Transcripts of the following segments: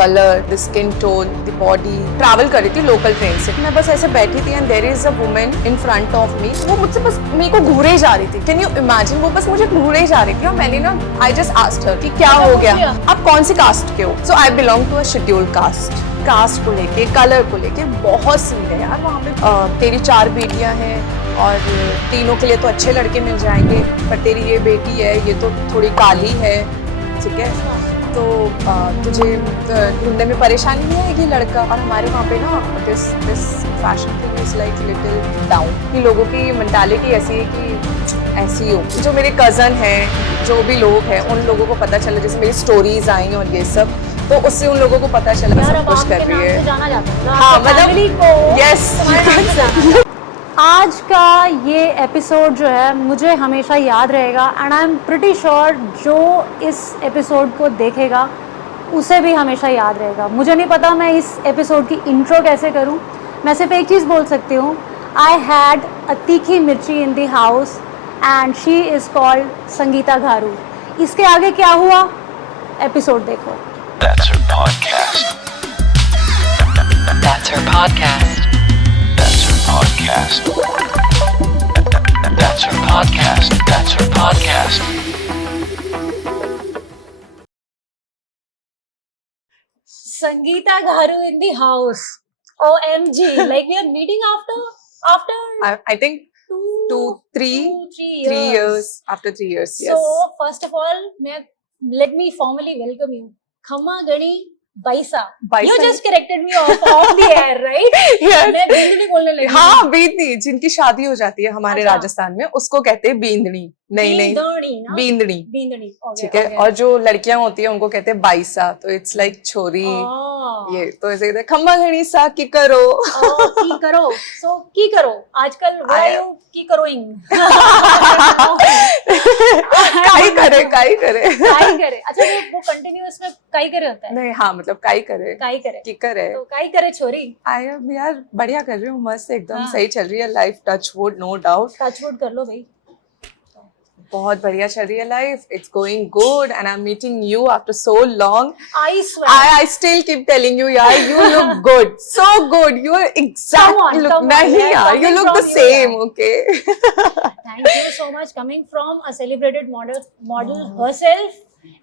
Colour, the skin tone, the body. Travel कर रही थी लोकल ट्रेन से, मैं बस ऐसे बैठी थी and there is a woman in front of me. वो मुझसे बस मेरे को घूरे जा रही थी। कैन यू इमेजिन, वो बस मुझे घूरे जा रही थी और मैंने ना आई जस्ट आस्क्ड हर कि क्या हो गया, आप कौन सी कास्ट के हो? So I belong to a scheduled caste. Caste को लेके, कलर को लेके बहुत सीन है यार वहाँ पे। तेरी 4 बेटियां हैं और तीनों के लिए तो अच्छे लड़के मिल जाएंगे, पर तेरी ये बेटी है, ये तो थोड़ी काली है, ठीक है, तो तुझे ढूंढने में परेशानी नहीं आएगी लड़का। और हमारे वहाँ पे ना this fashion thing is like little down, कि लोगों की मेंटालिटी ऐसी है कि ऐसी हो। जो मेरे कज़न हैं, जो भी लोग हैं, उन लोगों को पता चला, जैसे मेरी स्टोरीज आई और ये सब, तो उससे उन लोगों को पता चला सब कुछ कर रही है। हाँ मतलब यस। आज का ये एपिसोड जो है मुझे हमेशा याद रहेगा and I am pretty sure जो इस एपिसोड को देखेगा उसे भी हमेशा याद रहेगा। मुझे नहीं पता मैं इस एपिसोड की इंट्रो कैसे करूं। मैं सिर्फ एक चीज़ बोल सकती हूँ, आई हैड अ तीखी मिर्ची in the house and she is called Sangeeta Gharu. इसके आगे क्या हुआ, एपिसोड देखो। That's her podcast. That's her podcast. That's her podcast. That's her podcast. That's her podcast. Sangeeta Gharu in the house. OMG. Like we are meeting after I think 3 years. After 3 years, yes. So first of all, let me formally welcome you. Khamma Gani Baisa. You just corrected me off the air, right? Yes. मैं बींदनी बोलने लगी। हाँ, बींदनी, जिनकी शादी हो जाती है हमारे राजस्थान में, उसको कहते हैं बींदनी। नहीं बींदनी, ठीक है। और जो लड़कियां होती है उनको कहते हैं बाईसा, तो इट्स लाइक छोरी। ये तो ऐसे कहते हैं खम्मा घड़ी सा की करो। की करो, सो की करो। आजकल की करोइंग। काई करे। अच्छा वो कंटिन्यूअस में काई करे होता है? नहीं, हाँ मतलब काई करे की करे, तो काई करे छोरी। यार बढ़िया कर रही हूँ, मस्त एकदम सही चल रही है life. Touch wood, no doubt. Touch wood कर लो भाई। बहुत बढ़िया चल रही है life, it's going good and I am meeting you after so long. I swear, I still keep telling you यार, you look good, so good, you are exact look. नहीं यार, you look the same, okay. Thank you so much. Coming from a celebrated model herself,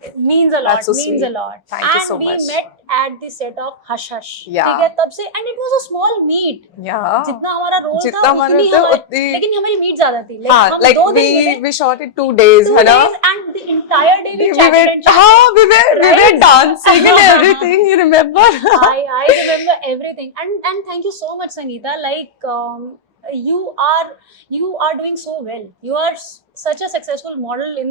it means a lot. Means a lot. Thank you so much. And we met at the set of Hush Hush. Yeah. ठीक है, तब से and it was a small meet. Yeah. जितना हमारा role था उतनी, लेकिन हमारी मीट ज्यादा थी। हाँ, like we shot it 2 days, है ना? And the entire day we chatted. we were dancing and everything. You remember? I remember everything. And thank you so much, Sangeeta. Like you are doing so well. You are such a successful model in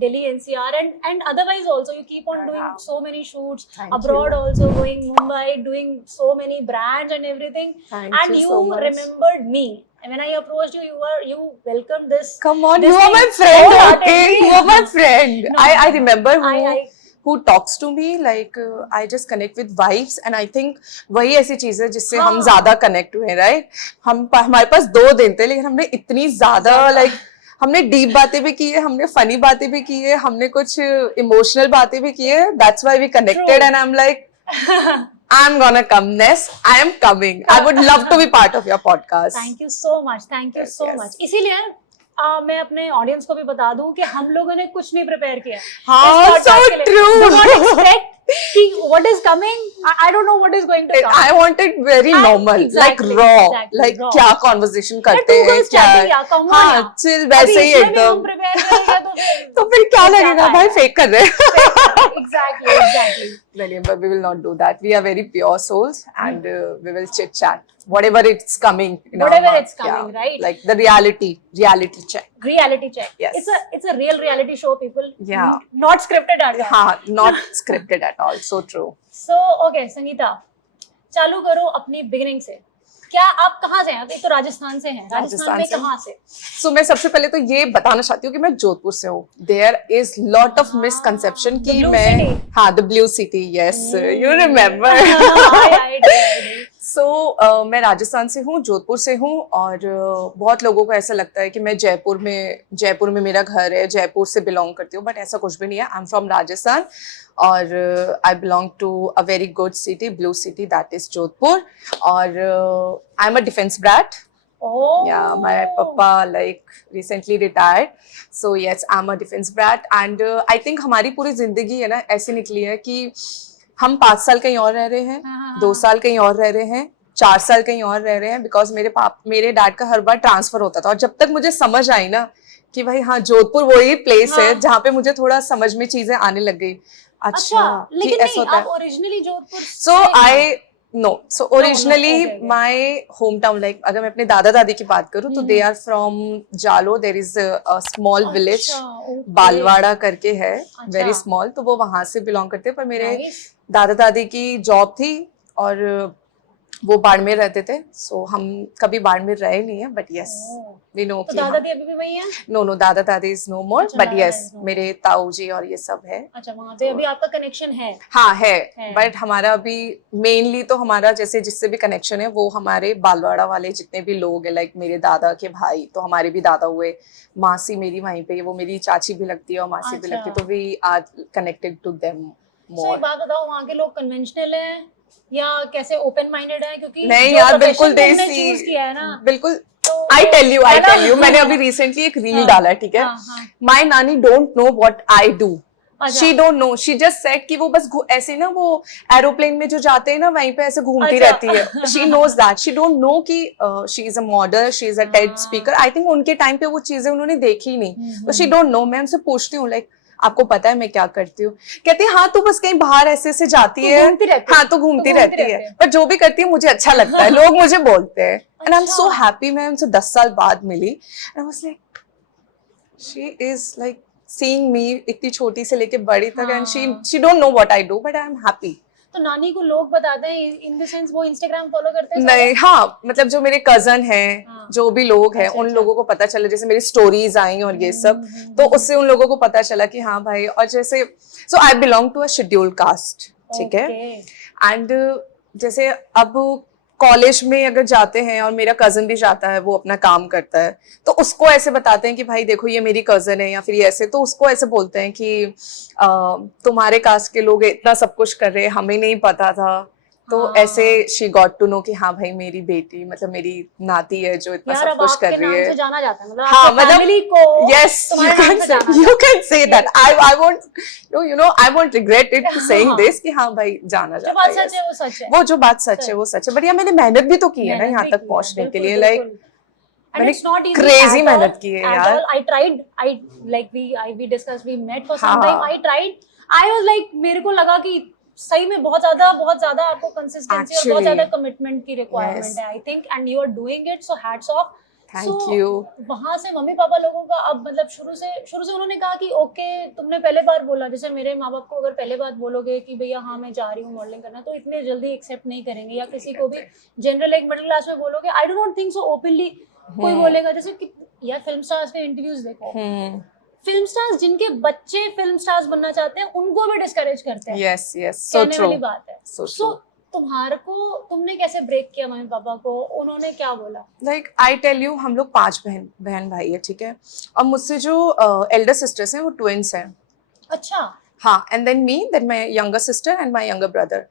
Delhi NCR and otherwise also. You keep on doing so many shoots abroad, also going Mumbai, doing so many brands and everything. Thank you so much. Remembered me. And when I approached you, you welcomed this. Come on, you are my friend, okay? You are my friend. No, I remember who talks to me, like I just connect with vibes and I think वही ऐसी चीज है जिससे हम ज्यादा connect हुए, right? हमारे पास 2 दिन थे लेकिन हमने इतनी ज्यादा like हमने डीप बातें भी की है, हमने फनी बातें भी की है, हमने कुछ इमोशनल बातें भी की है। That's why we connected and I'm like I'm gonna come, Ness. I am coming. I would love to be part of your podcast. Thank you so much. Thank you so much. इसीलिए मैं अपने audience को भी बता दूं कि हम लोगों ने कुछ नहीं प्रिपेयर किया। हाँ, so true. Do not expect what is coming. I don't know what is going to come. I want it very normal, exactly, like raw, exactly, like raw. क्या conversation करते हैं, क्या हाँ, chill वैसे ही एकदम। तो फिर क्या लगेगा भाई, फेक कर रहे हैं। Exactly. But we will not do that. We are very pure souls and we will chit chat. Whatever it's coming. It's coming, right? Like the reality check. Reality check. Yes. It's a real reality show, people. Yeah. Not scripted at all. हाँ, not scripted at all. So true. So okay, Sangeeta, चालू करो अपनी beginning से। क्या आप कहाँ से हैं? आप एक तो राजस्थान से हैं। राजस्थान में कहाँ से? So मैं सबसे पहले तो ये बताना चाहती हूँ कि मैं जोधपुर से हूँ। There is lot of misconception कि मैं हाँ, the blue city, yes, you remember. मैं राजस्थान से हूँ, जोधपुर से हूँ और बहुत लोगों को ऐसा लगता है कि मैं जयपुर में मेरा घर है, जयपुर से बिलोंग करती हूँ, बट ऐसा कुछ भी नहीं है। आई एम फ्रॉम राजस्थान और I belong to a very good city, blue city, that is Jodhpur. और I am a defence brat. Oh. Yeah, my papa like recently retired, so yes, I'm a defense brat and I think हमारी पूरी जिंदगी है ना ऐसी निकली है कि हम 5 साल कहीं और रह रहे हैं, 2 साल कहीं और रह रहे हैं, 4 साल कहीं और रह रहे हैं, बिकॉज मेरे डैड का हर बार ट्रांसफर होता था। और जब तक मुझे समझ आई ना कि भाई हाँ जोधपुर वही प्लेस है जहाँ पे मुझे थोड़ा समझ में चीजें आने लग गई। अच्छा कि लेकिन ऐसा नहीं, होता आप है। Originally Jodhpur So I no. So originally okay. my hometown, like अगर मैं अपने दादा दादी की बात करूँ तो they are from Jalo. There is a small village, okay. बालवाड़ा करके है, अच्छा। very small. तो वो वहाँ से belong करते हैं। पर मेरे Nice. दादा दादी की जॉब थी और वो बाड़मेर रहते थे। सो हम कभी बाड़मेर रहे नहीं है, बट यस वी नो तो कि दादा दी अभी भी वही है? नो दादा दादी इज नो मोर, अच्छा, बट दादा यस is no more. मेरे ताऊ जी और ये सब है। अच्छा, वहाँ पे अभी आपका कनेक्शन है? हाँ है। है। बट हमारा अभी मेनली तो हमारा जैसे जिससे भी कनेक्शन है वो हमारे बालवाड़ा वाले जितने भी लोग हैं, लाइक मेरे दादा के भाई, तो हमारे भी दादा हुए, मासी मेरी वहीं पे, वो मेरी चाची भी लगती है और मासी भी अच्छा। लगती है, तो we are connected to them so more. एक बात बताओ, वहाँ के लोग कन्वेंशनल हैं या कैसे ओपन माइंडेड हैं? क्योंकि नहीं जो यार, profession बिल्कुल तुमने देसी, choose किया है ना, बिल्कुल। तो आई टेल यू है ना? मैंने अभी रिसेंटली एक रील हाँ, डाला है, ठीक है। हाँ, हाँ। माई नानी don't know what I do, अच्छा। She don't know, she just said कि वो बस ऐसे ना, वो एरोप्लेन में जो जाते हैं ना वहीं पे ऐसे घूमती अच्छा। रहती है। She knows that, she don't know कि she is a model, she is a TED speaker. I think उनके टाइम पे वो चीजें उन्होंने देखी ही नहीं, तो शी डोंट नो। मैं उनसे पूछती हूँ लाइक आपको पता है मैं क्या करती हूँ? कहती है हाँ तू बस कहीं बाहर ऐसे ऐसे जाती है, हाँ तो घूमती रहती है, पर जो भी करती है मुझे अच्छा लगता है, लोग मुझे बोलते हैं। And I am so happy. मैं उनसे 10 साल बाद मिली and I was like she is like seeing me इतनी छोटी से लेके बड़ी तक, and she don't know what I do, but I am happy. तो नानी को लोग बताते हैं इन द सेंस वो इंस्टाग्राम फॉलो करते हैं? नहीं, हाँ मतलब जो मेरे कजन हैं, हाँ। जो भी लोग हैं, अच्छा, उन अच्छा। लोगों को पता चला, जैसे मेरी स्टोरीज आई और ये सब, तो उससे उन लोगों को पता चला कि हाँ भाई। और जैसे so I belong to a scheduled caste, ठीक है। एंड जैसे अब कॉलेज में अगर जाते हैं और मेरा कजन भी जाता है, वो अपना काम करता है, तो उसको ऐसे बताते हैं कि भाई देखो ये मेरी कजन है, या फिर ये ऐसे, तो उसको ऐसे बोलते हैं कि तुम्हारे कास्ट के लोग इतना सब कुछ कर रहे हैं, हमें नहीं पता था। तो ऐसे शी गॉट टू नो कि हाँ भाई मेरी बेटी, मतलब मेरी नाती है जो इतना सब कुछ कर रही है। से जाना जाता है, मतलब हाँ, आपके फैमिली को yes, you can say that. I won't, you know, I won't regret it saying this कि हाँ भाई जाना जो जाता बात है। सच है वो सच है। वो जो बात सच है वो सच है, बढ़िया। मैंने मेहनत भी तो की है ना यहाँ तक पहुँचने के लिए, लाइक मैंने क्रेजी मेहनत की है यार। I tried, we discussed, we met for some हाँ। time, I tried, I was like, मेरे को लगा कि सही में बहुत ज्यादा आपको कंसिस्टेंसी और बहुत ज्यादा कमिटमेंट की रिक्वायरमेंट है, I think, and you are doing it, so hats off. Thank you. वहां से मम्मी पापा लोगों का अब मतलब शुरू से उन्होंने कहा कि ओके, तुमने पहले बार बोला, जैसे मेरे माँ बाप को अगर पहले बार बोलोगे कि भैया हाँ मैं जा रही हूँ मॉडलिंग करना, तो इतने जल्दी एक्सेप्ट नहीं करेंगे, या किसी को भी जनरल एक मिडिल क्लास में बोलोगे, I don't not think so openly कोई बोलेगा। जैसे कि यार फिल्म स्टार्स के इंटरव्यूज देखो, फिल्म स्टार्स जिनके बच्चे फिल्म स्टार्स बनना चाहते हैं उनको भी डिस्करेज करते हैं। यस यस, सो कहने ट्रू, वाली बात है। सो तुम्हारे को, तुमने कैसे ब्रेक किया मम्मी पापा को? उन्होंने क्या बोला? लाइक आई टेल यू, हम लोग 5 बहन भाई है, ठीक है। और मुझसे जो एल्डर सिस्टर्स हैं वो ट्विंस हैं। अच्छा। हाँ, and then me, then my younger sister and my younger brother.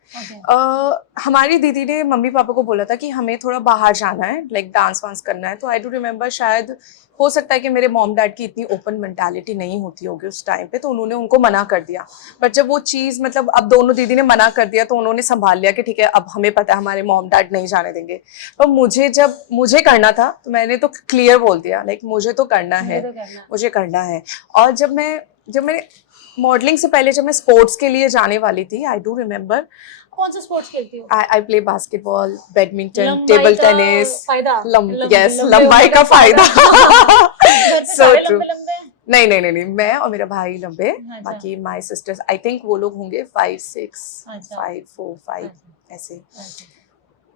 हमारी दीदी ने मम्मी पापा को बोला था कि हमें थोड़ा बाहर जाना है, लाइक डांस वांस करना है। तो आई डू रिमेम्बर, शायद हो सकता है कि मेरे मॉम डैड की इतनी ओपन मेंटालिटी नहीं होती होगी उस टाइम पे, तो उन्होंने उनको मना कर दिया। बट जब वो चीज़, मतलब अब दोनों दीदी ने मना कर दिया, तो उन्होंने संभाल लिया कि ठीक है अब हमें पता है हमारे मॉम डैड नहीं जाने देंगे। पर मुझे, जब मुझे करना था तो मैंने तो क्लियर बोल दिया, लाइक मुझे तो करना है, मुझे करना है। और जब मैं मॉडलिंग से पहले जब मैं स्पोर्ट्स के लिए जाने वाली थी, आई डू रिमेम्बर। कौन सा स्पोर्ट्स खेलती हो? I play basketball, badminton, table tennis. Yes, लंबाई लंबाई का फायदा। So true। नहीं, मैं और मेरा भाई लंबे, बाकी माय सिस्टर्स आई थिंक वो लोग होंगे 5, 6, 5, 4, 5 ऐसे।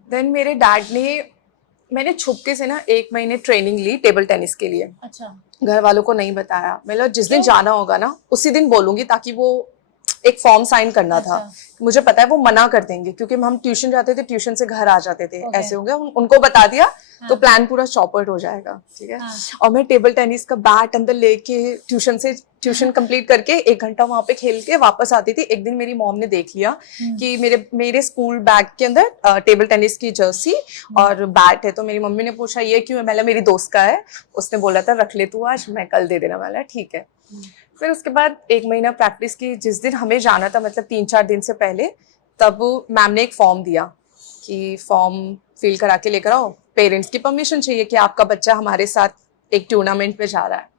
देन मेरे डैड ने, मैंने छुपके से ना 1 महीने ट्रेनिंग ली टेबल टेनिस के लिए। अच्छा। घर वालों को नहीं बताया, मतलब जिस दिन जाना होगा ना उसी दिन बोलूंगी, ताकि वो एक फॉर्म साइन करना था। अच्छा। मुझे पता है वो मना कर देंगे क्योंकि हम ट्यूशन जाते थे, ट्यूशन से घर आ जाते थे, Okay. ऐसे हो गया। उनको बता दिया तो हाँ। प्लान पूरा चौपट हो जाएगा, ठीक है। हाँ। और मैं टेबल टेनिस का बैट अंदर लेके ट्यूशन कंप्लीट करके 1 घंटा वहां पे खेल के वापस आती थी। एक दिन मेरी मॉम ने देख लिया कि मेरे स्कूल बैग के अंदर टेबल टेनिस की जर्सी और बैट है। तो मेरी मम्मी ने पूछा ये क्यों है, मैंने मेरी दोस्त का है, उसने बोला था रख ले तू आज, मैं कल दे देना। मैंने ठीक है। फिर उसके बाद 1 महीना प्रैक्टिस की। जिस दिन हमें जाना था, मतलब 3-4 दिन से पहले, तब मैम ने एक फॉर्म दिया कि फॉर्म फिल करा के लेकर आओ, पेरेंट्स की परमिशन चाहिए कि आपका बच्चा हमारे साथ एक टूर्नामेंट में जा रहा है।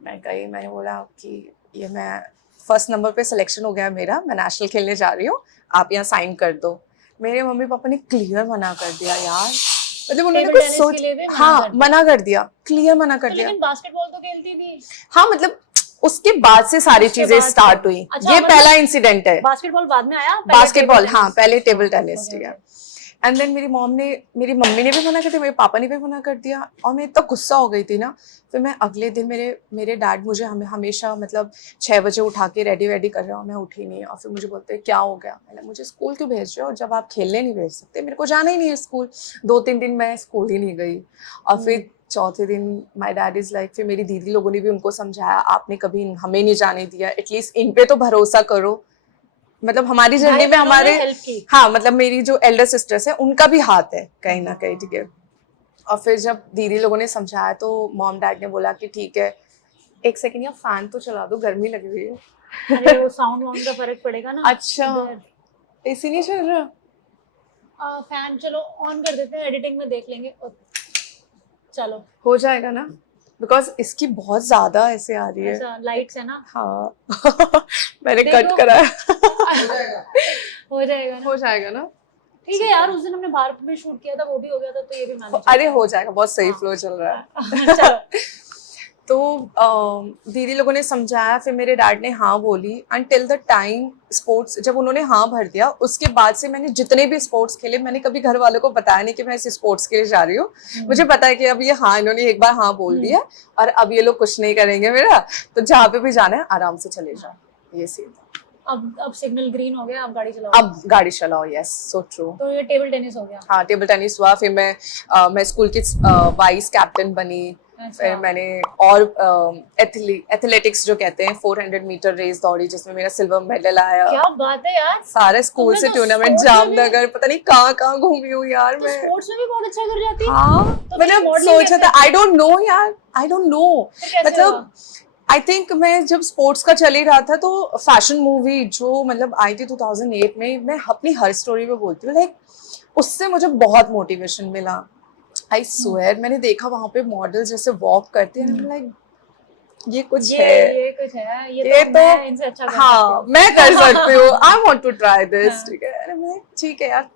मैं गई, मैंने बोला कि ये मैं फर्स्ट नंबर पे सिलेक्शन हो गया मेरा, मैं नेशनल खेलने जा रही हूँ, आप यहाँ साइन कर दो। मेरे मम्मी पापा ने क्लियर मना कर दिया यार, मतलब उन्होंने टेबल कुछ टेनिस सोच, के लिए भी मना हाँ कर दिया। मना कर दिया, क्लियर मना कर तो दिया। लेकिन बास्केटबॉल तो खेलती थी। हाँ मतलब उसके बाद से सारी उसके चीजें बाद से। स्टार्ट हुई। अच्छा, ये मतलब पहला इंसिडेंट है। बास्केटबॉल बाद में आया, बास्केटबॉल, हाँ पहले टेबल टेनिस, Okay, ठीक है। okay. एंड देन मेरी मम्मी ने भी मना कर दिया, मेरे पापा ने भी मना कर दिया, और मैं इतना गुस्सा हो गई थी ना। फिर मैं अगले दिन मेरे डैड मुझे हमेशा मतलब 6 बजे उठा के रेडी कर रहे हो, मैं उठी नहीं। और फिर मुझे बोलते क्या हो गया, मैंने मुझे स्कूल क्यों भेज रहे हो जब आप खेलने नहीं भेज सकते, मेरे को जाना ही नहीं है स्कूल। 2-3 दिन मैं स्कूल ही नहीं गई। और फिर चौथे दिन माई डैड इज लाइक, फिर मेरी दीदी लोगों ने भी उनको समझाया, आपने कभी हमें नहीं जाने दिया, एटलीस्ट इन पे तो भरोसा करो। मतलब हमारी जर्नी भाई में बहनों ने हमारे, help की। हाँ मतलब मेरी जो एल्डर सिस्टर्स है उनका भी हाथ है कहीं ना कहीं, ठीक है। और फिर जब दीदी लोगों ने समझाया तो मॉम डैड ने बोला कि ठीक है, 1 सेकंड या फैन तो चला दो, गर्मी लग रही है। अरे वो साउंड वाउंड का फर्क पड़ेगा ना। अच्छा, इधर। एसी नहीं चल रहा? फैन चलो ऑन कर देते हैं, एडिटिंग में देख लेंगे। चलो हो जाएगा ना, बिकॉज इसकी बहुत ज्यादा ऐसे आ रही है। ऐसा लाइट्स है ना। हाँ मैंने देखो। कट करा है। हो जाएगा ना। हो जाएगा ना, ठीक है यार, उस दिन हमने बाहर भी शूट किया था, वो भी हो गया था, तो ये भी मैनेज। अरे हो जाएगा, बहुत सही फ्लो चल रहा है। चलो। तो दीदी लोगों ने समझाया, फिर मेरे डैड ने हाँ बोली। अनटिल द टाइम स्पोर्ट्स, जब उन्होंने हाँ भर दिया उसके बाद से मैंने जितने भी स्पोर्ट्स खेले, मैंने कभी घर वालों को बताया नहीं कि मैं इस स्पोर्ट्स के लिए जा रही हूँ। मुझे पता है कि अब ये हाँ, इन्होंने एक बार हाँ बोल दिया और अब ये लोग कुछ नहीं करेंगे मेरा, तो जहाँ पे भी जाना है आराम से चले जाओ, ये सीन। अब सिग्नल ग्रीन हो गया, अब गाड़ी चलाओ। अब गाड़ी चलाओ, यस, सो ट्रू। तो ये टेबल टेनिस हो गया। हाँ टेबल टेनिस हुआ, फिर मैं स्कूल की वाइस कैप्टन बनी। अच्छा। फिर मैंने और एथलेटिक्स जो कहते हैं 400 मीटर रेस दौड़ी, जिसमें मेरा सिल्वर मेडल आया। क्या बात है यार, सारे स्कूल तुमने से तो टूर्नामेंट, स्पोर्ट्स में भी- जामनगर, पता नहीं कहाँ घूमी हूँ यार तो मैं। स्पोर्ट्स में भी बहुत अच्छा कर जाती है। हाँ तो मतलब modeling सोचा कैसे? था, आई डोंट नो यार, आई डोंट नो। कैसे मतलब हुआ? आई थिंक मैं जब स्पोर्ट्स का चल ही रहा था, तो फैशन मूवी जो मतलब आई थी 2008 में, मैं अपनी हर स्टोरी में बोलती हूँ, लाइक उससे मुझे बहुत मोटिवेशन मिला। आई स्वेयर, मैंने देखा वहां पे मॉडल्स जैसे वॉक करते हैं, लाइक ये कुछ है, ये कुछ है, ये ये तो तो मैं इनसे अच्छा कर सकती हाँ हूँ। मैं कर सकती हूँ, I want to try this, हाँ। ठीक है। अरे मैं ठीक है यार,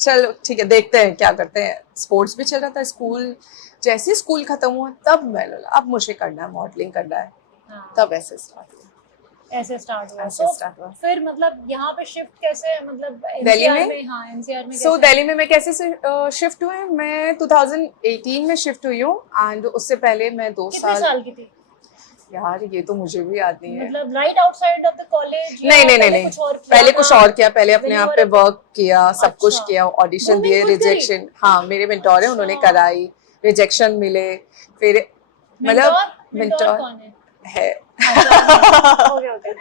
चलो ठीक है, देखते हैं क्या करते हैं। स्पोर्ट्स भी चल रहा था, स्कूल जैसे स्कूल खत्म हुआ तब मैं बोला अब मुझे करना है, मॉडलिंग करना है, हाँ, तब ऐसे स्टार्ट हुआ। ऐसे स्टार्ट हुआ। ऐसे तो start हुआ। फिर मतलब यहाँ पे शिफ्ट कैसे, मतलब दिल्ली NCR में? हाँ NCR में सो कैसे? दिल्ली में मैं कैसे शिफ्ट हुई, मैं 2018 में शिफ्ट हुई हूँ। एंड उससे पहले मैं 2 कितने साल की थी? यार ये तो मुझे भी याद नहीं है। मतलब right outside of the college? नहीं, पहले कुछ और किया, पहले अपने आप पे वर्क किया, सब कुछ अच्छा। किया, ऑडिशन Grooming दिए, खुद करी? रिजेक्शन, हाँ मेरे मेंटोर है, उन्होंने अच्छा। कराई, रिजेक्शन मिले, फिर मेंटोर मेंटोर कौन है? है। ओके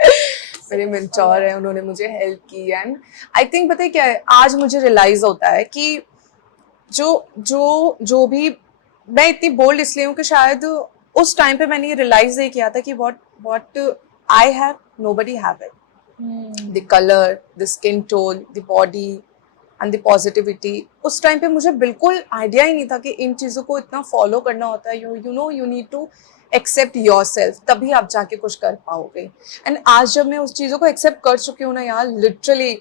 मेरे मेंटोर है, उन्होंने मुझे हेल्प की। एंड आई थिंक पता है क्या है, आज मुझे रियलाइज होता है कि जो भी मैं इतनी बोल्ड इसलिए हूँ कि शायद उस टाइम पे मैंने ये रियलाइज नहीं किया था कि what I have nobody have it, the color, the skin tone, the body and the positivity। उस टाइम पे मुझे बिल्कुल आइडिया ही नहीं था कि इन चीज़ों को इतना फॉलो करना होता है। you need to accept yourself, तभी आप जाके कुछ कर पाओगे। एंड आज जब मैं उस चीज़ों को एक्सेप्ट कर चुकी हूँ ना यार, लिटरली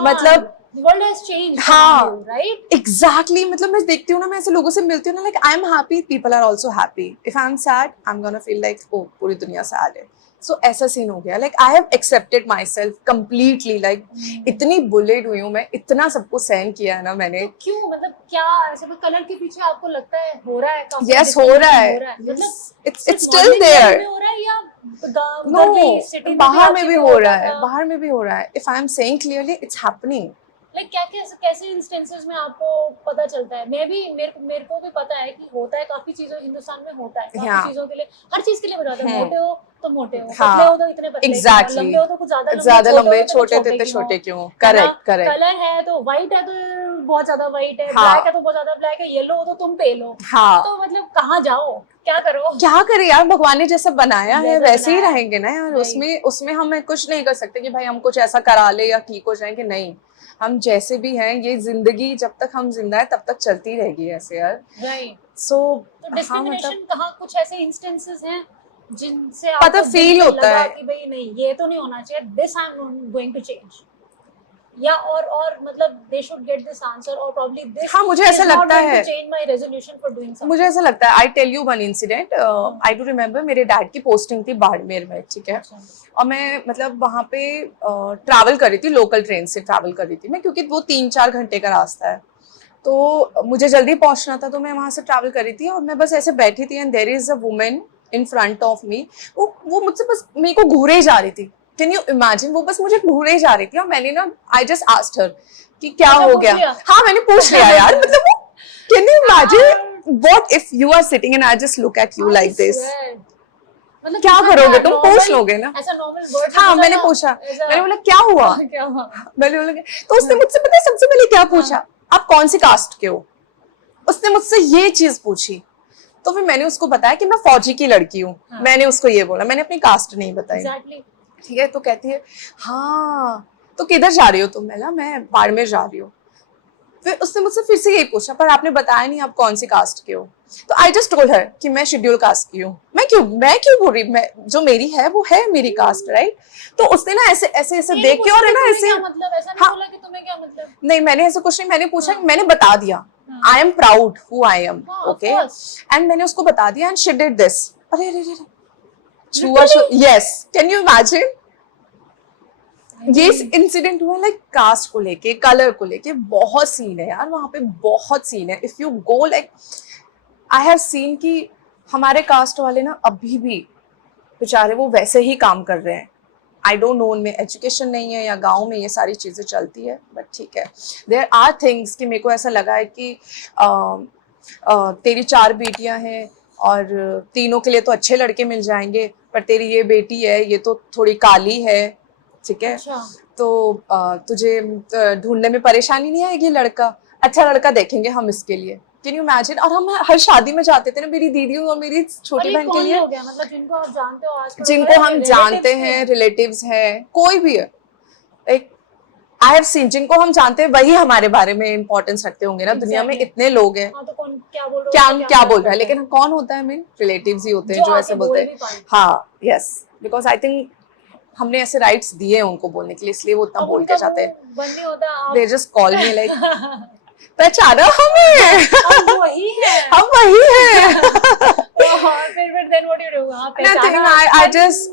मतलब वर्ल्ड हैज चेंज्ड, हाँ राइट? एग्जैक्टली, मतलब मैं देखती हूँ ना, मैं ऐसे लोगों से मिलती हूँ ना, like I am happy, people are also happy. If I am sad, I am gonna feel like oh पूरी दुनिया सैड है, सो ऐसा सीन हो गया, like I have accepted my self completely, like इतनी बुलेट हुई हूँ मैं, इतना सब कुछ सहन किया है ना मैंने। तो क्यों, मतलब क्या ऐसे कोई कलर के पीछे आपको लगता है हो रहा है काफी Yes, हो रहा है, मतलब it's सिर्फ still modeling there. line में हो रहा है या No, उधर भी सिटी बाहर में भी हो रहा है, बाहर में भी हो रहा है। If I am saying clearly, it's happening. Like क्या कैसे इंस्टेंसेस में आपको पता चलता है? मेरे को भी पता है कि होता है, काफी चीजों हिंदुस्तान में होता है, काफी Yeah. चीजों के लिए, हर चीज के लिए बताते हैं, मोटे हो तो मोटे हो, हाँ, पतले हो तो इतने पतले exactly. लंबे हो तो कुछ ज्यादा लंबे, छोटे छोटे थे तो छोटे क्यों? Correct correct. कलर है तो व्हाइट है तो बहुत ज्यादा व्हाइट है, हाँ. ब्लैक है तो बहुत ज्यादा ब्लैक है, येलो हो तो तुम पेल हो। हाँ, तो मतलब कहाँ जाओ, क्या करो? क्या करे यार, भगवान ने जैसा बनाया है जैसा वैसे ही बनाया है। रहेंगे ना यार। Right. उसमें हम कुछ नहीं कर सकते कि भाई हम कुछ ऐसा करा ले या ठीक हो जाए, कि नहीं, हम जैसे भी हैं, ये जिंदगी जब तक हम जिंदा है तब तक चलती रहेगी ऐसे यार। राइट। सो तो डिस्क्रिमिनेशन कहाँ, कुछ ऐसे इंस्टेंसेस हैं जिनसे पता आपको feel दिल से होता लगा है। कि भाई नहीं ये तो नहीं होना चाहिए, this I am going to change, या और मतलब they should get this answer, और प्रॉब्ली दिस हाँ, मुझे ऐसा लगता है, change my resolution for doing something. मुझे ऐसा लगता है, I tell you one incident. I do remember, मेरे डैड की पोस्टिंग थी बाड़मेर में, ठीक है, और मैं मतलब वहाँ पे ट्रैवल कर रही थी, लोकल ट्रेन से ट्रैवल कर रही थी मैं, क्योंकि वो 3-4 घंटे का रास्ता है, तो मुझे जल्दी पहुंचना था, तो मैं वहाँ से ट्रैवल कर रही थी, और मैं बस ऐसे बैठी थी, and there is a woman in front of me. वो मुझसे बस मेरे को घूरे जा रही थी। कैन यू इमेजिन, वो बस मुझे घूरे जा रही थी, और मैंने ना, आई जस्ट आस्क्ड हर कि क्या हो गया। हाँ, मैंने पूछ लिया यार, मतलब can you imagine what if you are sitting and I just look at you like this, मतलब क्या करोगे तुम? पूछ लोगे ना। ऐसा नॉर्मल वर्ड। हाँ, मैंने पूछा, मैंने बोला क्या हुआ, क्या हुआ? मैंने बोला तो उसने मुझसे पता है सबसे पहले क्या पूछा, आप कौन सी कास्ट के हो? उसने मुझसे ये चीज पूछी, तो फिर मैंने उसको बताया कि मैं फौजी की लड़की हूँ। मैंने उसको ये बोला, मैंने अपनी कास्ट नहीं बताई। एग्जैक्टली। ठीक है, तो कहती है हाँ तो किधर जा रही हो तुम? मैं बाड़मेर जा रही हूँ। फिर उसने मुझसे फिर से यही पूछा, पर आपने बताया नहीं आप कौन सी कास्ट के हो। तो आई जस्ट टोल्ड हर कि मैं शेड्यूल कास्ट की हूँ। मैं क्यों बोल रही, मैं जो मेरी है वो है मेरी कास्ट, राइट। तो उसने ना ऐसे ऐसे ऐसे देख के, और है ना ऐसे, मतलब ऐसा नहीं बोला कि तुम्हें क्या मतलब? नहीं, मैंने ऐसा कुछ नहीं, मैंने पूछा, मैंने बता दिया, I am proud who I am, okay, and मैंने उसको बता दिया, एंड शी डिड दिस। अरे अरे अरे, छुआ, यस, कैन यू इमेजिन। ये इंसिडेंट हुआ लाइक कास्ट को लेके, कलर को लेके, बहुत सीन है यार वहां पे, बहुत सीन है। If you go like, I have scene कि हमारे कास्ट वाले ना अभी भी बेचारे वो वैसे ही काम कर रहे हैं। आई डोंट नो उनमें एजुकेशन नहीं है या गांव में ये सारी चीजें चलती है, बट ठीक है, देयर आर थिंग्स कि मेरे को ऐसा लगा है कि तेरी 4 बेटियां हैं और तीनों के लिए तो अच्छे लड़के मिल जाएंगे, पर तेरी ये बेटी है ये तो थोड़ी काली है, ठीक है, अच्छा। तो तुझे ढूंढने में परेशानी नहीं आएगी, लड़का अच्छा लड़का देखेंगे हम इसके लिए। Can you imagine. और हम हर शादी में जाते थे ना, मेरी दीदियों और मेरी छोटी बहन के लिए, मतलब जिनको आप जानते हो आज, जिनको हम जानते हैं, रिलेटिव्स हैं, कोई भी है, एक आई हैव सीन, जिनको हम जानते हैं वही हमारे बारे में इंपॉर्टेंस रखते होंगे ना। दुनिया में इतने लोग हैं, हाँ, तो कौन क्या बोल रहा है, क्या बोल रहा है, लेकिन कौन होता है, मेन रिलेटिव्स ही होते हैं जो ऐसे बोलते हैं। हाँ, यस, बिकॉज आई थिंक हमने ऐसे राइट्स दिए हैं उनको बोलने के लिए, इसलिए वो उतना बोल के जाते हैं। They just call me like, पहचाना हमें, हम वही हैं। हम वही हैं। फिर then what you do? हाँ, Nothing,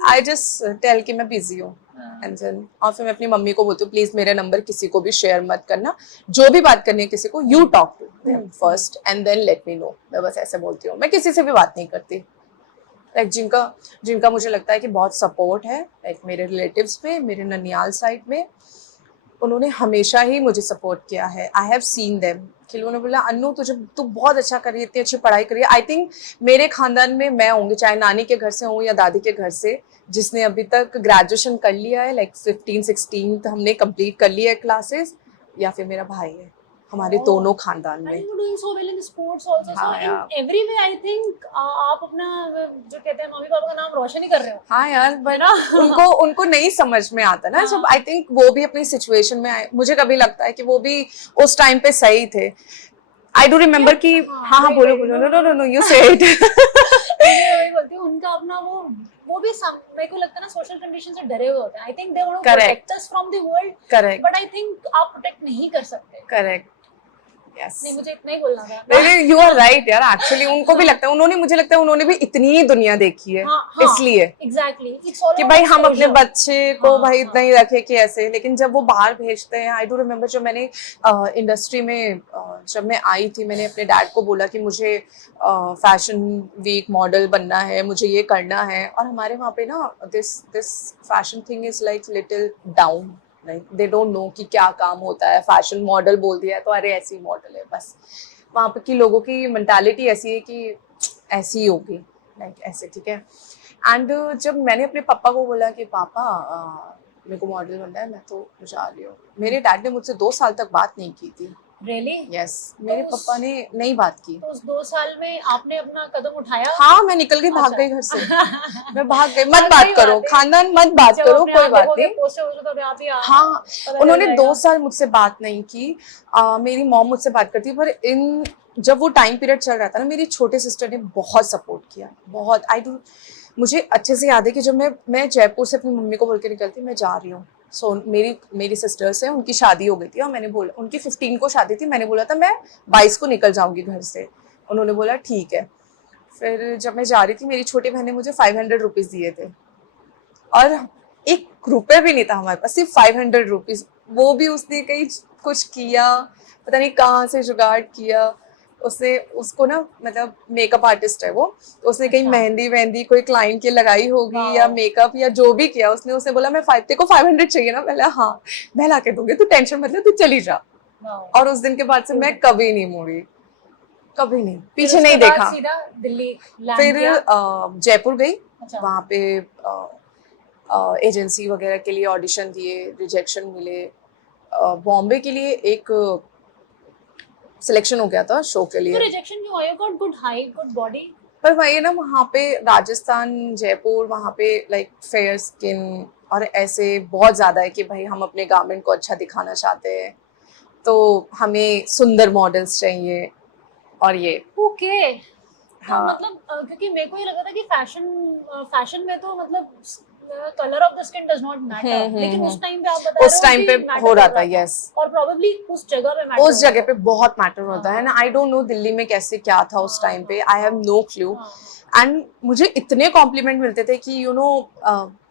I just tell कि मैं busy हूँ, and then और फिर मैं अपनी मम्मी को बोलती हूँ प्लीज मेरा नंबर किसी को भी शेयर मत करना, जो भी बात करनी है किसी को, you talk to them first and then let me know। मैं बस ऐसे बोलती हूँ, मैं किसी से भी बात नहीं करती। लाइक जिनका मुझे लगता है कि बहुत सपोर्ट है, लाइक मेरे रिलेटिव्स में, मेरे ननियाल साइड में, उन्होंने हमेशा ही मुझे सपोर्ट किया है। आई हैव सीन देम कि उन्होंने बोला अन्नू तू बहुत अच्छा कर रही है, इतनी अच्छी पढ़ाई करी है। आई थिंक मेरे खानदान में मैं होंगी, चाहे नानी के घर से हूँ या दादी के घर से, जिसने अभी तक ग्रेजुएशन कर लिया है, लाइक 15-16 हमने कंप्लीट कर लिया है क्लासेस, या फिर मेरा भाई है, हमारे दोनों खानदान में। आप अपना जो कहते हैं मम्मी पापा का नाम रोशन ही कर रहे हो। हाँ यार, बट उनको नहीं समझ में आता ना, जब आई थिंक वो भी अपनी सिचुएशन में आए। मुझे कभी लगता है कि वो भी उस टाइम पे सही थे। आई डू रिमेम्बर कि हाँ बोलो, नो यू से इट। मैं बोलती हूँ उनका अपना वो भी मेरे को लगता है ना, सोशल कंडीशन से डरे हुए होते हैं। I think they want to protect us from the world, correct, but I think आप प्रोटेक्ट नहीं कर सकते। करेक्ट, यस नहीं मुझे इतना ही बोलना था। नहीं यू आर राइट यार, एक्चुअली उनको भी लगता है, उन्होंने मुझे लगता है उन्होंने भी इतनी दुनिया देखी है इसलिए एग्जैक्टली कि भाई हम अपने बच्चे को भाई हाँ। नहीं रखे कि ऐसे, लेकिन जब वो बाहर भेजते हैं, आई डू रिमेम्बर जब मैंने इंडस्ट्री में जब मैं आई थी, मैंने अपने डैड को बोला कि मुझे फैशन वीक मॉडल बनना है, मुझे ये करना है, और हमारे वहाँ पे ना this fashion thing is like little down, like they don't know कि क्या काम होता है, फैशन मॉडल बोल दिया है तो अरे ऐसी मॉडल है बस। वहाँ पे की लोगों की मेंटालिटी ऐसी है कि ऐसी ही होगी, लाइक ऐसे, ठीक है। एंड जब मैंने अपने पापा को बोला कि पापा मेरे को मॉडल बनना है, मैं तो जा रही हूँ, मेरे डैड ने मुझसे 2 साल तक बात नहीं की थी। रियली? यस, मेरे पापा ने नहीं बात की। तो उस 2 साल में आपने अपना कदम उठाया? हाँ, मैं निकल के भाग अच्छा। गई घर से। मैं भाग गई, मत बात करो खानदान, मत बात करो, कोई बात नहीं। हाँ, उन्होंने 2 साल मुझसे बात नहीं की। मेरी मॉम मुझसे बात करती, पर जब वो टाइम पीरियड चल रहा था ना, मेरी छोटे सिस्टर ने बहुत सपोर्ट किया, बहुत। मुझे अच्छे से याद है कि जब मैं जयपुर से अपनी मम्मी को बोल के निकलती, मैं जा रही हूँ। सो मेरी सिस्टर्स है, उनकी शादी हो गई थी, और मैंने बोला, उनकी 15 को शादी थी, मैंने बोला था मैं 22 को निकल जाऊंगी घर से। उन्होंने बोला ठीक है। फिर जब मैं जा रही थी, मेरी छोटी बहन ने मुझे 500 रुपीज़ दिए थे, और 1 रुपये भी नहीं था हमारे पास, सिर्फ 500 रुपीज़। वो भी उसने कहीं कुछ किया, पता नहीं कहाँ से जुगाड़ किया उसने। उसको ना, मतलब मेकअप आर्टिस्ट है वो, तो उसने कहीं मेहंदी वेहंदी कोई क्लाइंट की लगाई होगी, या मेकअप या जो भी किया उसने बोला मैं तेरे को 500 चाहिए ना, मैंने हाँ मैं ला के दूंगी, तू टेंशन मत ले, तू चली जा। और उस दिन के बाद से मैं कभी नहीं मुड़ी, कभी नहीं, पीछे नहीं देखा। सीधा दिल्ली फिर जयपुर गई। अच्छा। वहाँ पे एजेंसी वगैरह के लिए ऑडिशन दिए, रिजेक्शन मिले। बॉम्बे के लिए एक सिलेक्शन हो गया था शो के लिए। तो रिजेक्शन क्यों आया? Got good height, good body. पर वही ना, वहाँ पे राजस्थान, जयपुर, वहाँ पे लाइक फेयर स्किन और ऐसे बहुत ज़्यादा है कि भाई हम अपने गारमेंट को अच्छा दिखाना चाहते हैं, तो हमें सुंदर मॉडल्स चाहिए, और ये ओके। तो हाँ। मतलब क्योंकि मेरे को ये लगा था कि फैशन में तो मतलब colour of the skin does not matter, लेकिन उस टाइम पे आप बता रहे हो उस टाइम पे हो रहा था, यस। और प्रोबेबली उस जगह पे मैटर, उस जगह पे बहुत मैटर होता है ना। आई डोंट नो दिल्ली में कैसे क्या था उस टाइम पे, I have no clue. And मुझे इतने कॉम्प्लीमेंट मिलते थे कि यू नो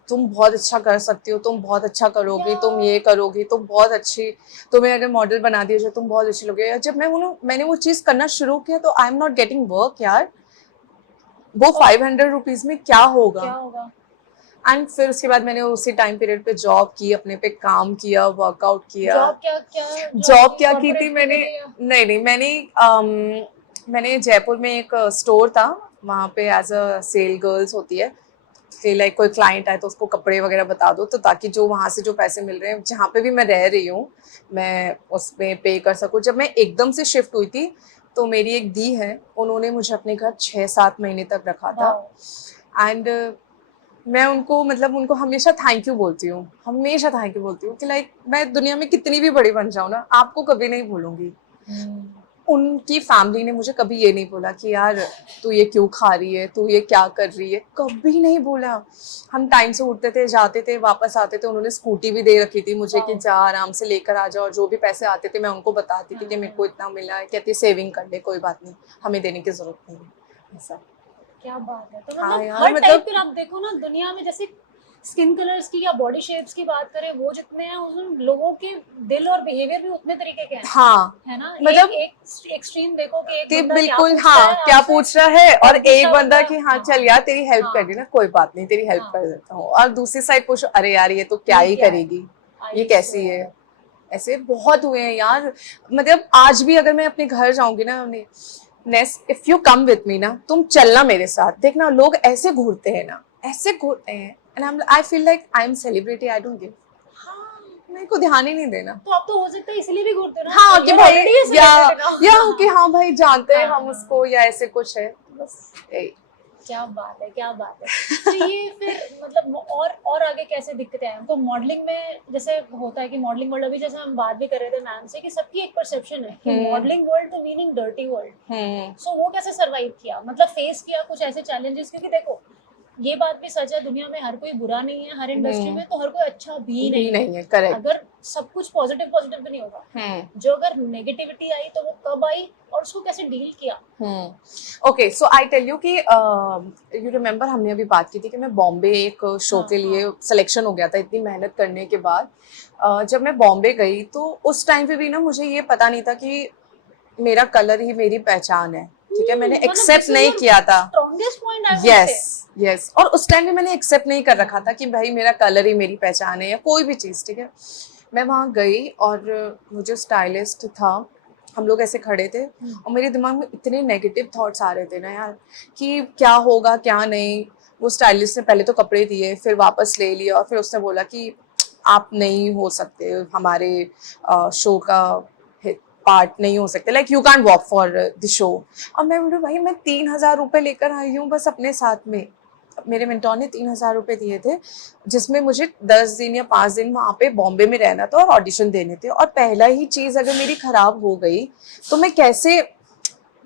तुम बहुत अच्छा कर सकती हो, तुम बहुत अच्छा करोगी, तुम ये करोगी, तुम बहुत अच्छी, तुम्हें अगर मॉडल बना दिया जाए तुम बहुत अच्छी लोगे। जब मैंने वो चीज़ करना शुरू किया, तो आई एम नॉट गेटिंग वर्क यार, वो 500 रुपीज़ में क्या होगा। एंड फिर उसके बाद मैंने उसी टाइम पीरियड पे जॉब की, अपने पे काम किया, वर्कआउट किया। जॉब क्या की थी मैंने? नहीं, मैंने जयपुर में एक स्टोर था, वहाँ पे एज अ सेल गर्ल्स होती है कि लाइक कोई क्लाइंट आए तो उसको कपड़े वगैरह बता दो, तो ताकि जो वहाँ से जो पैसे मिल रहे हैं, जहाँ पे भी मैं रह रही हूँ, मैं उसमें पे कर सकूँ। जब मैं एकदम से शिफ्ट हुई थी, तो मेरी एक दी है, उन्होंने मुझे अपने घर 6-7 महीने तक रखा था। एंड मैं उनको हमेशा थैंक यू बोलती हूँ, कि लाइक मैं दुनिया में कितनी भी बड़ी बन जाऊँ ना, आपको कभी नहीं भूलूंगी। उनकी फैमिली ने मुझे कभी ये नहीं बोला कि यार तू ये क्यों खा रही है, तू ये क्या कर रही है, कभी नहीं बोला। हम टाइम से उठते थे, जाते थे, वापस आते थे। उन्होंने स्कूटी भी दे रखी थी मुझे कि जा आराम से लेकर आ जाओ, और जो भी पैसे आते थे मैं उनको बताती थी कि मेरे को इतना मिला है, कहती सेविंग कर ले, कोई बात नहीं, हमें देने की जरूरत नहीं है, ऐसा। क्या बात है। तो हाँ मतलब यार, हर मतलब टाइप पे आप देखो ना दुनिया में, जैसे स्किन कलर्स की या बॉडी शेप्स की बात करें, वो जितने हैं उन लोगों के दिल और बिहेवियर भी उतने तरीके के हैं। हाँ, है ना, मतलब एक एक्सट्रीम देखो कि एक कि बंदा बिल्कुल क्या हाँ क्या पूछ रहा है, और एक बंदा कि हाँ हाँ, चल यार तेरी हेल्प हाँ, कर दी ना, कोई बात नहीं, तेरी हेल्प हाँ, कर देता हूँ। और दूसरी साइड पूछो, अरे यार ये तो क्या ही करेगी, ये कैसी है। ऐसे बहुत हुए हैं यार। मतलब आज भी अगर मैं अपने घर जाऊंगी ना, नेस if you come with me ना, तुम चलना मेरे साथ, देखना लोग ऐसे घूरते हैं ना, ऐसे घूरते हैं, and I feel like I am celebrity, I don't give, मेरे को ध्यान ही नहीं देना। तो आप तो हो सकता है इसीलिए भी घूरते हो ना। हाँ कि भाई या कि हाँ भाई जानते हैं हाँ, हम उसको, या ऐसे कुछ है, बस यही। क्या बात है, क्या बात है। तो ये फिर मतलब और आगे कैसे दिक्कतें हैं? तो मॉडलिंग में जैसे होता है कि मॉडलिंग वर्ल्ड, अभी जैसे हम बात भी कर रहे थे मैम से, कि सबकी एक परसेप्शन है कि मॉडलिंग वर्ल्ड तो मीनिंग डर्टी वर्ल्ड। सो वो कैसे सरवाइव किया, मतलब फेस किया कुछ ऐसे चैलेंजेस? क्योंकि देखो ये बात भी सच है, दुनिया में हर कोई बुरा नहीं है, हर इंडस्ट्री में तो हर कोई अच्छा भी नहीं है। नहीं है, करेक्ट। अगर सब कुछ पॉजिटिव पॉजिटिव भी नहीं होगा, जो अगर नेगेटिविटी आई तो वो कब आई और उसको कैसे डील किया। Okay, so I tell you कि यू रिमेम्बर हमने अभी बात की थी कि मैं बॉम्बे एक शो के लिए सिलेक्शन हो गया था इतनी मेहनत करने के बाद। जब मैं बॉम्बे गई तो उस टाइम पे भी ना मुझे ये पता नहीं था कि मेरा कलर ही मेरी पहचान है, ठीक है। मैंने एक्सेप्ट नहीं किया था। Strongest point I would yes yes, और उस टाइम भी मैंने एक्सेप्ट नहीं कर रखा था कि भाई मेरा कलर ही मेरी पहचान है या कोई भी चीज़, ठीक है। मैं वहाँ गई और वो जो स्टाइलिस्ट था, हम लोग ऐसे खड़े थे और मेरे दिमाग में इतने नेगेटिव थॉट्स आ रहे थे ना यार कि क्या होगा क्या नहीं। वो स्टाइलिस्ट ने पहले तो कपड़े दिए, फिर वापस ले लिया और फिर उसने बोला कि आप नहीं हो सकते हमारे शो का पार्ट नहीं हो सकते, like you can walk for the show. और मैं बोली भाई मैं 3,000 रुपये लेकर आई हूँ बस अपने साथ में। मेरे मेंटोर ने 3,000 रुपये दिए थे जिसमें मुझे 10 दिन या 5 दिन वहाँ पे बॉम्बे में रहना था और ऑडिशन देने थे। और पहला ही चीज़ अगर मेरी खराब हो गई तो मैं कैसे,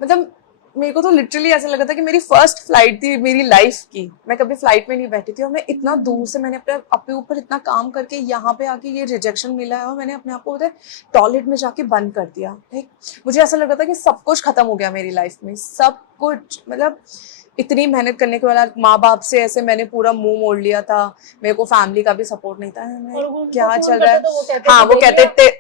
मतलब मेरे को तो लिटरली ऐसा लगा था कि मेरी फर्स्ट फ्लाइट थी मेरी लाइफ की। मैं कभी फ्लाइट में नहीं बैठी थी और मैं इतना दूर से, मैंने अपने ऊपर इतना काम करके यहाँ पे आके ये रिजेक्शन मिला है और मैंने अपने आप को उधर टॉयलेट में जाके बंद कर दिया। लाइक मुझे ऐसा लग रहा था कि सब कुछ खत्म हो गया मेरी लाइफ में, सब कुछ। मतलब इतनी मेहनत करने के बाद माँ बाप से ऐसे मैंने पूरा मुंह मोड़ लिया था। मेरे को फैमिली का भी सपोर्ट नहीं था। क्या चल रहा है, हाँ वो कहते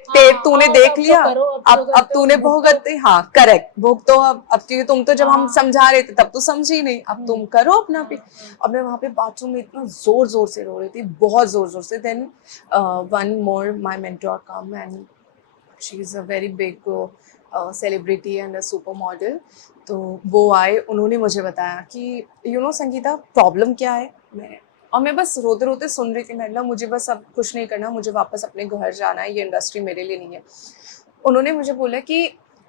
तूने देख लिया, अब तूने भुगत, हाँ करेक्ट, भुग तो अब क्योंकि तुम तो जब हम समझा रहे थे तब तो समझी नहीं, अब तुम करो अपना भी। अब मैं वहाँ पे बाथरूम में इतना जोर जोर से रो रही थी, बहुत जोर जोर से। Then one more my mentor come and she is a very big celebrity and a super model. तो वो आए, उन्होंने मुझे बताया कि यू नो संगीता प्रॉब्लम क्या है। मैं बस रोते रोते सुन रही थी। मैं बोला मुझे बस अब कुछ नहीं करना, मुझे वापस अपने घर जाना है, ये इंडस्ट्री मेरे लिए नहीं है। उन्होंने मुझे बोला कि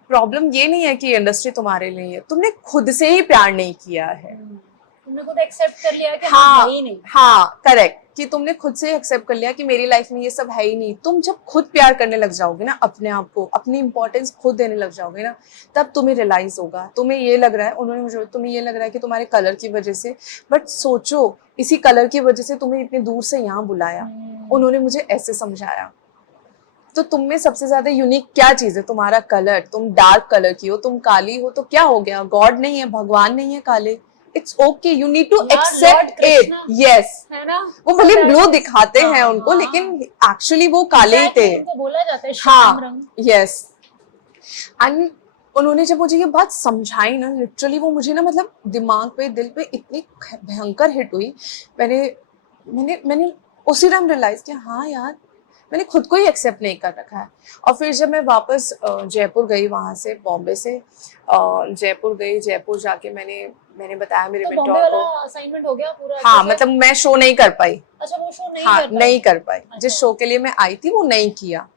प्रॉब्लम ये नहीं है कि ये इंडस्ट्री तुम्हारे लिए है, तुमने खुद से ही प्यार नहीं किया है। तुमने खुद एक्सेप्ट कर लिया कि हाँ है ही नहीं। हाँ करेक्ट, कि तुमने खुद से एक्सेप्ट कर लिया कि मेरी लाइफ में ये सब है ही नहीं। तुम जब खुद प्यार करने लग जाओगे ना अपने आप को, अपनी इंपॉर्टेंस खुद देने लग जाओगे ना, तब तुम्हें रियलाइज होगा। तुम्हें ये लग रहा है, उन्होंने मुझे, तुम्हें ये लग रहा है कि तुम्हारे कलर की वजह से, बट सोचो इसी कलर की वजह से तुम्हें इतनी दूर से यहाँ बुलाया। उन्होंने मुझे ऐसे समझाया। तो तुम में सबसे ज्यादा यूनिक क्या चीज है? तुम्हारा कलर। तुम डार्क कलर की हो, तुम काली हो तो क्या हो गया? गॉड नहीं है, भगवान नहीं है काले। It's okay, you need to accept it. Yes, है ना, वो भले ब्लू दिखाते हैं उनको, लेकिन एक्चुअली वो काले ही थे। उनको बोला जाता है श्याम रंग। यस, एंड उन्होंने जब मुझे ये बात समझाई ना, लिटरली वो मुझे ना, मतलब दिमाग पे, दिल पे इतनी भयंकर हिट हुई। मैंने उसी टाइम रियलाइज किया, हाँ यार मैंने खुद को ही एक्सेप्ट नहीं कर रखा है। और फिर जब मैं वापस जयपुर गई, वहाँ से बॉम्बे से जयपुर गई, जयपुर जाके मैंने बताया मेरे मेंटोर को। असाइनमेंट हो गया पूरा? हाँ, मतलब मैं शो नहीं कर पाई। अच्छा, वो शो नहीं हाँ, कर पाई? नहीं कर पाई। अच्छा। जिस शो के लिए मैं आई थी वो नहीं किया।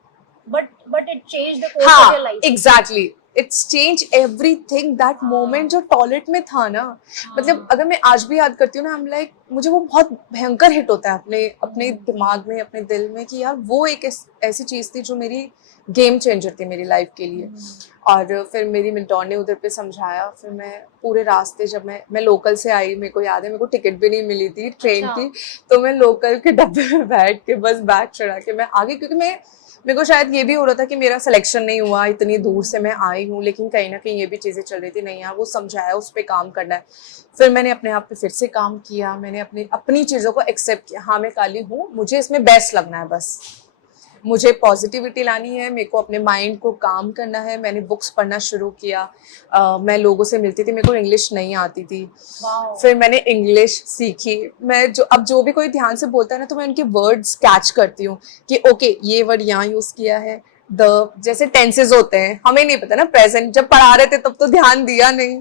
But it changed the course of your life. Exactly, it's change everything. That moment जो टॉयलेट में था ना, मतलब अगर मैं आज भी याद करती हूँ ना, I'm like, मुझे वो बहुत भयंकर हिट होता है अपने दिमाग में, अपने दिल में, कि यार वो एक ऐसी चीज थी जो मेरी गेम चेंजर थी मेरी लाइफ के लिए। और फिर मेरी मेंटोर ने उधर पे समझाया। फिर मैं पूरे रास्ते, जब मैं लोकल से आई, मेरे को याद है मेरे को टिकट भी नहीं मिली थी ट्रेन की, तो मैं लोकल के डब्बे में बैठ के बस बैग चढ़ा के मैं आगे, क्योंकि मेरे को शायद ये भी हो रहा था कि मेरा सिलेक्शन नहीं हुआ, इतनी दूर से मैं आई हूँ, लेकिन कहीं ना कहीं ये भी चीज़ें चल रही थी, नहीं यार वो समझाया, उस पर काम करना है। फिर मैंने अपने आप पे फिर से काम किया, मैंने अपनी चीज़ों को एक्सेप्ट किया। हाँ मैं काली हूँ, मुझे इसमें बेस्ट लगना है, बस मुझे पॉजिटिविटी लानी है, मेरे को अपने माइंड को काम करना है। मैंने बुक्स पढ़ना शुरू किया। मैं लोगों से मिलती थी, मेरे को इंग्लिश नहीं आती थी, फिर मैंने इंग्लिश सीखी। मैं अब जो भी कोई ध्यान से बोलता है ना, तो मैं उनके वर्ड्स कैच करती हूँ कि ओके ये वर्ड यहाँ यूज किया है। जैसे टेंसेस होते हैं, हमें नहीं पता ना, प्रेजेंट जब पढ़ा रहे थे तब तो ध्यान दिया नहीं।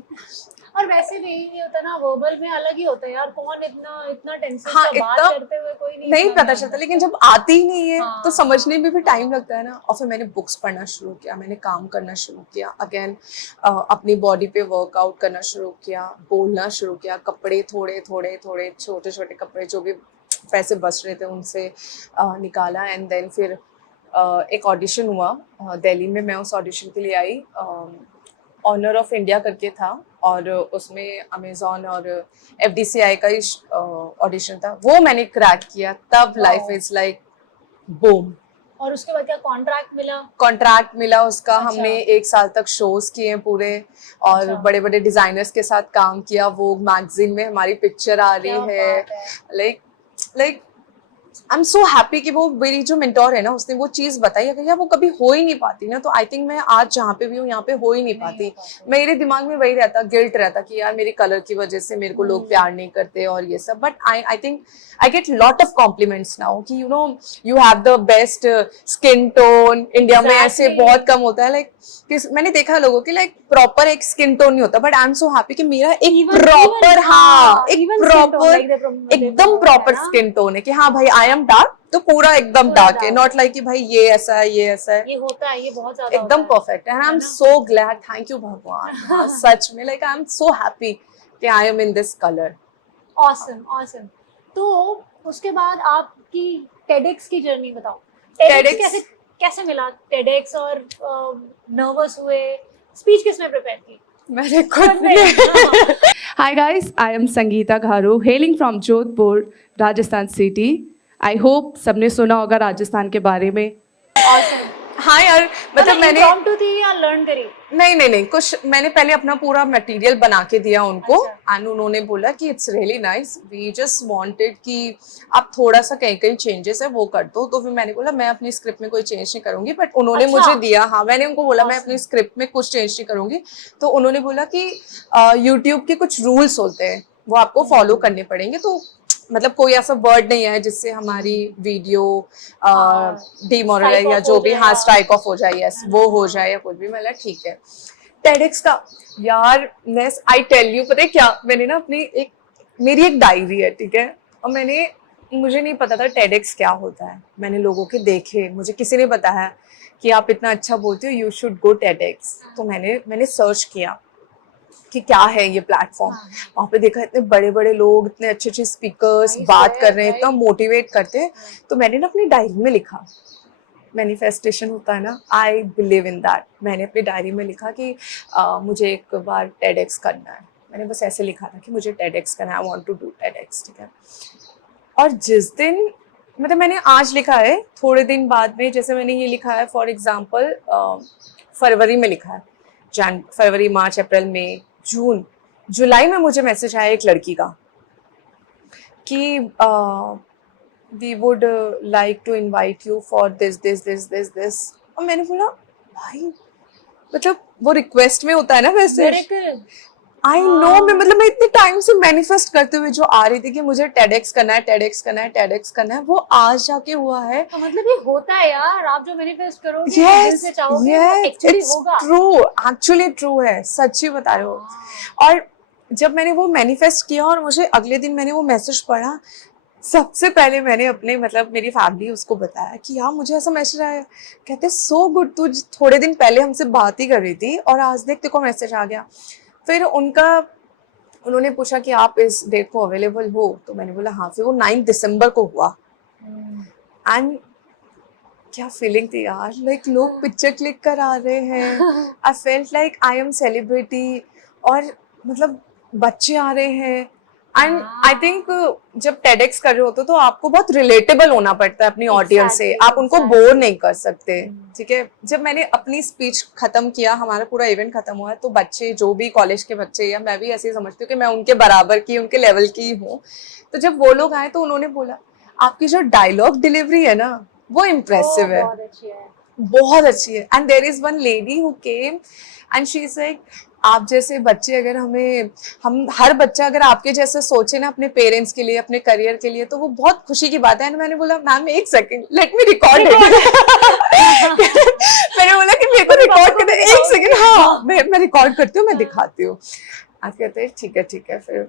और वैसे भी ये होता ना, वर्बल में अलग ही होता है यार, कौन इतना टेंशन हाँ, से बात करते हुए कोई नहीं पता चलता, लेकिन जब आती ही नहीं है तो समझने में भी टाइम लगता है ना। और फिर मैंने बुक्स पढ़ना शुरू किया, मैंने काम करना शुरू किया, अगेन अपनी बॉडी पे वर्कआउट करना शुरू किया, बोलना शुरू किया, कपड़े थोड़े छोटे छोटे कपड़े जो भी पैसे बच रहे थे उनसे निकाला। एंड देन फिर एक ऑडिशन हुआ दिल्ली में, मैं उस ऑडिशन के लिए आई। ऑनर ऑफ इंडिया करके था और उसमें अमेजोन और FDCI का ही ऑडिशन था, वो मैंने क्रैक किया, तब लाइफ इज लाइक बूम। और उसके बाद क्या कॉन्ट्रैक्ट मिला? कॉन्ट्रैक्ट मिला उसका। अच्छा। हमने 1 साल तक शोज किए पूरे, और अच्छा। बड़े बड़े डिजाइनर्स के साथ काम किया। वो मैगजीन में हमारी पिक्चर आ रही क्या है। बात है। Like I am so happy कि वो मेरी जो मेंटोर है ना, उसने वो चीज बताई। अगर यार वो कभी हो ही नहीं पाती ना, तो आई थिंक मैं आज जहाँ पे भी हूँ यहाँ पे हो ही नहीं पाती। मेरे दिमाग में वही रहता, गिल्ट रहता कि यार मेरी कलर की वजह से मेरे को लोग प्यार नहीं करते और ये सब। But I think I get lot of compliments now कि you know you have the best skin tone. India में ऐसे Exactly. बहुत कम होता है। लाइक मैंने देखा है लोगों की लाइक प्रॉपर एक स्किन टोन नहीं होता, but I am so happy कि मेरा एक प्रॉपर, हाँ एक even skin tone, proper like they एकदम promote प्रॉपर है ना? स्किन टोन है कि हाँ भाई आई एम डार्क तो पूरा एकदम पूरा डार्क है, dark नॉट लाइक कि भाई ये ऐसा है ये ऐसा है। ये होता है, ये बहुत ज्यादा एकदम होता है। परफेक्ट है। एंड आई एम ना? सो ग्लैड, थैंक यू भगवान। हाँ, सच में like I am so happy कि I am in this colour. Awesome awesome. तो उसके बाद आपकी TEDx की जर्नी बताओ। TEDx कैसे कैसे मिला TEDx, और नर्वस हुए? स्पीच किसने प्रिपेयर की? मैंने खुद में? ने Hi guys, I am Sangeeta Gharu, hailing from Jodhpur, Rajasthan city. I hope सबने सुना होगा राजस्थान के बारे में। ऑसम। हाँ यार, मतलब मैंने impromptu थी या लर्न करी? नहीं कुछ मैंने पहले अपना पूरा मटेरियल बना के दिया उनको। अच्छा। एंड उन्होंने बोला कि it's really nice, we just wanted कि आप थोड़ा सा कहीं चेंजेस है वो कर दो। तो फिर मैंने बोला मैं अपनी स्क्रिप्ट में कोई चेंज नहीं करूंगी, बट उन्होंने अच्छा। मुझे दिया। हाँ, मैंने उनको बोला मैं Awesome. अपनी स्क्रिप्ट में कुछ चेंज नहीं करूंगी। तो उन्होंने बोला कि यूट्यूब के कुछ रूल्स होते हैं वो आपको फॉलो करने पड़ेंगे। तो मतलब कोई ऐसा वर्ड नहीं है जिससे हमारी वीडियो डिमोरलाइज या जो भी, हाँ स्ट्राइक ऑफ हो जाए, यस वो हो जाए या कुछ भी। मतलब ठीक है। TEDx का यार नेस आई टेल यू, पता है क्या, मैंने ना अपनी मेरी एक डायरी है, ठीक है, और मुझे नहीं पता था TEDx क्या होता है। मैंने लोगों के देखे, मुझे किसी ने बताया कि आप इतना अच्छा बोलते हो, यू शुड गो TEDx। तो मैंने सर्च किया कि क्या है ये प्लेटफॉर्म। वहाँ पे देखा इतने बड़े बड़े लोग, इतने अच्छे अच्छे स्पीकर्स बात कर रहे हैं, इतना मोटिवेट करते हैं। तो मैंने ना अपनी डायरी में लिखा, मैनिफेस्टेशन होता है ना, आई बिलीव इन दैट। मैंने अपनी डायरी में लिखा कि मुझे एक बार TEDx करना है। मैंने बस ऐसे लिखा था कि मुझे TEDx करना है, I want to do TEDx, ठीक है। और जिस दिन, मतलब मैंने आज लिखा है, थोड़े दिन बाद में, जैसे मैंने ये लिखा है फॉर एग्जांपल फरवरी में लिखा है, फरवरी, मार्च, अप्रैल, मई, जून, जुलाई में मुझे मैसेज आया एक लड़की का कि we would like to invite you for this. और मैंने बोला भाई, मतलब वो रिक्वेस्ट में होता है ना मैसेज। आई नो, मैं इतने टाइम से मैनिफेस्ट करते हुए जो आ रही थी कि मुझे TEDx करना है, वो आज जाके हुआ है। तो मतलब ये होता है यार, आप जो मैनिफेस्ट करोगे, दिल से चाहोगे, वो एक्चुअली होगा। ट्रू, एक्चुअली ट्रू है, सच्ची बता रहे हो। और जब मैंने वो मैनिफेस्ट किया और मुझे अगले दिन मैंने वो मैसेज पढ़ा, सबसे पहले मैंने अपने, मतलब मेरी फैमिली, उसको बताया कि यार मुझे ऐसा मैसेज आया। कहते सो गुड, तू थोड़े दिन पहले हमसे बात ही कर रही थी और आज देख तेरे को मैसेज आ गया। फिर उन्होंने पूछा कि आप इस डेट को अवेलेबल हो, तो मैंने बोला हाँ। फिर वो 9 दिसंबर को हुआ। एंड क्या फीलिंग थी यार, लाइक लोग पिक्चर क्लिक कर आ रहे हैं, I felt like I am celebrity, और मतलब बच्चे आ रहे हैं। एंड आई थिंक जब TEDx कर रहे होते तो आपको बहुत रिलेटेबल होना पड़ता है अपनी ऑडियंस से, आप उनको बोर नहीं कर सकते, ठीक है। जब मैंने अपनी स्पीच खत्म किया, हमारा पूरा इवेंट खत्म हुआ, तो बच्चे, जो भी कॉलेज के बच्चे, या मैं भी ऐसे ही समझती हूँ कि मैं उनके बराबर की, उनके लेवल की हूँ, तो जब वो लोग आए तो उन्होंने बोला आपकी जो डायलॉग डिलीवरी है ना, वो इम्प्रेसिव है, बहुत अच्छी है। And there is one lady who came and she is like, आप जैसे बच्चे अगर हम हर बच्चा अगर आपके जैसे सोचे ना अपने पेरेंट्स के लिए, अपने करियर के लिए, तो वो बहुत खुशी की बात है। एंड मैंने बोला मैम एक second, let me record it. मैंने बोला कि मेरे को रिकॉर्ड कर दे, एक सेकंड, हाँ मैं रिकॉर्ड करती हूँ, मैं दिखाती हूँ। आप कहते हैं ठीक है। फिर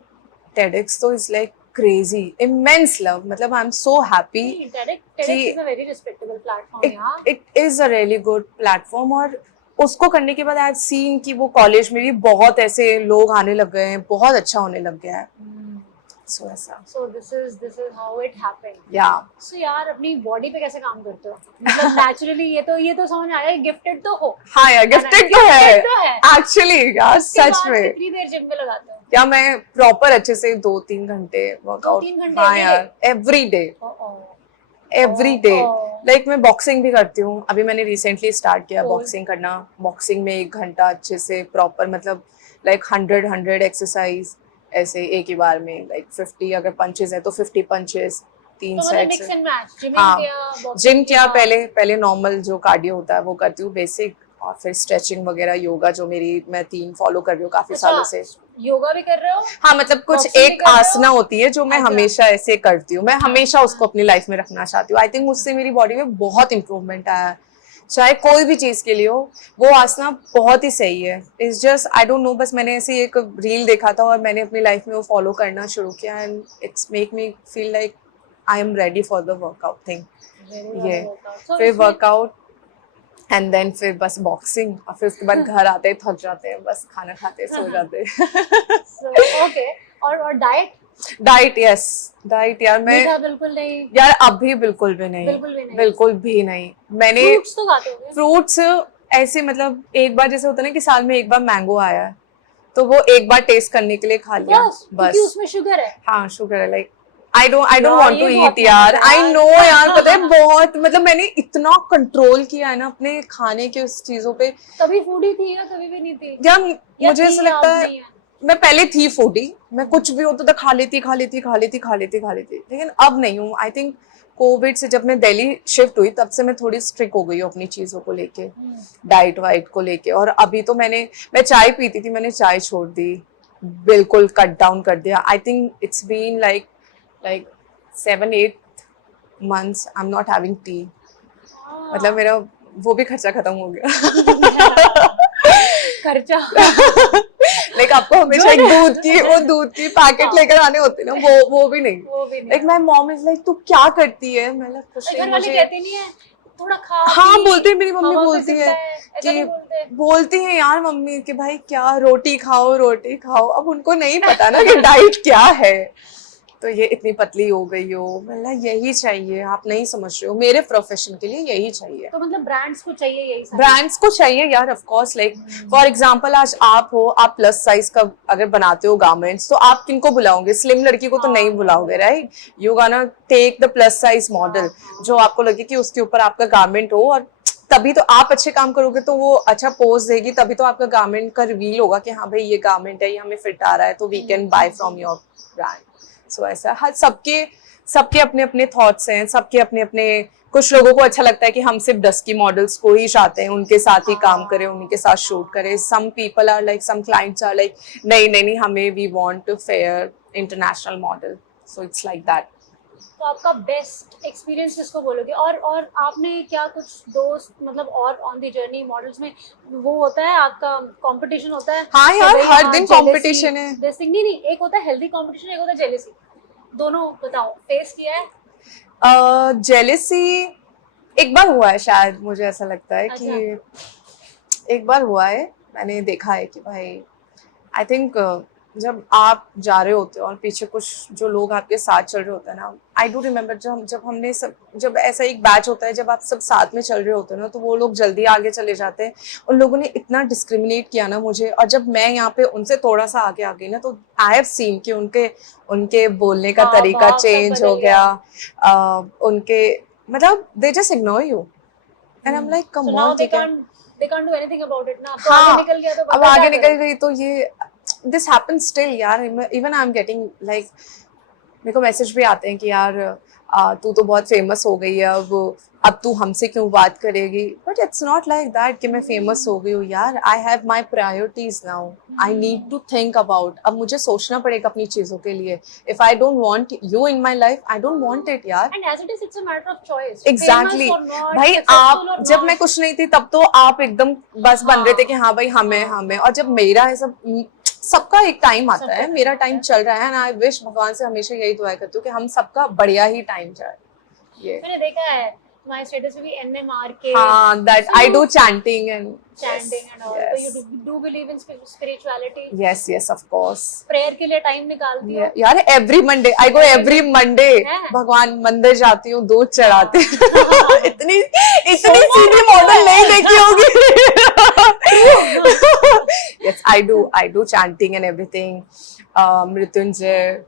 TEDx तो is like crazy, immense love, मतलब I am so happy. TEDx is a very respectable platform, यार। It is a really good platform. और उसको करने के बाद आई हैड सीन कि वो कॉलेज में भी बहुत ऐसे लोग आने लग गए हैं, बहुत अच्छा होने लग गया है। सो ऐसा So this is how it happened. या So यार अपनी बॉडी पे कैसे काम करते हो? मतलब नेचुरली ये तो समझ आया, गिफ्टेड तो हो। हाँ यार गिफ्टेड तो है Gifted तो है। एक्चुअली यार उसके सच बाद में कितनी देर जिम में लगाते हो? या मैं प्रॉपर अच्छे से 2-3 घंटे वर्कआउट 2-3 घंटे हाँ every यार every day every day like मैं बॉक्सिंग भी करती हूँ अभी मैंने रिसेंटली स्टार्ट किया बॉक्सिंग करना बॉक्सिंग में 1 घंटा अच्छे से प्रॉपर मतलब लाइक 100 एक्सरसाइज ऐसे एक ही बार में लाइक 50 अगर पंचेस है तो 50 पंचेस 3 तो मतलब mix sets and match, gym हाँ किया, boxing जिम किया किया। पहले नॉर्मल जो कार्डियो होता है वो करती हूँ बेसिक और फिर स्ट्रेचिंग वगैरह योगा जो मैं 3 फॉलो कर रही हूँ काफी सालों से योगा भी कर रहे हो? हाँ मतलब कुछ Boxing भी एक कर रहे हो? आसना होती है जो मैं अच्छा। हमेशा ऐसे करती हूँ मैं हमेशा उसको अपनी लाइफ में रखना चाहती हूँ आई थिंक उससे मेरी बॉडी में बहुत इंप्रूवमेंट आया है चाहे कोई भी चीज के लिए हो वो आसना बहुत ही सही है it's just I don't no बस मैंने ऐसे एक रील देखा था और मैंने अपनी लाइफ में वो फॉलो करना शुरू किया and it's make me feel like I am ready for the workout thing ये So फिर इसमें- वर्कआउट एंड देन फिर बस बॉक्सिंग और फिर उसके बाद घर आते थक जाते हैं बस खाना खाते सो जाते So, okay. और डाइट? डाइट यस डाइट यार मैं मीठा बिल्कुल नहीं? यार अभी बिल्कुल भी नहीं बिल्कुल भी नहीं मैंने फ्रूट्स तो खाते होगे? फ्रूट्स ऐसे मतलब एक बार जैसे होता है ना कि साल में एक बार मैंगो आया है तो वो एक बार टेस्ट करने के लिए खा लिया बस क्योंकि बस उसमें शुगर है। हाँ शुगर है लाइक आई डोंट यार, वांट टू ये बहुत ईट यार मजा है आई नो यार पता है बहुत मतलब मैंने इतना कंट्रोल किया है ना अपने खाने के उस चीजों पे कभी फूडी थी या कभी भी नहीं थी? यार या मुझे थी ऐसा या लगता अब है नहीं है? मैं पहले थी फूडी मैं कुछ भी होता था खा लेती लेकिन अब नहीं हूँ आई थिंक कोविड से जब मैं दिल्ली शिफ्ट हुई तब से मैं थोड़ी स्ट्रिक्ट हो गई हूँ अपनी चीजों को लेके डाइट वाइट को लेके और अभी तो मैं चाय पीती थी मैंने चाय छोड़ दी बिल्कुल कट डाउन कर दिया I think it's been like 7-8 months I'm not having tea मतलब मेरा वो भी खर्चा खत्म हो गया खर्चा लाइक आपको हमेशा एक दूध की पैकेट लेकर आने होते हैं ना वो भी नहीं वो भी नहीं। Like my mom is like तू क्या करती है मैं लाइक कुछ घर नहीं वाले मुझे कहते नहीं है थोड़ा खा हाँ पी, बोलते हैं मेरी मम्मी हवा बोलती से है ऐसा कि नहीं बोलते? बोलती है यार मम्मी कि भाई क्या रोटी खाओ अब उनको नहीं पता ना कि डाइट क्या है तो ये इतनी पतली हो गई हो मतलब यही चाहिए आप नहीं समझ रहे हो मेरे प्रोफेशन के लिए यही चाहिए तो मतलब ब्रांड्स को चाहिए यही सारी? ब्रांड्स को चाहिए यार of course like for example आज आप प्लस साइज का अगर बनाते हो गारमेंट्स तो आप किनको बुलाओगे स्लिम लड़की को तो नहीं बुलाओगे right you gonna take the plus size model जो आपको लगे कि उसके ऊपर आपका गारमेंट हो और तभी तो आप अच्छे काम करोगे तो वो अच्छा पोज देगी तभी तो आपका गारमेंट का रिवील होगा कि हाँ भाई ये गारमेंट है ये हमें फिट आ रहा है तो we can buy from your brand so ऐसा हर सबके अपने अपने थॉट्स हैं सबके अपने अपने कुछ लोगों को अच्छा लगता है कि हम सिर्फ डस्की मॉडल्स को ही चाहते हैं उनके साथ ही काम करें उन्हीं के साथ शूट करें some people are like some clients are like नहीं हमें we want to fair international model so it's like that तो आपका बेस्ट एक्सपीरियंस किसको बोलोगे और आपने क्या कुछ दोस्त मतलब और ऑन द जर्नी मॉडल्स में वो होता है आपका कंपटीशन होता है? हाँ कि यार, भाई हर हाँ, दिन jealousy, competition है। this thing नहीं एक होता है हेल्दी कंपटीशन एक होता है जेलेसी दोनों बताओ फेस किया है? जेलेसी एक बार हुआ है शायद मुझे ऐसा लगता है कि एक बार हुआ है मैंने देखा है कि भाई आई थिंक जब आप जा रहे होते हो और पीछे कुछ जो लोग आपके साथ चल रहे होते हैं ना आई डू रिमेम्बर जब ऐसा एक बैच होता है जब आप सब साथ में चल रहे होते हो ना तो वो लोग जल्दी आगे चले जाते हैं उन लोगों ने इतना डिस्क्रिमिनेट किया ना मुझे और जब मैं यहाँ पे उनसे थोड़ा सा आगे आ गई ना तो आई हैव सीन कि उनके बोलने का तरीका चेंज हो गया उनके मतलब they just ignore you and I am like come on they can't do anything about it ना अब हाँ, आगे निकल गया तो अब आगे निकल गई तो ये this happens still यार even I'm getting like मेरे को मैसेज भी आते हैं कि यार तू तो बहुत फेमस हो गई है अब तू हमसे क्यों बात करेगी but it's not like that कि मैं फेमस हो गई हूँ यार I have my priorities now I need to think about अब मुझे सोचना पड़ेगा अपनी चीजों के लिए if I don't want you in my life I don't want it यार and as it is it's a matter of choice exactly भाई आप जब मैं कुछ नहीं थी तब तो आप एकदम बस बन रहे थे कि हाँ भाई हमें और जब मेरा ऐसा सबका एक टाइम आता है मेरा टाइम चल रहा है एंड आई विश भगवान से हमेशा यही दुआ करती हूँ कि हम सबका बढ़िया ही टाइम जाए ये मैंने देखा है my status भी NMR के हाँ, that I do chanting and chanting and all. yes. So you do believe in spirituality? yes, of course. Prayer के लिए time निकालती हो? यार every Monday I go every Monday है? भगवान मंदिर जाती हूँ, दूध चढ़ाती हूँ। इतनी सीधी मॉडल नहीं देखी होगी। Yes, I do chanting and everything. Mrityunjay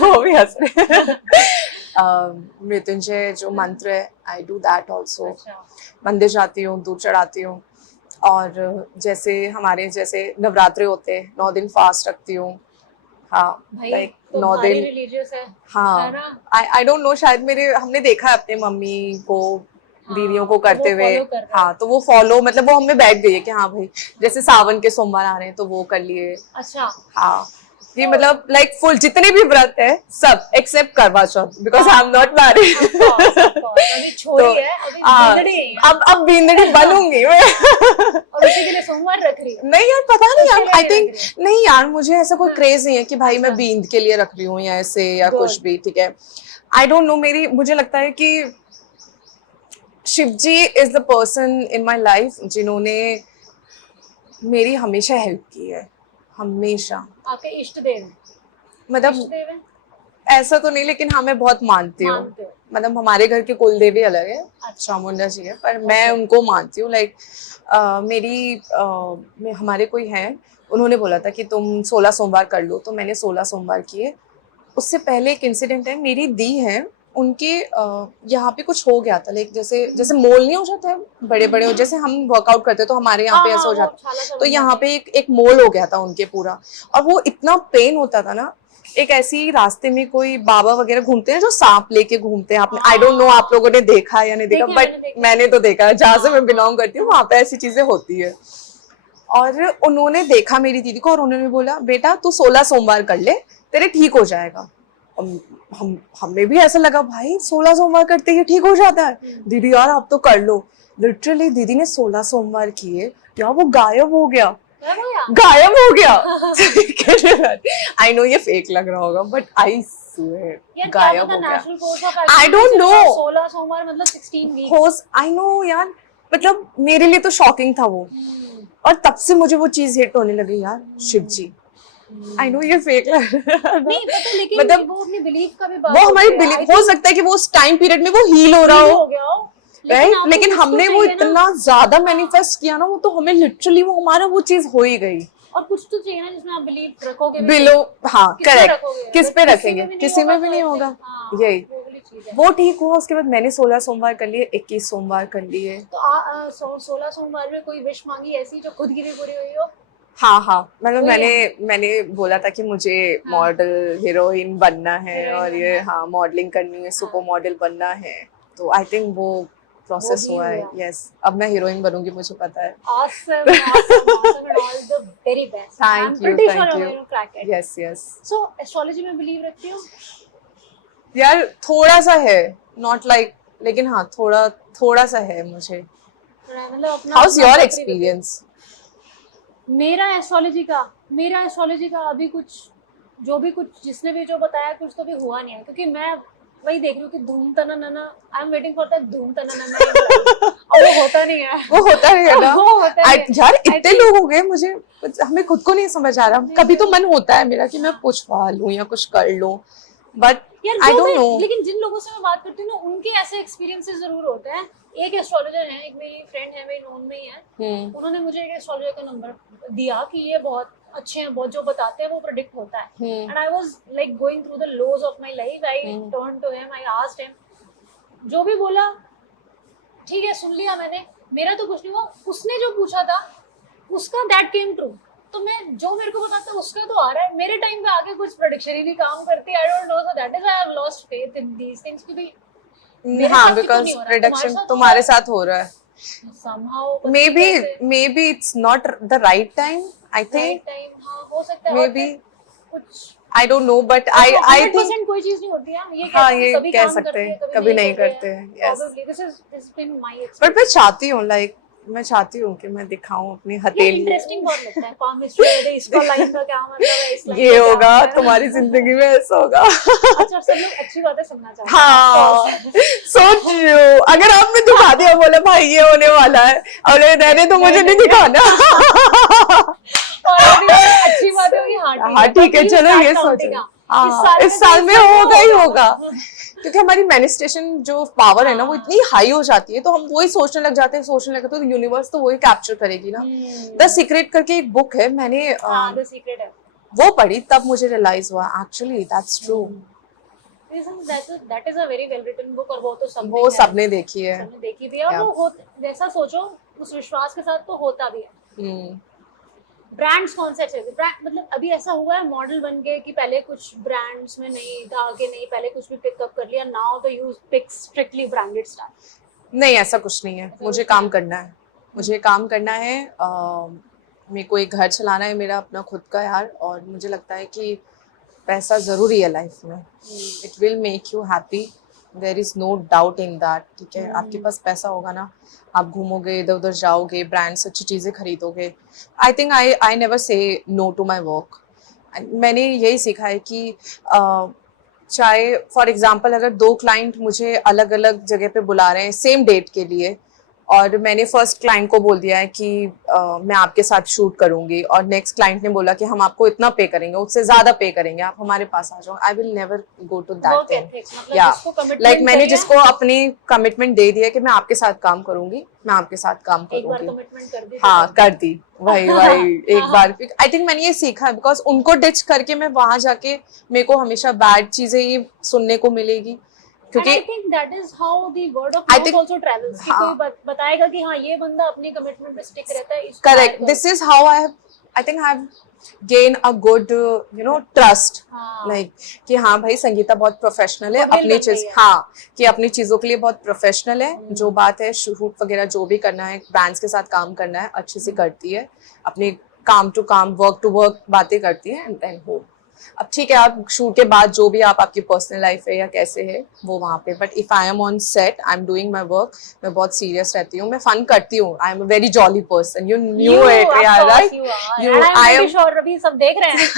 वो भी हंस रहे। मृत्युंजय जो मंत्र है I do that also. अच्छा। मंदिर जाती हूँ, दूध चढ़ाती हूँ, और जैसे हमारे जैसे नवरात्रे होते हैं 9 दिन फास्ट रखती हूँ। हाँ, भाई लाइक तो 9 भारी दिन। religious है हाँ, ना? आई डोंट नो, शायद हमने देखा है अपने मम्मी को, दीदियों को तो करते वो हुए। follow कर रहे हैं। हाँ, तो वो फॉलो, मतलब वो हमें बैठ गई है कि हाँ भाई जैसे सावन के सोमवार आ रहे हैं तो वो कर लिए। अच्छा। हाँ, ये मतलब लाइक फुल जितने भी व्रत है सब except Karva Chauth, because I am not married. अभी छोरी है, अभी बींदड़ी है। अब बींदड़ी बनूंगी मैं। और उसी के लिए सोमवार रख रही है। नहीं यार, पता नहीं यार, उसके आई लिए थिंक रख रही नहीं यार, मुझे ऐसा कोई क्रेज नहीं है कि भाई मैं अच्छा। बींद के लिए रख रही हूँ या ऐसे या Good. कुछ भी, ठीक है। आई डोंट नो, मुझे लगता है कि Shivji is the person in my life जिन्होंने मेरी हमेशा हेल्प की है, हमेशा। आपके इष्ट देव? मतलब इष्ट देव है? ऐसा तो नहीं, लेकिन हाँ मैं बहुत मानती हूँ। मानते हो? मतलब हमारे घर के कुल देवी अलग है, अच्छा। चामुंडा जी है, पर मैं उनको मानती हूँ। लाइक हमारे कोई है, उन्होंने बोला था कि तुम 16 सोमवार कर लो, तो मैंने 16 सोमवार किए। उससे पहले एक इंसिडेंट है, मेरी दी है, उनके यहाँ पे कुछ हो गया था, लाइक जैसे मोल नहीं हो जाता है बड़े बड़े, जैसे हम वर्कआउट करते हैं तो हमारे यहाँ पे ऐसा हो जाता है, तो यहाँ पे एक मोल हो गया था उनके पूरा, और वो इतना पेन होता था ना। एक ऐसी रास्ते में कोई बाबा वगैरह घूमते हैं जो सांप लेके घूमते हैं, आपने आई डोंट नो आप लोगों ने देखा या नहीं देखा, बट मैंने तो देखा है, जहाँ से मैं बिलोंग करती हूँ वहां पे ऐसी चीजें होती है। और उन्होंने देखा मेरी दीदी को और उन्होंने बोला, बेटा तू 16 सोमवार कर ले, तेरे ठीक हो जाएगा। हमें भी ऐसा लगा, भाई 16 सोमवार करते ही ठीक हो जाता है? दीदी यार आप तो कर लो। लिटरली दीदी ने 16 सोमवार किए यार, वो गायब हो गया। आई नो ये फेक लग रहा होगा, बट आई स्वेयर गायब हो गया। आई डोंट नो, 16 सोमवार मतलब 16 वीक्स। आई नो यार, मतलब मेरे लिए तो शॉकिंग था वो, और तब से मुझे वो चीज हिट होने लगी यार, शिव जी। आई नो ये फेक लग रहा है, नहीं पता, लेकिन मतलब वो अपनी बिलीफ का भी बात वो हमारी होती है। बिलीफ हो सकता है कि वो उस टाइम पीरियड में वो हील हो रहा हो हो, गया हो, राइट, आपको लेकिन कुछ तो हमने वो चाहिए ना। इतना ज्यादा मैनिफेस्ट किया ना, वो तो हमें लिटरली वो हमारा वो चीज हो ही गई। और कुछ तो चाहिए ना जिसमें आप बिलीव रखोगे भी। बिलो, हाँ किस पे करेक्ट, रखोगे? किस पे अगर रखेंगे, किसी में भी नहीं होगा। हाँ, यही वो वाली चीज है। वो ठीक हुआ, उसके बाद मैंने 16 सोमवार कर लिए, 21 सोमवार कर लिए। तो 16 सोमवार में कोई विश मांगी ऐसी जो खुद की भी पूरी हुई हो? हाँ, मतलब वही मैंने बोला था कि मुझे मॉडल हीरोइन बनना है, हीरोइन और ये हाँ मॉडलिंग करनी है, सुपर मॉडल बनना है, तो आई थिंक वो प्रोसेस भी हुआ है। हुआ। यस, अब मैं हीरोइन बनूंगी, मुझे पता है। Awesome and all the very best. I'm thank you, pretty sure thank I'm you. going to crack it. Yes So astrology में believe रखती हो? यार थोड़ा सा है, नॉट लाइक, लेकिन हाँ थोड़ा सा है मुझे। मतलब अपना हाउस अपना योर प्रकृति- एक्सपीरियंस? मेरा एस्ट्रोलॉजी का अभी कुछ जो भी कुछ जिसने भी जो बताया कुछ तो भी हुआ नहीं है, क्योंकि मैं वही देख रही हूँ कि धूम तना नना, I am waiting for that धूम तना नना, और वो होता नहीं है। वो होता है ना। वो होता नहीं है। यार इतने लोग हो गए, मुझे हमें खुद को नहीं समझ आ रहा। कभी तो मन होता है मेरा कि मैं पूछवा लूं या कुछ कर लूं, बट आई डोंट नो। लेकिन जिन लोगों से मैं बात करती हूँ ना, उनके ऐसे एक्सपीरियंसेस जरूर होते हैं। एक एस्ट्रोलॉजर है, एक मेरी फ्रेंड है, मेरी नोन में ही है, उन्होंने मुझे एक एस्ट्रोलॉजर का नंबर दिया कि ये बहुत अच्छे हैं, बहुत जो बताते हैं वो प्रेडिक्ट होता है। And I was like going through the lows of my life, I turn to him, I asked him, जो भी बोला ठीक है, सुन लिया मैंने, मेरा तो कुछ नहीं हुआ, उसने जो पूछा था उसका दैट केम ट्रू, तो मैं जो मेरे को बताता उसका तो आ रहा है, मेरे टाइम पे आके कुछ प्रेडिक्शन ही नहीं काम करती। I don't know, so that is I have lost faith in these things, क्योंकि हाँ, बिकॉज प्रेडिक्शन तुम्हारे साथ हो रहा है। somehow may be it's not the right time, I think, time, हाँ हो सकता है, मे और बी, फिर कुछ आई don't no, but I think 100% कोई चीज नहीं होती है, ये हाँ, कहते हैं, ये कभी कह काम सकते करते हैं, हैं, कभी नहीं करते हैं। Yes, Probably this has been my experience. But मैं चाहती हूँ लाइक मैं चाहती हूँ कि मैं दिखाऊं अपनी ये हथेली। इंटरेस्टिंग बहुत लगता है palm mystery, इसका लाइन का क्या मतलब है, इस लाइन ये का क्या होगा मतलब है। तुम्हारी जिंदगी में, ऐसा होगा। अच्छा, सब लोग अच्छी बातें सुनना चाहते हैं। हाँ, सोच रही हूँ अगर आपने दिखा दिया, बोले भाई ये होने वाला है, और रहने तो मुझे नहीं दिखाना। और अच्छी बात होगी। हाँ ठीक है, चलो ये सोचो। हाँ, इस साल में होगा ही होगा, क्योंकि हमारी मैनिफेस्टेशन जो पावर है ना वो इतनी हाई हो जाती है, तो हम वही सोचने लग जाते हैं, तो यूनिवर्स तो वही कैप्चर करेगी ना। द सीक्रेट करके एक बुक है, मैंने हाँ, द सीक्रेट है। वो पढ़ी, तब मुझे रियलाइज हुआ actually that's true. That is a very well written book, और वो तो सबने वो सबने देखी है। सबने देखी भी है, और Yeah. वो जैसा सोचो उस विश्वास के साथ तो होता भी है। हम्म, ब्रांड्स कौन से अच्छे थे? मतलब अभी ऐसा हुआ है, मॉडल बन गए कि पहले कुछ ब्रांड्स में नहीं था कि नहीं, पहले कुछ भी पिकअप कर लिया, नाउ तो you pick strictly branded stuff. नहीं ऐसा कुछ नहीं है, मुझे काम करना है, मुझे काम करना है। मेरे को एक घर चलाना है मेरा अपना खुद का यार, और मुझे लगता है कि पैसा ज़रूरी है लाइफ में। It will make you happy, there is no doubt in that. ठीक है, आपके पास पैसा होगा ना, आप घूमोगे, इधर उधर जाओगे, ब्रांड्स अच्छी चीज़ें खरीदोगे। I think I never say no to my work. मैंने यही सीखा है कि चाहे फॉर एग्जांपल अगर 2 क्लाइंट मुझे अलग अलग जगह पे बुला रहे हैं सेम डेट के लिए, और मैंने फर्स्ट क्लाइंट को बोल दिया है कि मैं आपके साथ शूट करूंगी, और नेक्स्ट क्लाइंट ने बोला कि हम आपको इतना पे करेंगे, उससे ज्यादा पे करेंगे, आप हमारे पास आ जाओ, I will never go to that thing. या लाइक मैंने जिसको अपनी कमिटमेंट दे दी है कि मैं आपके साथ काम करूंगी, मैं आपके साथ काम एक बार करूंगी। कमिटमेंट कर दी, हाँ कर दी, वही एक बार। आई थिंक मैंने ये सीखा है, बिकॉज उनको डिच करके मैं वहां जाके मेरे को हमेशा बैड चीजें ही सुनने को मिलेगी, क्योंकि I think that is how the word of I mouth think- also travels, कि हाँ। कोई बताएगा कि हाँ ये बंदा अपनी कमिटमेंट पे स्टिक रहता है, इसको correct, hire this is how I think I gain a good trust, हाँ। लाइक कि हाँ भाई संगीता बहुत प्रोफेशनल है, Goodwill अपनी बन चीज, गई है। हाँ कि अपनी चीजों के लिए बहुत प्रोफेशनल है, जो बात है शूट वगैरह जो भी करना है, ब्रांड्स के साथ काम करना है, अच्छे से करती है, अपने काम टू काम, वर्क टू वर्क बातें करती है, एंड देन होम। अब ठीक है, आप शूट के बाद जो भी आपकी पर्सनल लाइफ है या कैसे है वो वहाँ पे, but if I M on set, I am doing my work, मैं बहुत सीरियस रहती हूँ, मैं फन करती हूँ, आई am a very jolly person, you knew it यार, राइट? आई एम श्योर अभी सब देख रहे हैं।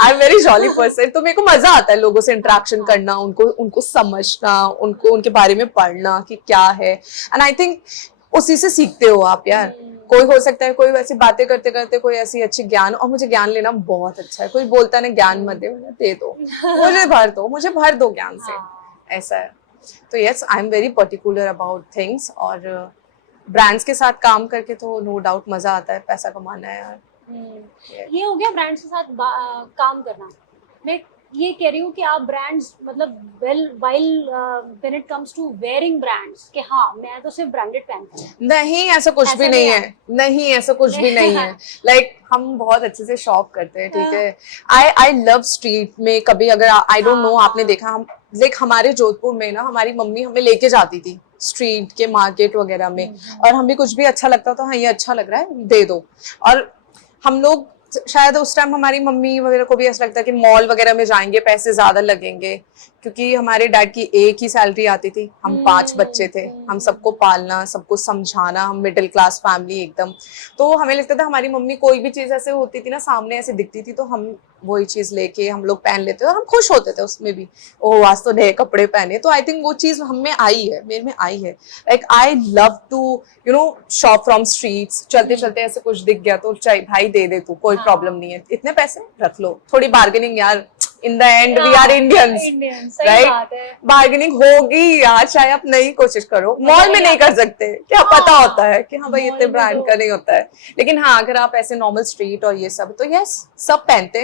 I am very jolly person, तो मेरे को मजा आता है लोगों से इंटरेक्शन करना, उनको समझना, उनको उनके बारे में पढ़ना कि क्या है, एंड आई थिंक उसी से सीखते हो आप यार। कोई हो सकता है कोई वैसी बातें करते करते कोई ऐसी अच्छी ज्ञान, और मुझे ज्ञान लेना बहुत अच्छा है, कोई बोलता है ना ज्ञान मत दे दो, मुझे भर दो ज्ञान से, ऐसा है। तो yes, I am very particular about things, और ब्रांड्स के साथ काम करके तो नो डाउट मजा आता है, पैसा कमाना है यार। ये हो गया ब्रांड्स के साथ काम करना। मैं ये कह रही हूँ कि आप ब्रांड्स, मतलब when it comes to wearing brands, कि हाँ मैं तो सिर्फ ब्रांडेड पहनती हूँ, नहीं ऐसा कुछ भी नहीं है, नहीं ऐसा कुछ भी नहीं है। लाइक हम बहुत अच्छे से शॉप करते हैं, ठीक है। आई लव स्ट्रीट में, कभी अगर आई डोंट नो आपने देखा, हम लाइक हमारे जोधपुर में ना हमारी मम्मी हमें लेके जाती थी स्ट्रीट के मार्केट वगैरह में, और हमें कुछ भी अच्छा लगता था, हाँ ये अच्छा लग रहा है दे दो, और हम लोग शायद उस टाइम हमारी मम्मी वगैरह को भी ऐसा लगता है कि मॉल वगैरह में जाएंगे पैसे ज्यादा लगेंगे, क्योंकि हमारे डैड की एक ही सैलरी आती थी, हम 5 बच्चे थे, हम सबको पालना, सबको समझाना, हम मिडिल क्लास फैमिली एकदम, तो हमें लगता था हमारी मम्मी कोई भी चीज ऐसे होती थी ना सामने ऐसे दिखती थी तो हम वही चीज लेके हम लोग पहन लेते थे, और हम खुश होते थे उसमें भी, ओह आज तो नए कपड़े पहने। तो आई थिंक वो चीज हम में आई है, मेरे में आई है, like I love to shop from streets, चलते चलते ऐसे कुछ दिख गया तो चाहे भाई दे तू, कोई प्रॉब्लम नहीं है, इतने पैसे रख लो, थोड़ी बार्गेनिंग यार, in the end we are Indians, right? Bargaining होगी यार, चाहे आप नई कोशिश करो, मॉल में नहीं कर सकते, क्या पता होता है कि हाँ भाई इतने ब्रांड का नहीं होता है, लेकिन हाँ अगर आप ऐसे नॉर्मल स्ट्रीट और ये सब, तो यस सब पहनते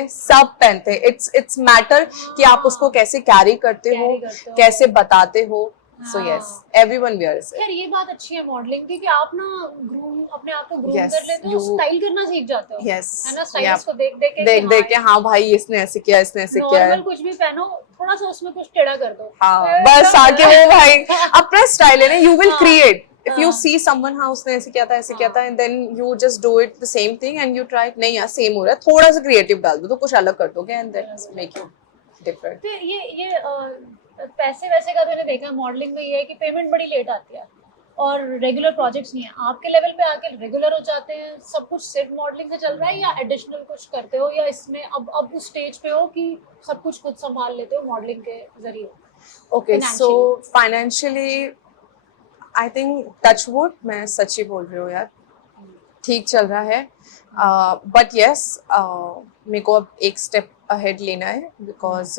हैं, इट्स मैटर कि आप उसको कैसे कैरी करते हो, कैसे बताते हो। So yes, everyone wears it. यार ये बात अच्छी है मॉडलिंग की, कि आप ना अपने आप को ग्रूम Yes, कर लेते हो, स्टाइल करना सीख जाते हो, Yes, है ना? स्टाइलिस्ट को देख देख के हाँ भाई इसने ऐसे किया, इसने ऐसे किया है, नॉर्मल कुछ भी पहनो, थोड़ा सा उसमें कुछ टेढ़ा कर दो, हाँ बस आके वो भाई अपना स्टाइल है ना, you will create, if you see someone हाँ उसने ऐसे किया था ऐसे किया था, and then you just do it the same thing and you try, नहीं यार सेम हो रहा है, थोड़ा सा क्रिएटिव डाल दो तो कुछ अलग कर दोगे, and then make you different। तो ये पैसे वैसे का मैंने देखा मॉडलिंग में, ये है कि पेमेंट बड़ी लेट आती है, और रेगुलर प्रोजेक्ट्स नहीं है, आपके लेवल पे आके रेगुलर हो जाते हैं, सब कुछ सिर्फ मॉडलिंग से चल रहा है या एडिशनल कुछ करते हो, या इसमें अब उस स्टेज पे हो कि सब कुछ खुद संभाल लेते हो मॉडलिंग के जरिए? Okay, so financially I think touch wood, मैं सच ही बोल रही हूँ यार, ठीक चल रहा है। बट यस, मेरे को अब एक स्टेप अहेड लेना है, बिकॉज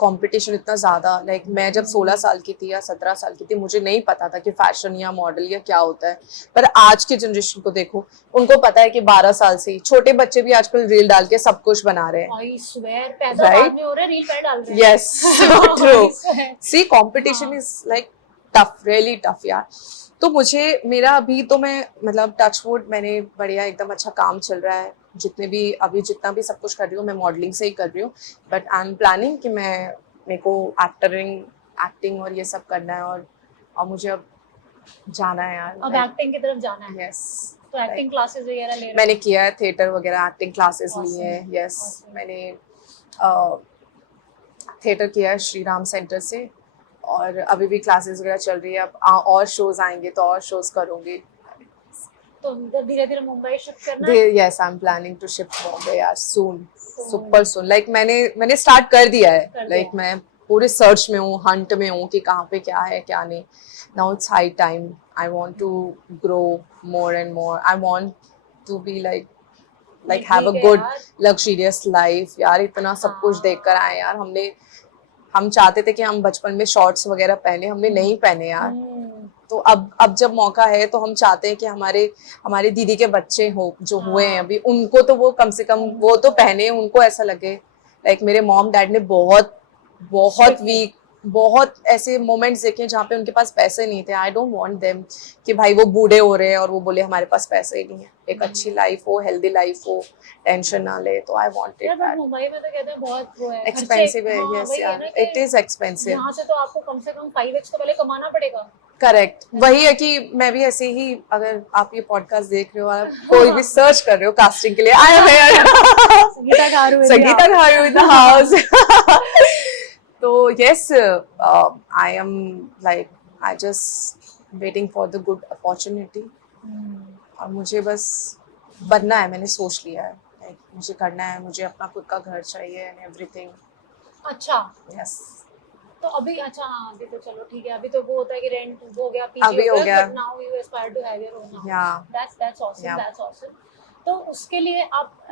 कंपटीशन इतना ज़्यादा, लाइक मैं जब 16 साल की थी या 17 साल की थी, मुझे नहीं पता था कि फैशन या मॉडल या क्या होता है। पर आज की जनरेशन को देखो, उनको पता है कि 12 साल से ही छोटे बच्चे भी आजकल रील डाल के सब कुछ बना रहे हैं। आई स्वेयर, पैदा Right? बाद में हो रहे हैं, रील पे डाल रहे हैं। Yes, so true. I swear. See, competition is like tough, really tough यार। तो मुझे मेरा अभी तो मैं मतलब टच वुड, मैंने बढ़िया एकदम अच्छा काम चल रहा है, जितने भी अभी जितना भी सब कुछ कर रही हूँ मैं मॉडलिंग से ही कर रही हूँ। बट आई एम प्लानिंग कि मेरे को एक्टिंग और ये सब करना है, और मुझे अब जाना है यार। अब एक्टिंग की तरफ जाना है। यस, तो एक्टिंग क्लासेस वगैरह ले रहे हो? मैंने किया है थिएटर वगैरह, एक्टिंग क्लासेस ली Awesome. है। Yes, Awesome. मैंने थिएटर किया है श्री राम सेंटर से, और अभी भी क्लासेस वगैरह चल रही है। अब और शोज आएंगे तो और शोज करूंगी। तो धीरे धीरे मुंबई शिफ्ट करना है? Yes, I am planning to shift Bombay यार, सून, सुपर सून। लाइक मैंने स्टार्ट कर दिया है। लाइक मैं पूरे सर्च में हूँ, हंट में हूँ कि कहाँ पे क्या है क्या नहीं। Now it's high time, I want to grow more and more. I want to be like have a good luxurious life यार। इतना सब कुछ देख कर आए यार। हम चाहते थे कि हम बचपन में शॉर्ट्स वगैरह पहने, हमने नहीं पहने यार। तो अब जब मौका है तो हम चाहते हैं कि हमारे दीदी के बच्चे जो हुए हैं अभी, उनको तो वो कम से कम वो तो पहने, उनको ऐसा लगे। लाइक मेरे मॉम डैड ने बहुत ऐसे मोमेंट्स देखे जहाँ पे उनके पास पैसे नहीं थे। आई डोंट वांट देम कि भाई वो बूढ़े हो रहे हैं और वो बोले हमारे पास पैसे ही नहीं है। एक अच्छी लाइफ हो, हेल्दी लाइफ हो, टेंशन ना ले। तो आई वांटेड यार, दैट। मुंबई में तो कहते हैं बहुत वो है, एक्सपेंसिव है। हाँ, यस वही है यार, ना कि इट इज एक्सपेंसिव। यहाँ से तो आपको कम से कम 5x तो पहले कमाना पड़ेगा। करेक्ट, वही है कि मैं भी ऐसे ही, अगर आप ये पॉडकास्ट देख रहे हो और कोई भी सर्च कर रहे हो कास्टिंग के लिए, I am here, Sangeeta Gharu in the house. तो yes, I am like I just waiting for the good opportunity. और मुझे बस बनना है, मैंने सोच लिया है। लाइक मुझे करना है, मुझे अपना खुद का घर चाहिए एंड एवरीथिंग। अच्छा, यस, तो अभी अच्छा, हाँ अभी तो चलो ठीक है। अभी तो वो होता है कि रेंट हो गया, पीजी अभी हो गया। But now you aspire to have your own house. Yeah. That's awesome, Yeah. That's awesome. तो उसके लिए आप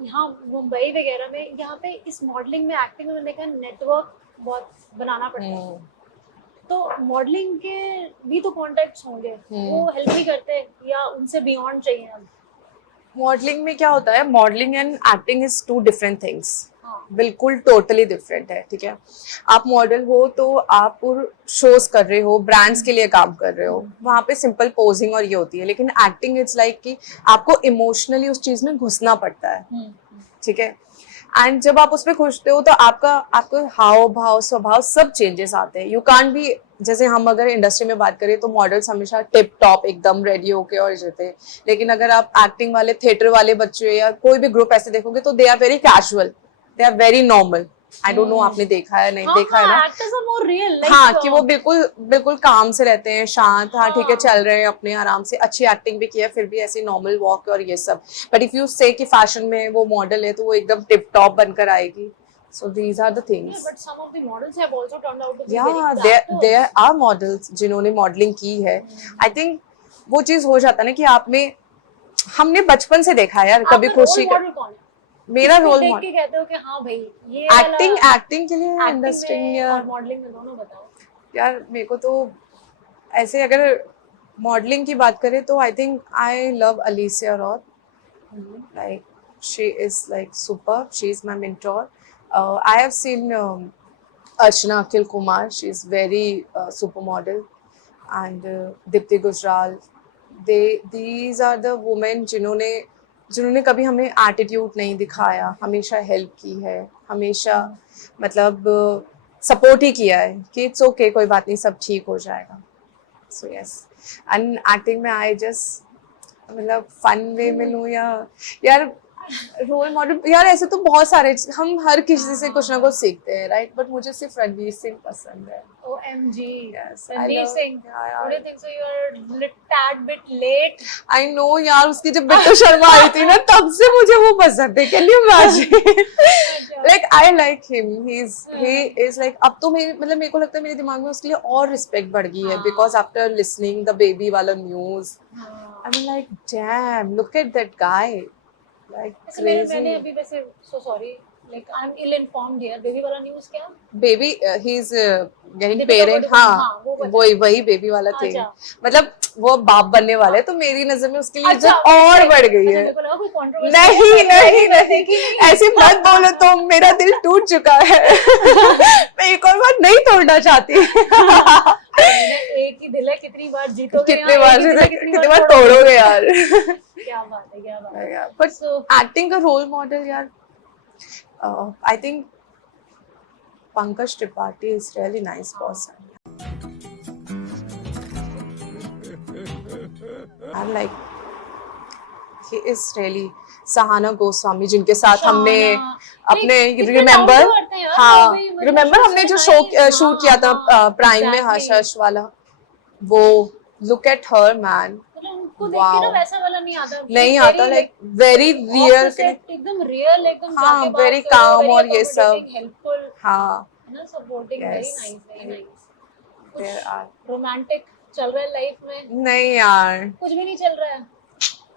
यहाँ मुंबई वगैरह में, यहाँ पे इस मॉडलिंग में, एक्टिंग में, मैंने कहा नेटवर्क बहुत बनाना पड़ता है। तो मॉडलिंग के भी तो कॉन्टेक्ट्स होंगे, वो हेल्प भी करते हैं या उनसे बियॉन्ड चाहिए? अब मॉडलिंग में क्या होता है, modelling and acting is two different things. हाँ, बिल्कुल टोटली डिफरेंट है। ठीक है, आप मॉडल हो तो आप शोज कर रहे हो, ब्रांड्स के लिए काम कर रहे हो, वहाँ पे सिंपल पोजिंग और ये होती है। लेकिन एक्टिंग इट्स लाइक कि आपको इमोशनली उस चीज में घुसना पड़ता है। ठीक है, एंड जब आप उसमें घुसते हो तो आपको हाव भाव स्वभाव सब चेंजेस आते हैं। यू कांट बी, जैसे हम अगर इंडस्ट्री में बात करें तो मॉडल्स हमेशा टिप टॉप एकदम रेडी होके और रहते हैं। लेकिन अगर आप एक्टिंग वाले, थिएटर वाले बच्चे या कोई भी ग्रुप ऐसे देखोगे तो they are very casual, they are very normal. I don't know आपने देखा है नहीं देखा है ना? एक्टर्स आर मोर रियल, हाँ, कि वो बिल्कुल काम से रहते हैं, शांत, हाँ ठीक है चल रहे हैं अपने आराम से, अच्छी एक्टिंग भी किया फिर भी ऐसे नॉर्मल वॉक और ये सब। बट इफ यू से कि फैशन में वो मॉडल है तो वो एकदम टिप टॉप बनकर आएगी। So these are the things. but some of the models have also turned out to be Yeah, very good actors. there are models जिन्होंने मॉडलिंग की है। I think वो चीज हो जाता है ना कि आप में, हमने बचपन से देखा है यार। कभी आपका खुशी role model कौन है? मेरा किसको रोल देख मॉडल के कहते हो कि हाँ भाई ये एक्टिंग के लिए इंडस्ट्री और मॉडलिंग में दोनों बताओ। यार मेरे को तो ऐसे, अगर मॉडलिंग की बात करें तो I think I love Alicia Roth. Like she is like super, she is my mentor. I have seen Archana Akhil Kumar, she is very super model, and Deepti Gujral. These are the women जिन्होंने कभी हमें एटीट्यूड नहीं दिखाया, हमेशा हेल्प की है, हमेशा मतलब सपोर्ट ही किया है कि इट्स ओके, कोई बात नहीं, सब ठीक हो जाएगा। सो यस, एंड एक्टिंग में आई जस्ट मतलब फन वे में लूँ या यार रोल मॉडल यार ऐसे तो बहुत सारे, हम हर किसी से कुछ ना कुछ सीखते हैं, राइट? बट मुझे सिर्फ रणवीर सिंह पसंद है। OMG. Yes, I Ranveer love- Singh. yeah, yeah. What do you think? So you're tad bit late. I know यार, उसकी जब बिट्टू शर्मा आई थी ना तब से मुझे वो पसंद है। Can you imagine? Like I like him, he is like, अब तो मेरे को लगता है मेरे दिमाग में उसके लिए और रिस्पेक्ट बढ़ गई है, because after listening the baby वाला news I am like damn, look at that guy, like ऐसे मैंने अभी वैसे so sorry, like I'm ill informed here. Baby वाला न्यूज़ क्या? Baby he is getting Dipika parent, Padukone, हाँ, हाँ वो पता वही बेबी वाला थिंग, अच्छा। मतलब वो बाप बनने वाले हैं, तो मेरी नजर में उसके लिए अच्छा, इज्जत और बढ़ गई अच्छा, है। मेरे को लगा कोई controversy नहीं है, नहीं मैं नहीं देखी नहीं। ऐसे मत बोलो तुम, मेरा दिल टूट चुका है। मैं एक और बार नहीं तोड़ना चाहती। मेरा एक ही दिल है, कितनी बार जीतोगे कितने यहाँ, बार एक ही दिल है, कितने बार तोड़ोगे यार? क्या बात है, क्या बात है। बट So, एक्टिंग का रोल मॉडल यार, I think Pankaj Tripathi is really nice person. I like he is really Sahana Goswami, जिनके साथ हमने सहाना, अपने कितने रिमेम्बर, down to earth हैं यार, हाँ वो भी, मतलब रिमेम्बर shoot हमने जो से शो nice, शूट हाँ, किया था हाँ, प्राइम में, exactly. हर्ष हर्ष वाला, वो लुक एट हर मैन, मतलब उनको देख के ना Wow. वैसा वाला नहीं आता, नहीं Very, आता, लाइक वेरी रियल, एकदम रियल, एकदम हाँ, जाके बात very करो, calm very और ये सब। accommodating, helpful, हाँ है ना, supporting, very Yes. Nice, very nice. there कुछ are, रोमांटिक चल रहा है लाइफ में? नहीं यार, कुछ भी नहीं चल रहा है?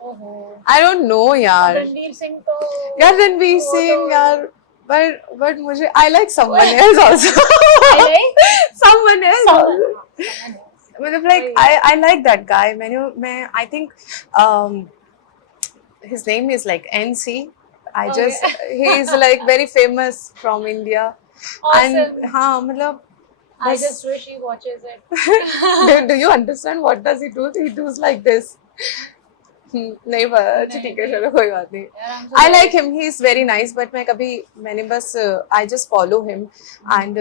ओहो, आई डोंट नो यार, रणवीर सिंह तो यार रणवीर वो सिंह तो- यार, बट मुझे I like someone else also, I like someone else someone. Also, मतलब like I like that guy, मैं I think his name is like NC, I Okay. just he is like very famous from India, and Awesome. हाँ मतलब I बस- just wish he watches it. do you understand what does he do? He does like this. नहीं पता, अच्छा ठीक है, चलो कोई बात नहीं। यार, I'm so I sorry. like him, he is very nice, but मैंने बस I just follow him, and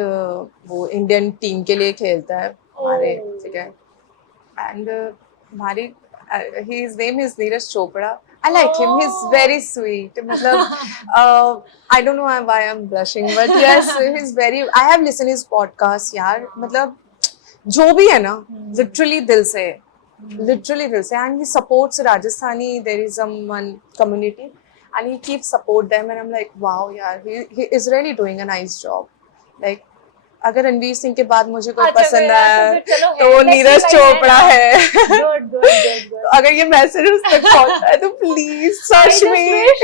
वो इंडियन टीम के लिए खेलता है हमारे, Oh. ठीक है, and हमारी his name is Neeraj Chopra. I like him, he's Oh. very sweet, मतलब I don't know why I'm blushing, but yes, he's very, I have listened his podcast यार, मतलब जो भी है ना, literally दिल से, and he supports Rajasthani, there is one community, and he keeps support them, and I'm like wow यार, he is really doing a nice job, like अगर रणवीर सिंह के बाद मुझे कोई अच्छा, पसंद फिर आया फिर चलो तो वो है, नीरज next line चोपड़ा ना। है। Good, good, good, good. अगर ये मैसेज उस तक पहुंचता है तो please I search just me. wish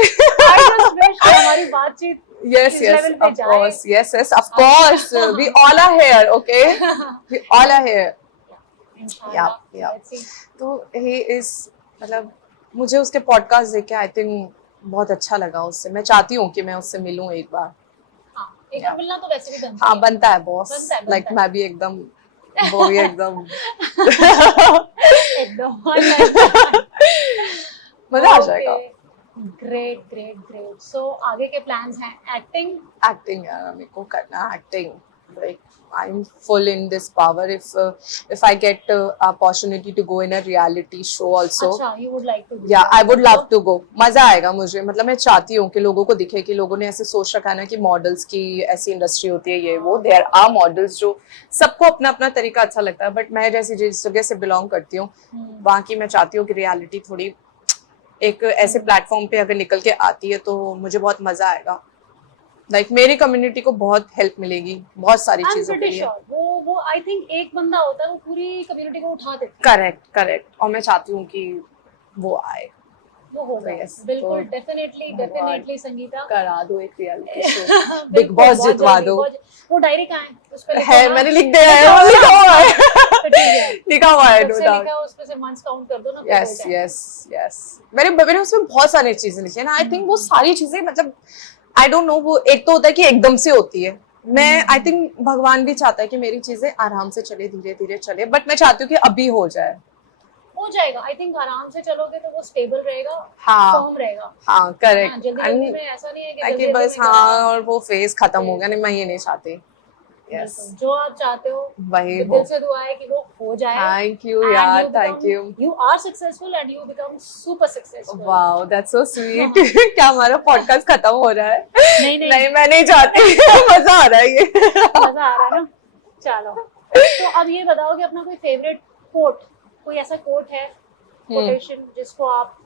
कि हमारी बातचीत Yes, इस yes, level पे of जाए। course, yes, of course. We all are here, okay? We all are here. इंशाल्लाह, Yeah. let's see. तो he is, मतलब मुझे उसके पॉडकास्ट देख के आई थिंक बहुत अच्छा लगा उससे। मैं चाहती हूँ कि मैं उससे मिलूं एक बार। हाँ, एक बार मिलना तो वैसे भी बनता हाँ, है। बनता है बॉस, बनता है, लाइक बनता है। मैं भी एकदम, वो भी एकदम एकदम मजा आ जाएगा। Great great great. सो आगे के प्लान्स हैं? एक्टिंग? एक्टिंग यार, मेरे को करना acting, like I M full in this power, if I get opportunity to go in a reality show also, अच्छा, you would like to do yeah, that. I would love to go, मजा आएगा मुझे, मतलब मैं चाहती हूँ कि लोगों को दिखे कि लोगों ने ऐसे सोच रखा है ना कि मॉडल्स की ऐसी इंडस्ट्री होती है, ये वो, देयर आर मॉडल्स जो सबको अपना अपना तरीका अच्छा लगता है, बट मैं जैसी जिस जगह से बिलोंग करती हूँ वहाँ की मैं चाहती हूँ कि रियलिटी थोड़ी एक ऐसे प्लेटफॉर्म पे अगर निकल के आती है तो मुझे बहुत मजा आएगा, लाइक मेरी कम्युनिटी को बहुत हेल्प मिलेगी बहुत सारी I'm चीजों के pretty लिए। sure वो आई थिंक एक बंदा होता है वो पूरी कम्युनिटी को उठा देता है। करेक्ट, और मैं चाहती हूँ कि वो आए, वो होगा Yes, बिल्कुल, तो डेफिनेटली संगीता। करा दो एक रियलिटी शो, बिल्कुल, बिग बॉस बहुत जितवा जल्दी, दो। वो डायरी कहाँ है? उस पे लिखो है, ना। मैंने लिख दिया है, वो लिखा हुआ है, तो ठीक है। लिखा हुआ है, जब नो से डाउट। लिखा है, उस पे से मंथ्स काउंट कर दो ना, फिर यस हो जाएगा। यस मैंने उसमें बहुत सारी चीजें लिखी है ना, आई थिंक वो सारी चीजें, मतलब आई डोंट नो, वो एक तो होता है कि एकदम से होती है, मैं आई थिंक भगवान भी चाहता है कि मेरी चीजें आराम से चले, धीरे धीरे चले, बट मैं चाहती हूँ कि अभी हो जाए। हो जाएगा, आई थिंक आराम से चलोगे तो वो स्टेबल रहेगा, हाँ। फर्म रहेगा। हाँ, हाँ, करेक्ट, जल्दी में ऐसा नहीं है कि कि जल्दी बस में हाँ करा। और वो फेज खत्म हो गया, नहीं मैं ये नहीं चाहती। Yes. जो आप चाहते हो वही तो हो। दिल से दुआ है कि वो हो जाए। Thank you यार, thank you. You are successful and you become super successful. Wow, that's so sweet. क्या हमारा पॉडकास्ट खत्म हो रहा है? नहीं। नहीं, मैं नहीं चाहती। मजा आ रहा है ये। मजा आ रहा है ना? चलो, तो अब ये बताओ कि अपना कोई फेवरेट कोट, कोई ऐसा कोट है, कोटेशन जिसको आप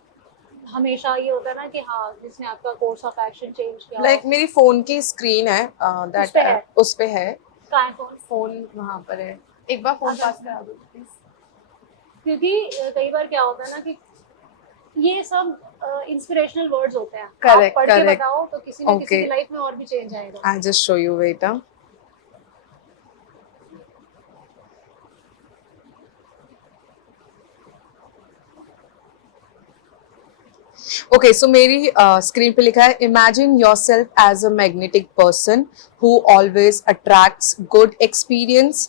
हमेशा, ये होता है ना कि हाँ जिसने आपका कोर्स ऑफ एक्शन चेंज किया हो। Like मेरी फोन की स्क्रीन है, उस पे है? उस पे है। कहाँ है फोन? फोन वहाँ पर है। एक बार फोन पास करा दो प्लीज। क्योंकि कई बार क्या होता है ना कि ये सब इंस्पिरेशनल वर्ड्स होते हैं। Correct, आप पढ़ के correct. बताओ तो किसी ना किसी Okay. की लाइफ में और भी चेंज आएगा। I'll just show you, wait. Okay, so मेरी स्क्रीन पे लिखा है, imagine yourself as a magnetic person who always attracts good experience,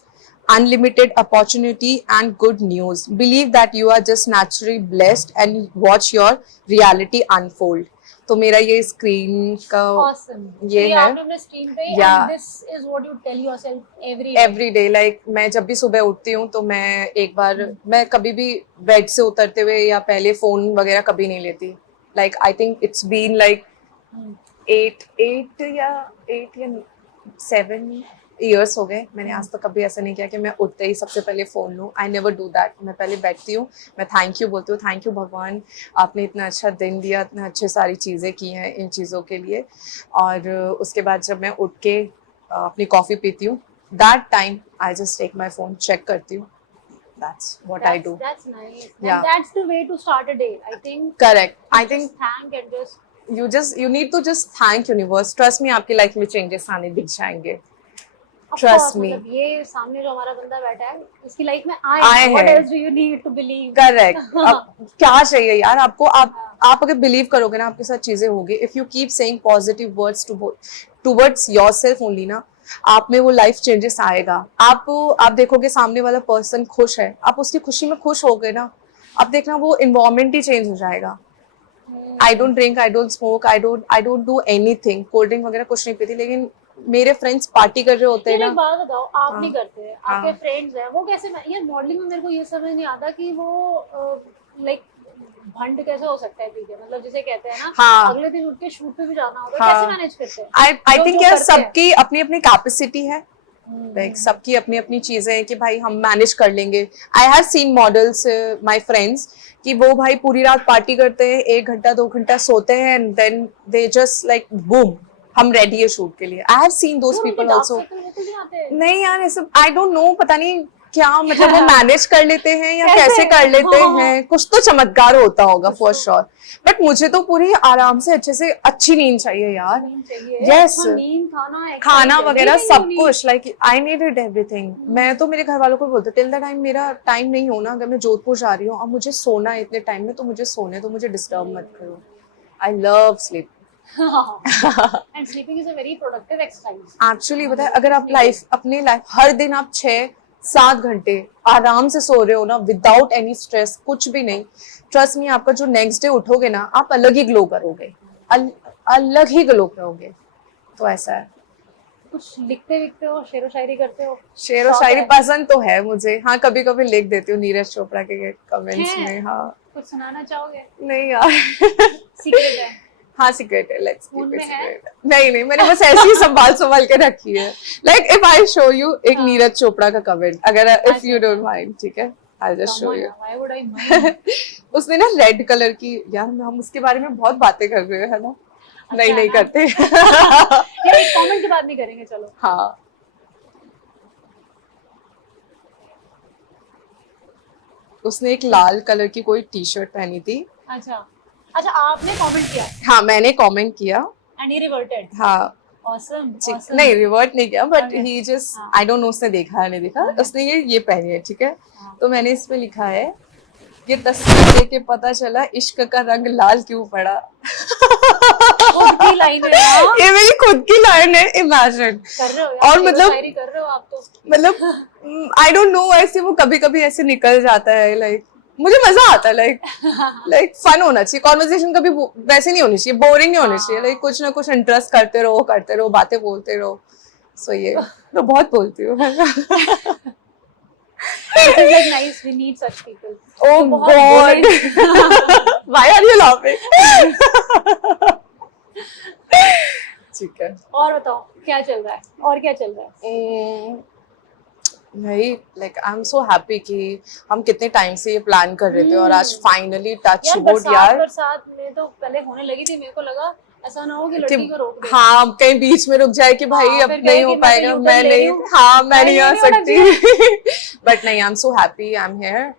unlimited opportunity and good news. Believe that you are just naturally blessed and watch your reality unfold. तो मेरा ये screen का Awesome. ये है आपने अपने स्क्रीन पे Yeah. and this is what you tell yourself every day. Every day. Like मैं जब भी सुबह उठती हूँ तो मैं एक बार, मैं कभी भी बेड से उतरते हुए या पहले फोन वगैरह कभी नहीं लेती। Like I think it's been like 8 या 7 ईयर्स हो गए, मैंने आज तक कभी ऐसा नहीं किया कि मैं उठते ही सबसे पहले फोन लूँ। I never do that. मैं पहले बैठती हूँ, मैं थैंक यू बोलती हूँ, थैंक यू भगवान, आपने इतना अच्छा दिन दिया, इतने अच्छे सारी चीज़ें की हैं इन चीज़ों के लिए। और उसके बाद जब मैं उठ के अपनी कॉफ़ी पीती हूँ, that time I just take my phone, check करती हूँ। That's what I do. That's nice. Yeah. And that's the way to start a day. I think. Correct. I just think thank and just. you need to just thank universe. Trust me, आपकी life में changes आने दिख जाएंगे। Of Trust course, me. मतलब ये सामने जो हमारा बंदा बैठा है, इसकी लाइफ में आए आए। What हैं। else do you need to believe? Correct. अब क्या चाहिए यार आपको? आप अगर बिलीव करोगे ना, आपके साथ चीजें होगी। If you keep saying positive words towards yourself only ना, आप में वो लाइफ चेंजेस आएगा। आप देखोगे सामने वाला पर्सन खुश है, आप उसकी खुशी में खुश हो गए ना, आप देखना वो इन्वायरमेंट ही चेंज हो जाएगा। I don't drink, I don't smoke, I don't do anything, cold drink वगैरह कुछ नहीं पीती, लेकिन मेरे फ्रेंड्स पार्टी कर रहे होते हैं फिर ना। एक बात बताओ, आप हाँ। नहीं करते, आपके फ्रेंड्स हैं, वो कैसे? यार मॉडलिंग में मेरे को ये समझ नहीं आता कि वो लाइक भंड कैसे हो सकता है पी के, मतलब जिसे कहते हैं ना, हाँ। अगले दिन उठ के शूट पे भी जाना होगा, हाँ। कैसे मैनेज करते हैं? आई जो थिंक जो यार करते हैं। सबकी अपनी अपनी कैपेसिटी है। लाइक सबकी अपनी अपनी चीजें हैं कि भाई हम मैनेज कर लेंगे। आई have scene models, my friends, कि वो भाई पूरी रात पार्टी करते हैं, 1 घंटा 2 घंटा सोते हैं and then they just like boom, हम रेडी है शूट के लिए। आई हैव सीन दोस उनके पीपल dark आल्सो। circle बिल्कुल नहीं आते। नहीं यार, ऐसे आई डोंट नो, पता नहीं क्या, मतलब वो मैनेज कर लेते हैं या कैसे? कैसे कर लेते हाँ। हैं, कुछ तो चमत्कार होता होगा फॉर तो। श्योर। बट मुझे तो पूरी आराम से अच्छे से अच्छी नींद चाहिए यार। नींद चाहिए, Yes. अच्छा नींद, खाना, खाना exercise, वगैरह everything सब you need. कुछ, लाइक आई नीडेड एवरीथिंग। मैं तो मेरे घर वालों को बोलती हूँ, टिल द टाइम मेरा टाइम नहीं हो ना, अगर मैं जोधपुर जा रही हूँ और मुझे सोना है इतने टाइम में, तो मुझे सोने तो, मुझे डिस्टर्ब मत करो। I love sleep. And sleeping is a very productive exercise. Actually पता है, अगर आप अपनी लाइफ हर दिन आप 6-7 घंटे आराम से सो रहे हो ना, विदाउट एनी स्ट्रेस, कुछ भी नहीं, ट्रस्ट मी, आपका जो नेक्स्ट डे उठोगे ना, आप अलग ही ग्लो करोगे, अलग ही ग्लो करोगे। तो ऐसा है। कुछ लिखते विखते हो, शेरो शायरी करते हो? शेर और शौक शायरी है? पसंद तो है मुझे, हाँ कभी कभी लिख देती हूँ नीरज चोपड़ा के कमेंट्स है? में। हाँ कुछ सुनाना चाहोगे? नहीं यार। सीक्रेट है? हाँ सीक्रेट है, लेट्स कीप फोन इट में है? सीक्रेट। नहीं मैंने बस ऐसे ही संभाल के रखी है। Like if I show you एक हाँ। नीरज चोपड़ा का कमेंट, अगर इफ अच्छा। यू डोंट माइंड, ठीक है, I just show you. Why would I mind? उसने ना रेड कलर की, यार हम उसके बारे में बहुत बातें कर रहे हैं, है ना? नहीं अच्छा, हाँ। करते। यार एक कमेंट की बात नहीं करेंगे, चलो। हाँ उसने एक लाल कलर की कोई टी शर्ट पहनी थी। अच्छा अच्छा, आपने कमेंट किया हाँ मैंने कमेंट किया। And he reverted? हाँ ऑसम, ऑसम। नहीं रिवर्ट नहीं किया, बट Okay. ही जस्ट, हाँ। आई डोंट नो उसने देखा है नहीं देखा, Okay. उसने ये पहनी है, ठीक है। हाँ। तो मैंने इस पे लिखा है, ये तस्वीर देख के पता चला इश्क का रंग लाल क्यों पड़ा। खुद की लाइन है हाँ? ये मेरी खुद की लाइन है, इमेजिन। कर रहे हो यार, और शेरो मतलब शायरी कर रहे हो आप तो। मतलब आई डोंट नो, ऐसे वो कभी कभी ऐसे निकल जाता है, लाइक मुझे मजा आता है, लाइक फन होना चाहिए कॉन्वर्सेशन, कभी वैसे नहीं होनी चाहिए, बोरिंग नहीं होनी चाहिए, लाइक कुछ ना कुछ इंटरेस्ट करते रहो, बातें बोलते रहो, सो ये मैं बहुत बोलती हूँ. This is like nice. We need such people. Oh तो बहुत God! बोले- Why are you laughing? ठीक है. और बताओ क्या चल रहा है और क्या चल रहा है? भाई like I am so happy कि हम कितने टाइम से ये प्लान कर रहे थे और आज फाइनली टच यार वुड यार बरसात में तो पहले होने लगी थी, मेरे को लगा ऐसा ना हो कि लड़की को रोक दे. हाँ कहीं बीच में रुक जाए कि भाई हाँ, अब फिर नहीं कहे हो कि मैं तो पाएगा, U-turn मैं ले रही नहीं, हूँ. हाँ मैं नहीं आ नहीं होना सकती. बट नहीं, आई am so happy I am here.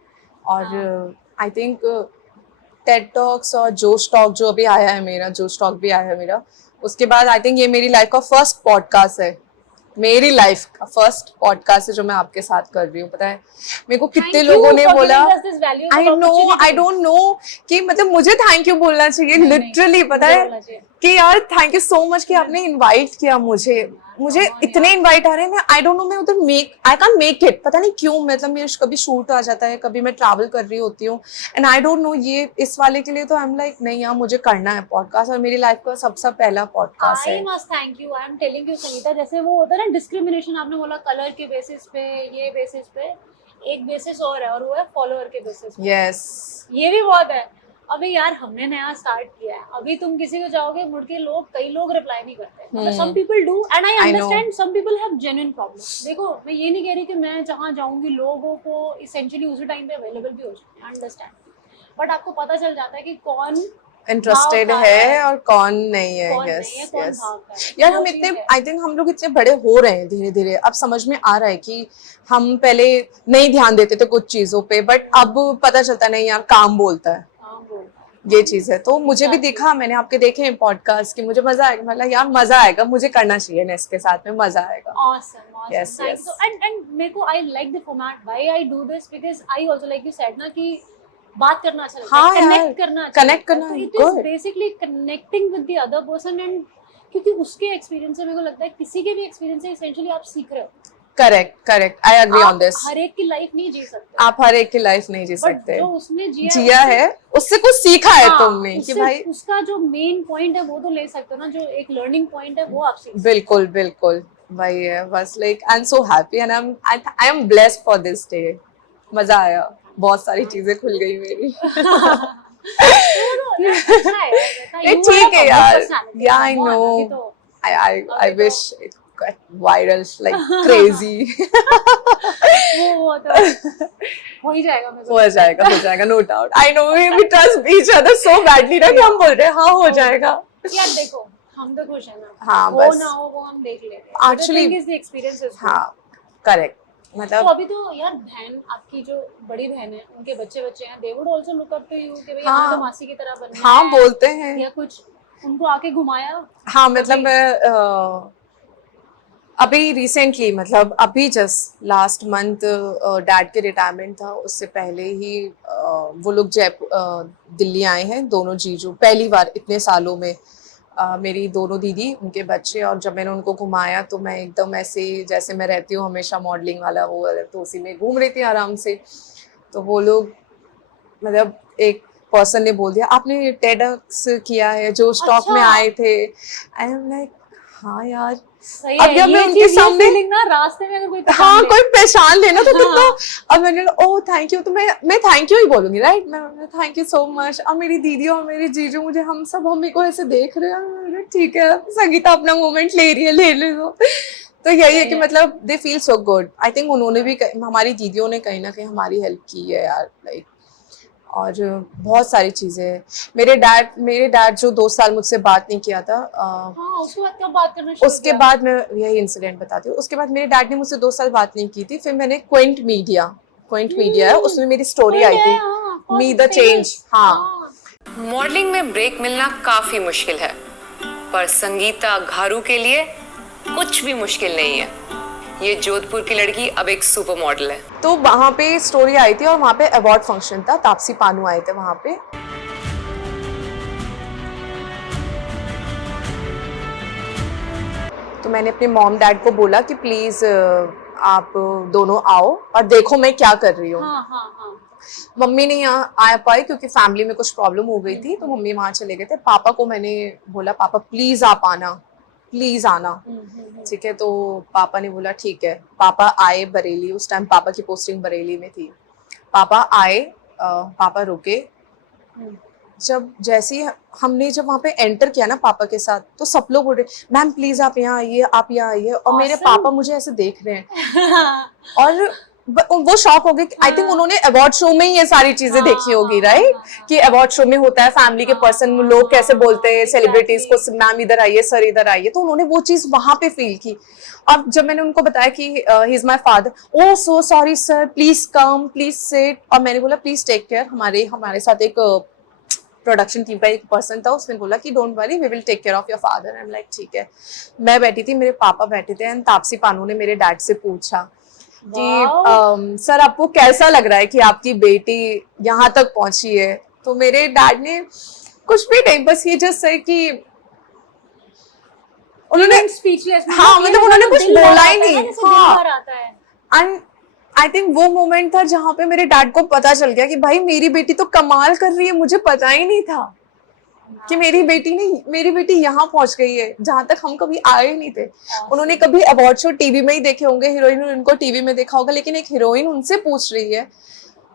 और आई थिंक टेड टॉक्स और जोश टॉक जो अभी आया है मेरा, जोश टॉक भी आया है मेरा, उसके बाद आई थिंक ये मेरी लाइफ का फर्स्ट पॉडकास्ट है, मेरी लाइफ का फर्स्ट पॉडकास्ट है जो मैं आपके साथ कर रही हूँ. पता है मेरे को कितने Thank you लोगों ने for बोला, giving us this valuable I know opportunity. I don't know कि मतलब मुझे थैंक यू बोलना चाहिए नहीं, लिटरली. पता मुझे है बोलना चाहिए. कि यार थैंक यू सो मच कि आपने इनवाइट किया मुझे इतने इनवाइट आ रहे हैं. मैं आई डोंट नो, मैं उधर आई कांट मेक इट, पता नहीं क्यों. मतलब मेरे कभी शूट आ जाता है, कभी मैं ट्रैवल कर रही होती हूँ एंड आई डोंट नो. ये इस वाले के लिए तो आई एम लाइक नहीं यार मुझे करना है पॉडकास्ट और मेरी लाइफ का सबसे पहला पॉडकास्ट I है. must thank you. I am telling you Sangeeta, जैसे वो होता है ना डिस्क्रिमिनेशन, आपने बोला कलर के बेसिस पे, ये बेसिस पे, एक बेसिस और है और वो है फॉलोअर के बेसिस पे. यस ये भी बहुत है. अभी यार हमने नया स्टार्ट किया है, अभी तुम किसी को जाओगे मुड़ के कई लोग रिप्लाई नहीं करते. मतलब some people do and I understand, some people have genuine problem. देखो मैं ये नहीं कह रही कि मैं जहाँ जाऊंगी लोगों को इसेंशियली उसी टाइम पे अवेलेबल भी हो जाए, आई अंडरस्टैंड. बट आपको पता चल जाता है कि कौन इंटरेस्टेड भाव खा रहा है और कौन नहीं है. कौन यस नहीं है, कौन यस भाव खा रहा है. यार वो हम चीज़ इतने, है. आई थिंक हम लोग इतने बड़े हो रहे हैं धीरे धीरे. अब समझ में आ रहा है कि हम पहले नहीं ध्यान देते थे कुछ चीजों पे, बट अब पता चलता नहीं यार काम बोलता है, हाँ, बोल. ये चीज है. तो मुझे भी दिखा, मैंने आपके देखे पॉडकास्ट कि मुझे मजा आएगा. मतलब यार मजा आएगा, मुझे करना चाहिए नेक्स्ट के साथ में, मजा आएगा. Awesome, awesome. Yes, Thank yes. you. And मेरे को I like the format. Why I do this? Because I also like you said ना कि बात करना अच्छा लगता हाँ है, यार, connect करना अच्छा connect लगता है. करना तो it good. is basically connecting with the other person and क्योंकि उसके एक्सपीरियंस से मेरे को लगता है किसी के भी एक्सपीरियंस से essentially आप सीख रहे हो. Correct correct, I agree on आप दिस. हर एक की लाइफ नहीं जी सकते. आप हर एक की लाइफ नहीं जी बट सकते. जो उसने जिया है उससे कुछ सीखा है हाँ, तुमने कि उससे- भाई. उसका जो मेन पॉइंट है वो तो ले सकते हो ना, जो एक लर्निंग पॉइंट है वो आप सीख सकते बिल्कुल बिल्कुल वही है बस. Like I am so happy and I am blessed for this day. मजा आया, बहुत सारी चीजें खुल गई मेरी. हो. अच्छा है, ये You are ठीक a है public यार. personality. या आई Come on, नो, अभी तो- I अभी wish it got viral like crazy. वो तो हो ही जाएगा मेरे को. हो जाएगा no doubt. I know we trust each other so badly ना कि हम बोल रहे हैं हाँ हो जाएगा. यार देखो हम तो खुश हैं ना. हाँ, हो बस. ना हो वो हम देख लेंगे. Actually- is the experience. हाँ करेक्ट. तो मतलब अभी तो यार बहन आपकी जो बड़ी बहन है उनके बच्चे हैं, they would also look up to you कि भाई हाँ. हमें तो मासी की तरह बनना हाँ है. बोलते हैं. या कुछ उनको आके घुमाया. हाँ मतलब मैं अभी रिसेंटली, मतलब अभी जस्ट लास्ट मंथ डैड के रिटायरमेंट था, उससे पहले ही वो लोग दिल्ली आए हैं दोनों जीजू, पहली बार इतने सालों में. मेरी दोनों दीदी, उनके बच्चे, और जब मैंने उनको घुमाया तो मैं एकदम ऐसे जैसे मैं रहती हूँ हमेशा मॉडलिंग वाला वो वाला, तो उसी में घूम रही थी आराम से. तो वो लोग, मतलब एक पर्सन ने बोल दिया आपने टेडक्स किया है जो स्टॉक में अच्छा. आए थे. आई एम लाइक हाँ यार. सही अब है. जब मैं ये उनके चीज़, ये सामने- feeling ना रास्ते में अगर कोई पहचान हाँ ले. कोई पहचान लेना तो कितना. हाँ. अब मैंने ओह थैंक यू, तो मैं थैंक यू ही बोलूंगी राइट. मैं थैंक यू सो मच. अब मेरी दीदी और मेरी जीजू मुझे हम सब हमें को ऐसे देख रहे हैं. ठीक है संगीता अपना मोमेंट ले रही है, ले ले दो. तो यही है कि मतलब they feel so good. I think उन्होंने भी, हमारी दीदियों ने कहीं ना कहीं हमारी हेल्प की है यार. लाइक और बहुत सारी चीजें. मेरे डैड जो 2 साल मुझसे बात नहीं किया था, हाँ, उसके बाद कब बात करना शुरू उसके किया? बाद मैं यही इंसिडेंट बताती हूँ. उसके बाद मेरे डैड ने मुझसे 2 साल बात नहीं की थी. फिर मैंने क्विंट मीडिया है, उसमें मेरी स्टोरी आई थी, हाँ, मी द famous. चेंज. हाँ हाँ. मॉडलिंग में ब्रेक मिलना काफी मुश्किल है, पर संगीता घारू के लिए कुछ भी मुश्किल नहीं है. ये जोधपुर की लड़की अब एक सुपर मॉडल है. तो वहाँ पे स्टोरी आई थी और वहाँ पे अवार्ड फंक्शन था, तापसी पानू आए थे वहाँ पे. तो मैंने अपने मॉम डैड को बोला कि प्लीज आप दोनों आओ और देखो मैं क्या कर रही हूँ. हाँ, हाँ, हाँ. मम्मी नहीं आ पाई क्योंकि फैमिली में कुछ प्रॉब्लम हो गई थी, तो मम्मी वहाँ चले गए थे. पापा को मैंने बोला पापा प्लीज आप आना. प्लीज आना। ठीक है, तो पापा ने बोला ठीक है। पापा आए बरेली, उस टाइम पापा की पोस्टिंग बरेली में थी। पापा आए, पापा रुके। जब जैसे ही हमने जब वहां पे एंटर किया ना पापा के साथ, तो सब लोग बोल रहे मैम प्लीज आप यहाँ आइए, आप यहाँ आइए। और मेरे पापा मुझे ऐसे देख रहे हैं और वो शॉक हो गए। आई थिंक उन्होंने अवार्ड शो में ही ये सारी चीजें देखी होगी, राइट? कि अवार्ड शो में होता है फैमिली के पर्सन, लोग कैसे बोलते हैं सेलिब्रिटीज को, मैम इधर आइए, सर इधर आइए। तो उन्होंने वो चीज वहां पे फील की। अब जब मैंने उनको बताया कि he is my father, oh so sorry sir, please come, please sit. और मैंने बोला प्लीज टेक केयर। हमारे साथ एक प्रोडक्शन टीम का एक पर्सन था, उसने बोला कि don't worry, we will take care of your father. I am like ठीक है। मैं बैठी थी, मेरे पापा बैठे थे, एंड तापसी पानू ने मेरे डैड से पूछा कि सर आपको कैसा लग रहा है कि आपकी बेटी यहाँ तक पहुंची है? तो मेरे डैड ने कुछ भी नहीं, बस ये जस्ट है कि उन्होंने स्पीचलेस, हाँ मतलब उन्होंने कुछ बोला ही नहीं। हाँ, आता है। एंड आई थिंक वो मोमेंट था जहाँ पे मेरे डैड को पता चल गया कि भाई मेरी बेटी तो कमाल कर रही है। मुझे पता ही नहीं था कि मेरी बेटी यहाँ पहुंच गई है जहां तक हम कभी आए ही नहीं थे। उन्होंने कभी अवार्ड शो टीवी में ही देखे होंगे, हीरोइन उनको टीवी में देखा होगा, लेकिन एक हीरोइन उनसे पूछ रही है,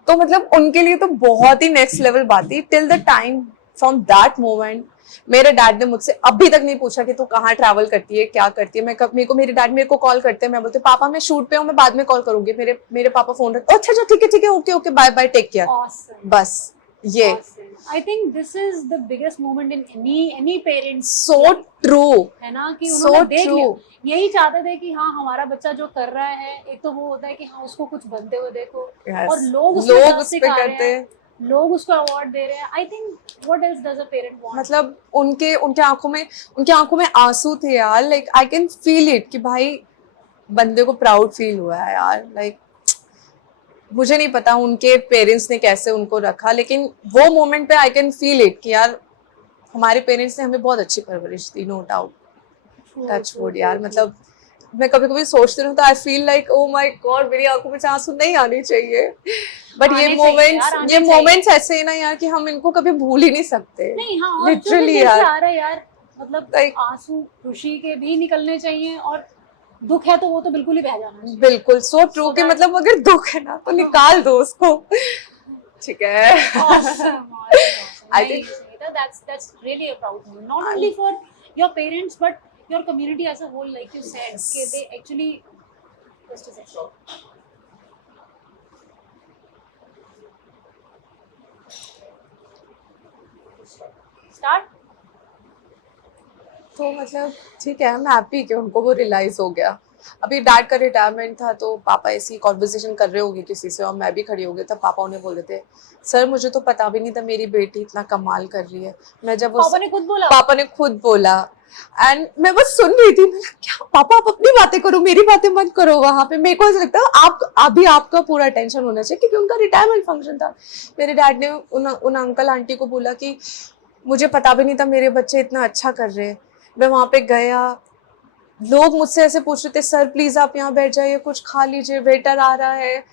तो मतलब उनके लिए तो बहुत ही नेक्स्ट लेवल बात थी। Till the time from that moment मेरे डैड ने मुझसे अभी तक नहीं पूछा कि तू कहाँ ट्रैवल करती है, क्या करती है। मेरे डैड मेरे को कॉल करते हैं, मैं बोलती पापा मैं शूट पे हूँ, मैं बाद में कॉल करूंगी। मेरे पापा फोन रखते, अच्छा ठीक है, okay bye bye, take care. बस ये I think this is the biggest moment in any parents so true है ना, कि so उन्होंने देख true लिया, यही चाहते थे कि हाँ हमारा बच्चा जो कर रहा है, एक तो वो होता है कि हाँ उसको कुछ बनते हुए देखो, Yes. और लोग उस पे करते हैं, लोग उसको अवार्ड दे रहे हैं। I think what else does a parent want? मतलब उनके आंखों में आंसू थे यार। Like I can feel it कि भाई बंदे को प्राउड फील हुआ है यार। लाइक मुझे नहीं पता उनके पेरेंट्स ने कैसे उनको रखा, लेकिन वो मोमेंट पे आई कैन फील इट कि यार हमारे पेरेंट्स ने हमें बहुत अच्छी परवरिश दी, नो डाउट। टच वुड यार। मतलब मैं कभी कभी सोचती हूँ तो I feel like oh my God मेरी आंखों में से आंसू नहीं आने चाहिए, बट ये मोमेंट्स ऐसे हैं ना यार कि हम इनको कभी भूल ही नहीं सकते। नहीं हाँ, और लिटरली जो यार आ रहा है यार, मतलब आंसू खुशी के भी निकलने चाहिए, और दुख है तो वो तो बिल्कुल ही बह जाना चाहिए। बिल्कुल सो ट्रू कि मतलब अगर दुख है ना तो निकाल दो उसको। ठीक है। I think that's really a proud moment, not only for your parents but your community as a whole, like you said, कि they actually just a second. Start. तो मतलब ठीक है, आई एम हैप्पी कि उनको वो रियलाइज हो गया। अभी डैड का रिटायरमेंट था तो पापा ऐसी कॉन्वर्सेशन कर रहे होंगे किसी से, और मैं भी खड़ी हो गई, तब पापा उन्हें बोल रहे थे सर मुझे तो पता भी नहीं था मेरी बेटी इतना कमाल कर रही है। मैं जब पापा ने खुद बोला? पापा ने खुद बोला, एंड मैं बस सुन रही थी। मैं क्या पापा आप अपनी बातें करो, मेरी बातें मत करो। वहां पे मेरे को ऐसा लगता है अभी आपका पूरा टेंशन होना चाहिए, क्योंकि उनका रिटायरमेंट फंक्शन था। मेरे डैड ने उन अंकल आंटी को बोला कि मुझे पता भी नहीं था मेरे बच्चे इतना अच्छा कर रहे हैं। मैं वहां पे गया, लोग मुझसे ऐसे पूछ रहे थे सर प्लीज आप यहाँ बैठ जाइए, कुछ खा लीजिए, वेटर आ रहा है।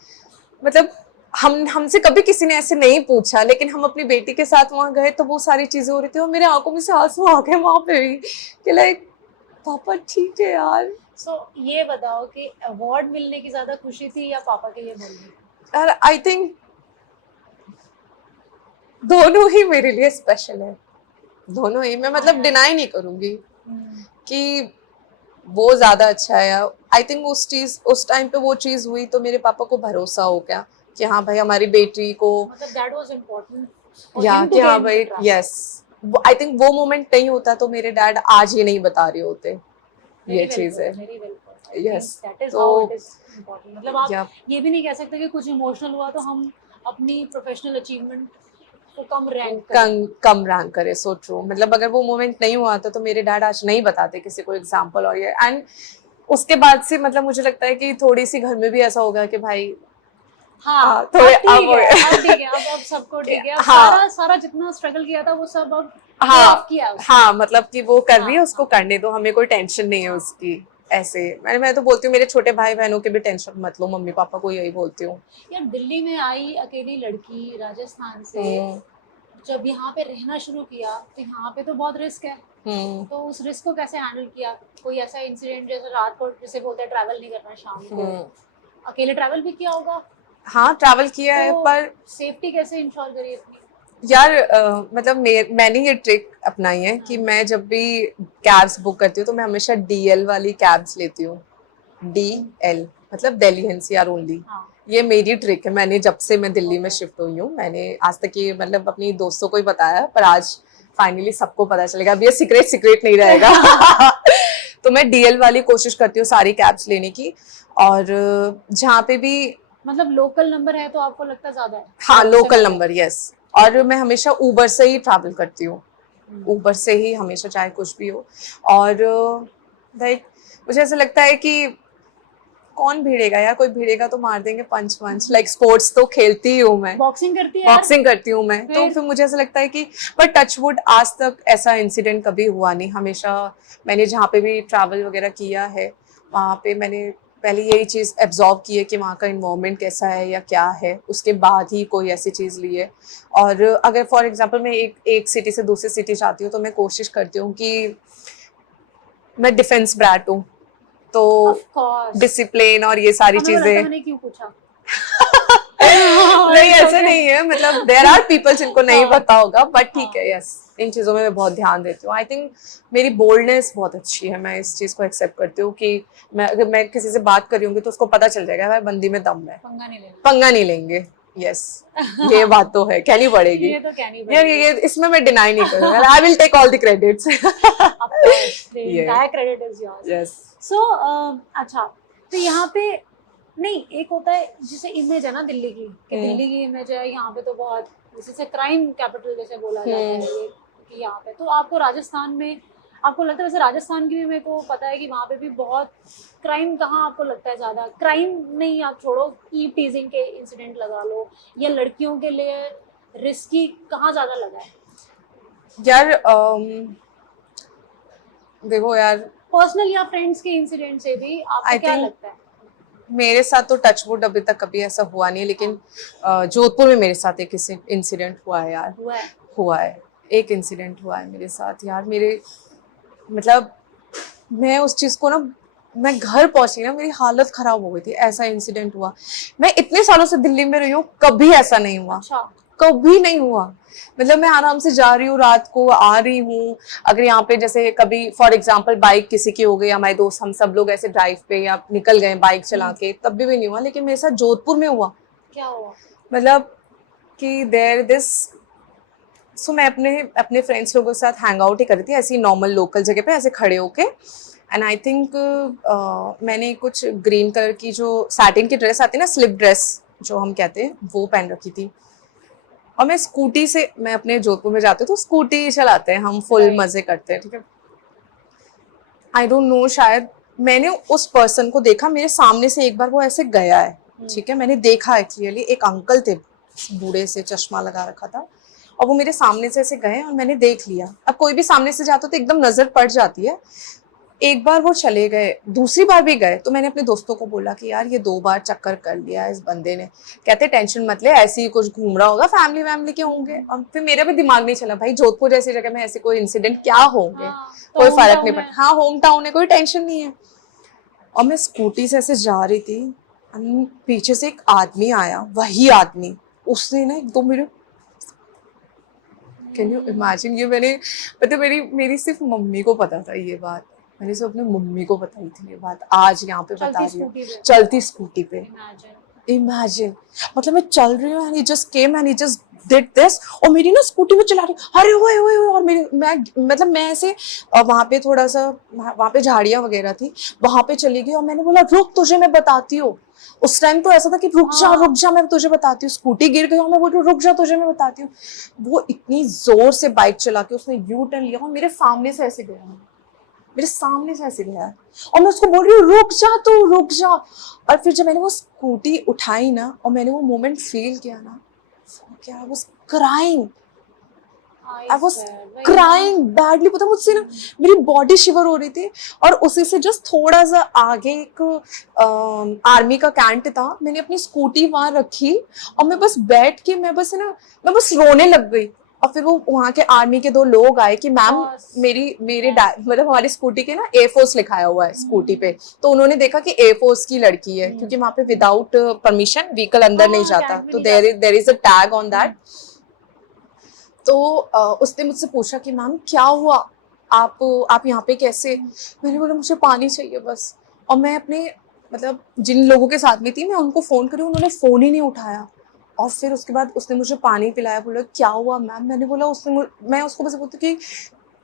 मतलब हमसे कभी किसी ने ऐसे नहीं पूछा, लेकिन हम अपनी बेटी के साथ वहां गए तो वो सारी चीजें हो रही थी, और मेरे आंखों में से आंसू आ गए वहां पे भी कि लाइक पापा ठीक है यार। So ये बताओ कि अवार्ड मिलने की ज्यादा खुशी थी या पापा के ये बोलने? यार आई थिंक दोनों ही मेरे लिए स्पेशल है, दोनों ही। मैं मतलब डिनाई नहीं करूंगी कि वो ज्यादा अच्छा है। आई थिंक उस टाइम पे वो चीज हुई तो मेरे पापा को भरोसा हो गया कि हाँ भाई हमारी बेटी को, मतलब that was important या कि हाँ भाई यस। आई थिंक वो मोमेंट नहीं होता तो मेरे डैड आज ये नहीं बता रहे होते ये चीज है। यस, तो मतलब आप ये भी नहीं कह सकते कि कुछ इमोशनल हुआ तो हम अपनी प्रोफेशनल अचीवमेंट को कम रैंक करे। So true. मतलब अगर वो मोमेंट नहीं हुआ था तो मेरे डैड आज नहीं बताते किसी को एग्जांपल। और ये एंड उसके बाद से मतलब मुझे लगता है कि थोड़ी सी घर में भी ऐसा होगा कि भाई हाँ थोड़े अब सबको ठीक है, सारा जितना स्ट्रगल किया था वो सब अब किया उसने। हाँ मतलब कि वो कर रही है, उसको करने दो, हमें कोई टेंशन नहीं है उसकी। ऐसे मैं तो बोलती हूँ मेरे छोटे भाई बहनों के भी टेंशन मत लो, मम्मी पापा को यही बोलती हूँ। यार दिल्ली में आई अकेली लड़की राजस्थान से, जब यहाँ पे रहना शुरू किया तो यहाँ पे तो बहुत रिस्क है, तो उस रिस्क को कैसे हैंडल किया? कोई ऐसा इंसिडेंट जैसे रात को जैसे बोलते हैं ट्रैवल नहीं करना शाम को, अकेले ट्रैवल भी किया होगा? हाँ ट्रैवल किया है, तो पर सेफ्टी कैसे इंश्योर करी अपनी? यार मतलब मैंने ये ट्रिक अपनाई है कि मैं जब भी कैब्स बुक करती हूँ तो मैं हमेशा DL वाली कैब्स लेती हूँ। DL मतलब दिल्ली NCR ओनली। हाँ। ये मेरी ट्रिक है, मैंने जब से मैं दिल्ली में शिफ्ट हुई हूँ, मैंने आज तक ये मतलब अपनी दोस्तों को ही बताया, पर आज फाइनली सबको पता चलेगा। अब ये सीक्रेट नहीं रहेगा। तो मैं DL वाली कोशिश करती हूँ सारी कैब्स लेने की, और जहाँ पे भी मतलब लोकल नंबर है तो आपको लगता ज्यादा है? हाँ लोकल नंबर, यस। और मैं हमेशा ऊबर से ही ट्रैवल करती हूँ, ऊबर से ही हमेशा, चाहे कुछ भी हो। और लाइक मुझे ऐसा लगता है कि कौन भिड़ेगा यार, कोई भिड़ेगा तो मार देंगे पंच लाइक स्पोर्ट्स तो खेलती ही हूँ मैं, बॉक्सिंग करती है? बॉक्सिंग करती हूँ मैं, तो फिर मुझे ऐसा लगता है कि पर टचवुड आज तक ऐसा इंसिडेंट कभी हुआ नहीं। हमेशा मैंने जहाँ पे भी ट्रैवल वगैरह किया है वहाँ पे मैंने पहले यही चीज़ एब्जॉर्व की है कि वहाँ का इन्वायरमेंट कैसा है या क्या है, उसके बाद ही कोई ऐसी चीज़ ली है। और अगर फॉर एग्जांपल मैं एक सिटी से दूसरी सिटी जाती हूँ तो मैं कोशिश करती हूँ कि मैं डिफेंस ब्रैट हूँ, तो Of course. डिसिप्लिन और ये सारी हमें लगता है चीज़ें मैंने क्यों पूछा? नहीं ऐसे नहीं है, मतलब देयर आर पीपल जिनको नहीं पता होगा, बट ठीक है, यस इन चीज़ों में मैं बहुत ध्यान देती हूँ। आई थिंक मेरी बोल्डनेस बहुत अच्छी है, मैं इस चीज़ को एक्सेप्ट करती हूँ कि अगर मैं किसी से बात कर रही हूँगी तो उसको पता चल जाएगा भाई बंदी में दम है, पंगा नहीं लेंगे। यस ये बात तो है, कहनी पड़ेगी। ये तो कहनी यार ये इसमें मैं डिनाई नहीं करूँगा। I will take all the credits. Credit is yours. Yes. So अच्छा, तो यहाँ पे नहीं, एक होता है जिसे इमेज है ना दिल्ली की, कि दिल्ली की इमेज है यहाँ पे तो बहुत, जैसे क्राइम कैपिटल जैसे बोला जाता है ये, कि यहाँ पे। तो आपको राजस्थान में आपको लगता है, वैसे राजस्थान की भी मेरे को पता है कि वहाँ पे भी बहुत क्राइम, कहाँ आपको लगता है ज़्यादा क्राइम? नहीं आप छोड़ो, ईव टीजिंग के इंसिडेंट लगा लो, या लड़कियों के लिए रिस्की कहाँ ज़्यादा लगा है? यार देखो यार, पर्सनल या फ्रेंड्स के इंसिडेंट से भी आपको क्या लगता है? मेरे साथ तो टचवुड अभी तक कभी ऐसा हुआ नहीं, लेकिन जोधपुर में मेरे साथ एक इंसिडेंट हुआ है यार। हुआ है एक इंसिडेंट हुआ है मेरे साथ यार। मेरे मतलब मैं उस चीज़ को ना, मैं घर पहुंची ना मेरी हालत खराब हो गई थी, ऐसा इंसिडेंट हुआ। मैं इतने सालों से दिल्ली में रही हूँ, कभी ऐसा नहीं हुआ। अच्छा। कभी नहीं हुआ। मतलब मैं आराम से जा रही हूँ, रात को आ रही हूँ, अगर यहाँ पे जैसे कभी फॉर एग्जांपल बाइक किसी की हो गई, हमारे दोस्त हम सब लोग ऐसे ड्राइव पे या निकल गए बाइक चला के, तब भी नहीं हुआ। लेकिन मेरे साथ जोधपुर में हुआ। क्या हुआ? मतलब कि देयर दिस, सो मैं अपने फ्रेंड्स लोगों के साथ हैंग आउट ही कर रही थी, ऐसी नॉर्मल लोकल जगह पे ऐसे खड़े होके, एंड आई थिंक मैंने कुछ ग्रीन कलर की जो सैटिन की ड्रेस आती है ना, स्लिप ड्रेस जो हम कहते हैं, वो पहन रखी थी। और मैं स्कूटी से, मैं अपने जोधपुर में जाती हूँ तो स्कूटी चलाते हैं हम, फुल मजे करते हैं, ठीक है। आई डोंट नो, शायद मैंने उस पर्सन को देखा मेरे सामने से, एक बार वो ऐसे गया है, ठीक है, मैंने देखा है क्लियरली। एक अंकल थे, बूढ़े से, चश्मा लगा रखा था, और वो मेरे सामने से ऐसे गए और मैंने देख लिया। अब कोई भी सामने से जाता तो एकदम नजर पड़ जाती है। एक बार वो चले गए, दूसरी बार भी गए, तो मैंने अपने दोस्तों को बोला कि यार ये 2 बार चक्कर कर लिया इस बंदे ने। कहते टेंशन मत ले, ऐसे ही कुछ घूम रहा होगा, फैमिली के होंगे। अब फिर मेरा भी दिमाग नहीं चला, भाई जोधपुर जैसी जगह में ऐसे कोई इंसिडेंट क्या होंगे, कोई फर्क नहीं पड़ता। हाँ होम टाउन है, कोई टेंशन नहीं है। और मैं स्कूटी से ऐसे जा रही थी, पीछे से एक आदमी आया, वही आदमी, उसने ना एकदम मेरे, कैन यू इमेजिन, ये मैंने मतलब मेरी सिर्फ मम्मी को पता था ये बात, मैंने सिर्फ अपनी मम्मी को बताई थी ये बात, आज यहाँ पे बता रही हूँ, चलती स्कूटी पे। इमेजिन, मतलब मैं चल रही हूँ, he just came and he just did this, और मेरी ना स्कूटी में चला रही, अरे ओए, और मैं ऐसे, वहाँ पे थोड़ा सा, वहाँ पे झाड़ियाँ वगैरह थी, वहाँ पे चली गई और मैंने बोला रुक, तुझे मैं बताती हूँ। उस टाइम तो ऐसा था कि रुक जा मैं तुझे बताती हूँ। स्कूटी गिर गई और मैं बोल रही हूँ रुक जा, तुझे मैं बताती हूँ। वो इतनी जोर से बाइक चला के उसने यू टर्न लिया और मेरे सामने से ऐसे गया, मेरे सामने से ऐसे गया, और मैं उसको बोल रही हूँ रुक जा तू, रुक जा। और फिर जब मैंने वो स्कूटी उठाई ना और मैंने वो मोमेंट फील किया ना, क्या आई वाज क्राइंग बैडली। पता मुझसे ना मेरी बॉडी शिवर हो रही थी, और उसी से जस्ट थोड़ा सा आगे एक आर्मी का कैंट था, मैंने अपनी स्कूटी वहां रखी और मैं बस बैठ के मैं बस रोने लग गई। और फिर वो वहाँ के आर्मी के 2 लोग आए कि मैम मेरे मतलब हमारी स्कूटी के ना एयरफोर्स लिखाया हुआ है स्कूटी पे, तो उन्होंने देखा कि एयरफोर्स की लड़की है, क्योंकि वहाँ पे विदाउट परमिशन व्हीकल अंदर नहीं जाता, तो there is a tag on that. तो उसने मुझसे पूछा कि मैम क्या हुआ, आप यहाँ पे कैसे? मैंने बोला मुझे पानी चाहिए बस। और मैं अपने मतलब जिन लोगों के साथ में थी मैं उनको फ़ोन करी, उन्होंने फ़ोन ही नहीं उठाया। और फिर उसके बाद उसने मुझे पानी पिलाया, बोला क्या हुआ मैम? मैंने बोला मैं उसको बस बोलती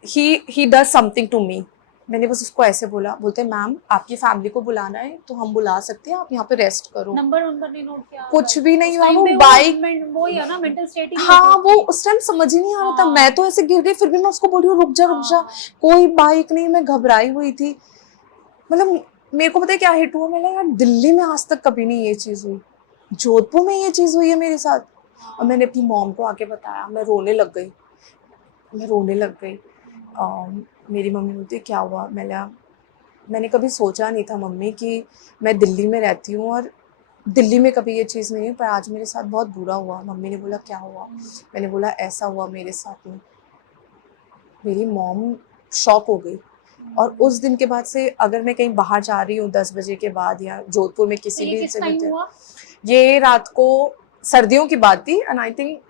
कि he does something to me. मैंने बस उसको ऐसे बोला, बोलते मैम आपकी फैमिली को बुलाना है तो हम बुला सकते हैं, आप यहाँ पे रेस्ट करो। नंबर नहीं नोट किया? कुछ भी नहीं हुआ, उस वो time पे बाइक वो ही है ना, मेंटल स्टेट ही हाँ वो उस टाइम समझ ही नहीं आ रहा था। मैं तो ऐसे गिर गई, फिर भी मैं उसको बोल रही हूँ रुक जा। कोई बाइक नहीं, मैं घबराई हुई थी। मतलब मेरे को पता है क्या हिट हुआ, मैंने यार दिल्ली में आज तक कभी नहीं ये चीज़ हुई, जोधपुर में ये चीज़ हुई है मेरे साथ। और मैंने अपनी मॉम को आके बताया, मैं रोने लग गई। मेरी मम्मी बोलती क्या हुआ? मैंने कभी सोचा नहीं था मम्मी कि मैं दिल्ली में रहती हूँ और दिल्ली में कभी ये चीज़ नहीं हुई, पर आज मेरे साथ बहुत बुरा हुआ। मम्मी ने बोला क्या हुआ? मैंने बोला ऐसा हुआ मेरे साथ में। मेरी मॉम शॉक हो गई। और उस दिन के बाद से अगर मैं कहीं बाहर जा रही हूँ 10 बजे के बाद या जोधपुर में किसी भी जगह पे, ये रात को सर्दियों की बात थी एंड आई थिंक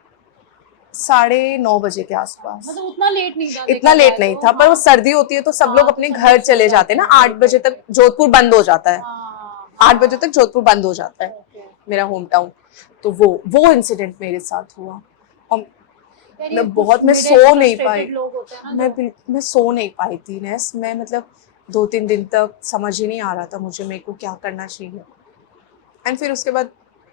9:30 बजे के आसपास। मतलब उतना लेट नहीं था, इतना लेट नहीं था, पर वो सर्दी होती है तो सब लोग अपने घर चले जाते हैं ना। 8 बजे तक जोधपुर बंद हो जाता है, 8 बजे तक जोधपुर बंद हो जाता है, मेरा होम टाउन। तो वो इंसिडेंट मेरे मैं सो नहीं पाई। मैं सो नहीं पाई थी नेस। मैं मतलब 2-3 दिन तक समझ ही नहीं आ रहा था मुझे मेरे को क्या करना चाहिए। एंड फिर उसके बाद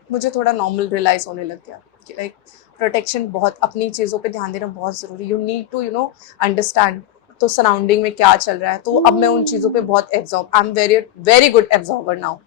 मुझे थोड़ा नॉर्मल रियलाइज होने लग गया कि लाइक प्रोटेक्शन बहुत, अपनी चीज़ों पे ध्यान देना बहुत ज़रूरी। यू नीड टू अंडरस्टैंड तो सराउंडिंग में क्या चल रहा है। तो अब मैं उन चीज़ों पे बहुत I am very good absorber now.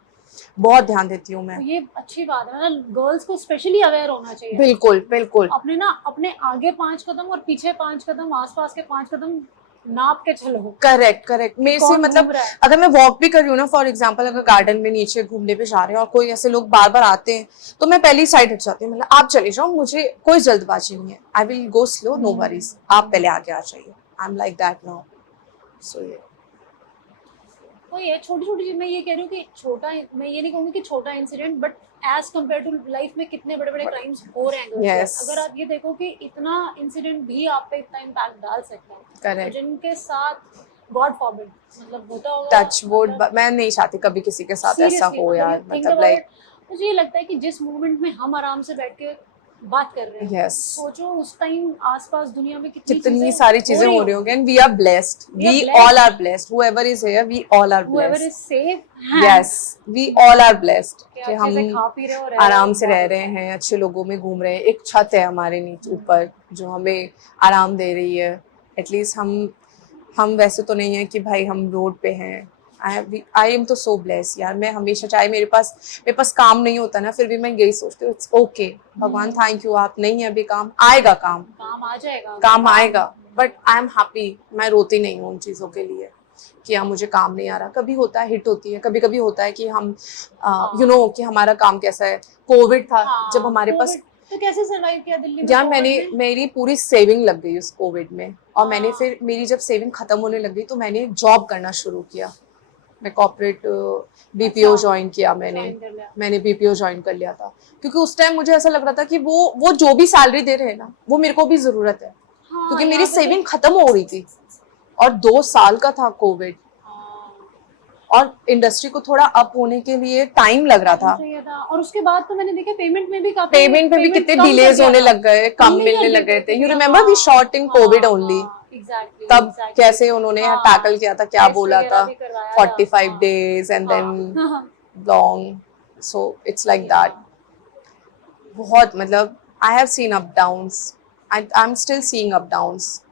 बहुत ध्यान देती हूँ मैं। तो ये अच्छी बात है ना, गर्ल्स को स्पेशली अवेयर होना चाहिए। बिल्कुल अपने आगे 5 कदम और पीछे 5 कदम, आसपास के 5 कदम नाप के चलो। करेक्ट। मेरे से मतलब अगर मैं वॉक भी कर रही हूँ ना, फॉर एग्जांपल अगर गार्डन में नीचे घूमने पे जा रहे हैं और कोई ऐसे लोग बार बार आते हैं तो मैं पहली साइड हट जाती हूँ। मतलब आप चले जाओ, मुझे कोई जल्दबाजी नहीं है, I will go slow, no worries, आप पहले आगे आ जाइए। I am like that now. So ये ये छोटी चीज, मैं ये कह रही हूँ कि मैं ये नहीं कहूँगी कि छोटा incident, but as compare to life में कितने बड़े बड़े क्राइम्स हो रहे हैं। yes. अगर आप ये देखो कि इतना इंसिडेंट भी आप पे इतना इम्पैक्ट डाल सकता है। Correct. जिनके साथ गॉड फॉरबिड मतलब होता होगा, टच वुड, मैं नहीं चाहती कभी किसी के साथ ऐसा हो यार। मतलब लाइक मुझे ये लगता है कि जिस मोमेंट में हम आराम से बैठ के बात कर रहे हैं, yes. सोचो उस टाइम आसपास दुनिया में कितनी सारी चीजें हो रही होंगी। And we are blessed, we all are blessed, whoever is here, we all are blessed, whoever is safe, yes, we all are blessed कि हम खा पी रहे हो, आराम से रह रहे हैं, अच्छे लोगों में घूम रहे हैं, एक छत है हमारे नीचे ऊपर जो हमें आराम दे रही है। एटलीस्ट हम वैसे तो नहीं है कि भाई हम रोड पे हैं। आई एम तो सो ब्लेस यार। मैं हमेशा, चाहे मेरे पास काम नहीं होता ना, फिर भी मैं यही सोचती हूँ इट्स ओके, भगवान थैंक यू, आप नहीं है अभी, काम आएगा, काम आ जाएगा। बट आई एम हैप्पी, मैं रोती नहीं हूँ उन चीज़ों के लिए कि हाँ मुझे काम नहीं आ रहा। कभी होता है, हिट होती है, कभी कभी होता है कि हम कि हमारा काम कैसा है। कोविड था जब हमारे पास, तो कैसे सर्वाइव किया दिल्ली में? यार मेरी पूरी सेविंग लग गई उस कोविड में। और मैंने फिर मेरी जब सेविंग खत्म होने लग गई तो मैंने जॉब करना शुरू किया। मैं कॉर्पोरेट बीपीओ ज्वाइन किया। मैंने बीपीओ ज्वाइन कर लिया था क्योंकि उस टाइम मुझे ऐसा लग रहा था कि वो जो भी सैलरी दे रहे हैं ना, वो मेरे को भी जरूरत है। क्योंकि मेरी सेविंग खत्म हो रही थी और 2 साल का था कोविड और इंडस्ट्री को थोड़ा अप होने के लिए टाइम लग रहा था। और उसके बाद तो मैंने देखा पेमेंट में भी कितने डिलेज होने लग गए, कम मिलने लग गए थे। You remember we shot in Covid only. तब कैसे उन्होंने टैकल किया था, क्या बोला था, 45 days and then long. So it's like that. बहुत मतलब I have seen up downs, I am still seeing up downs.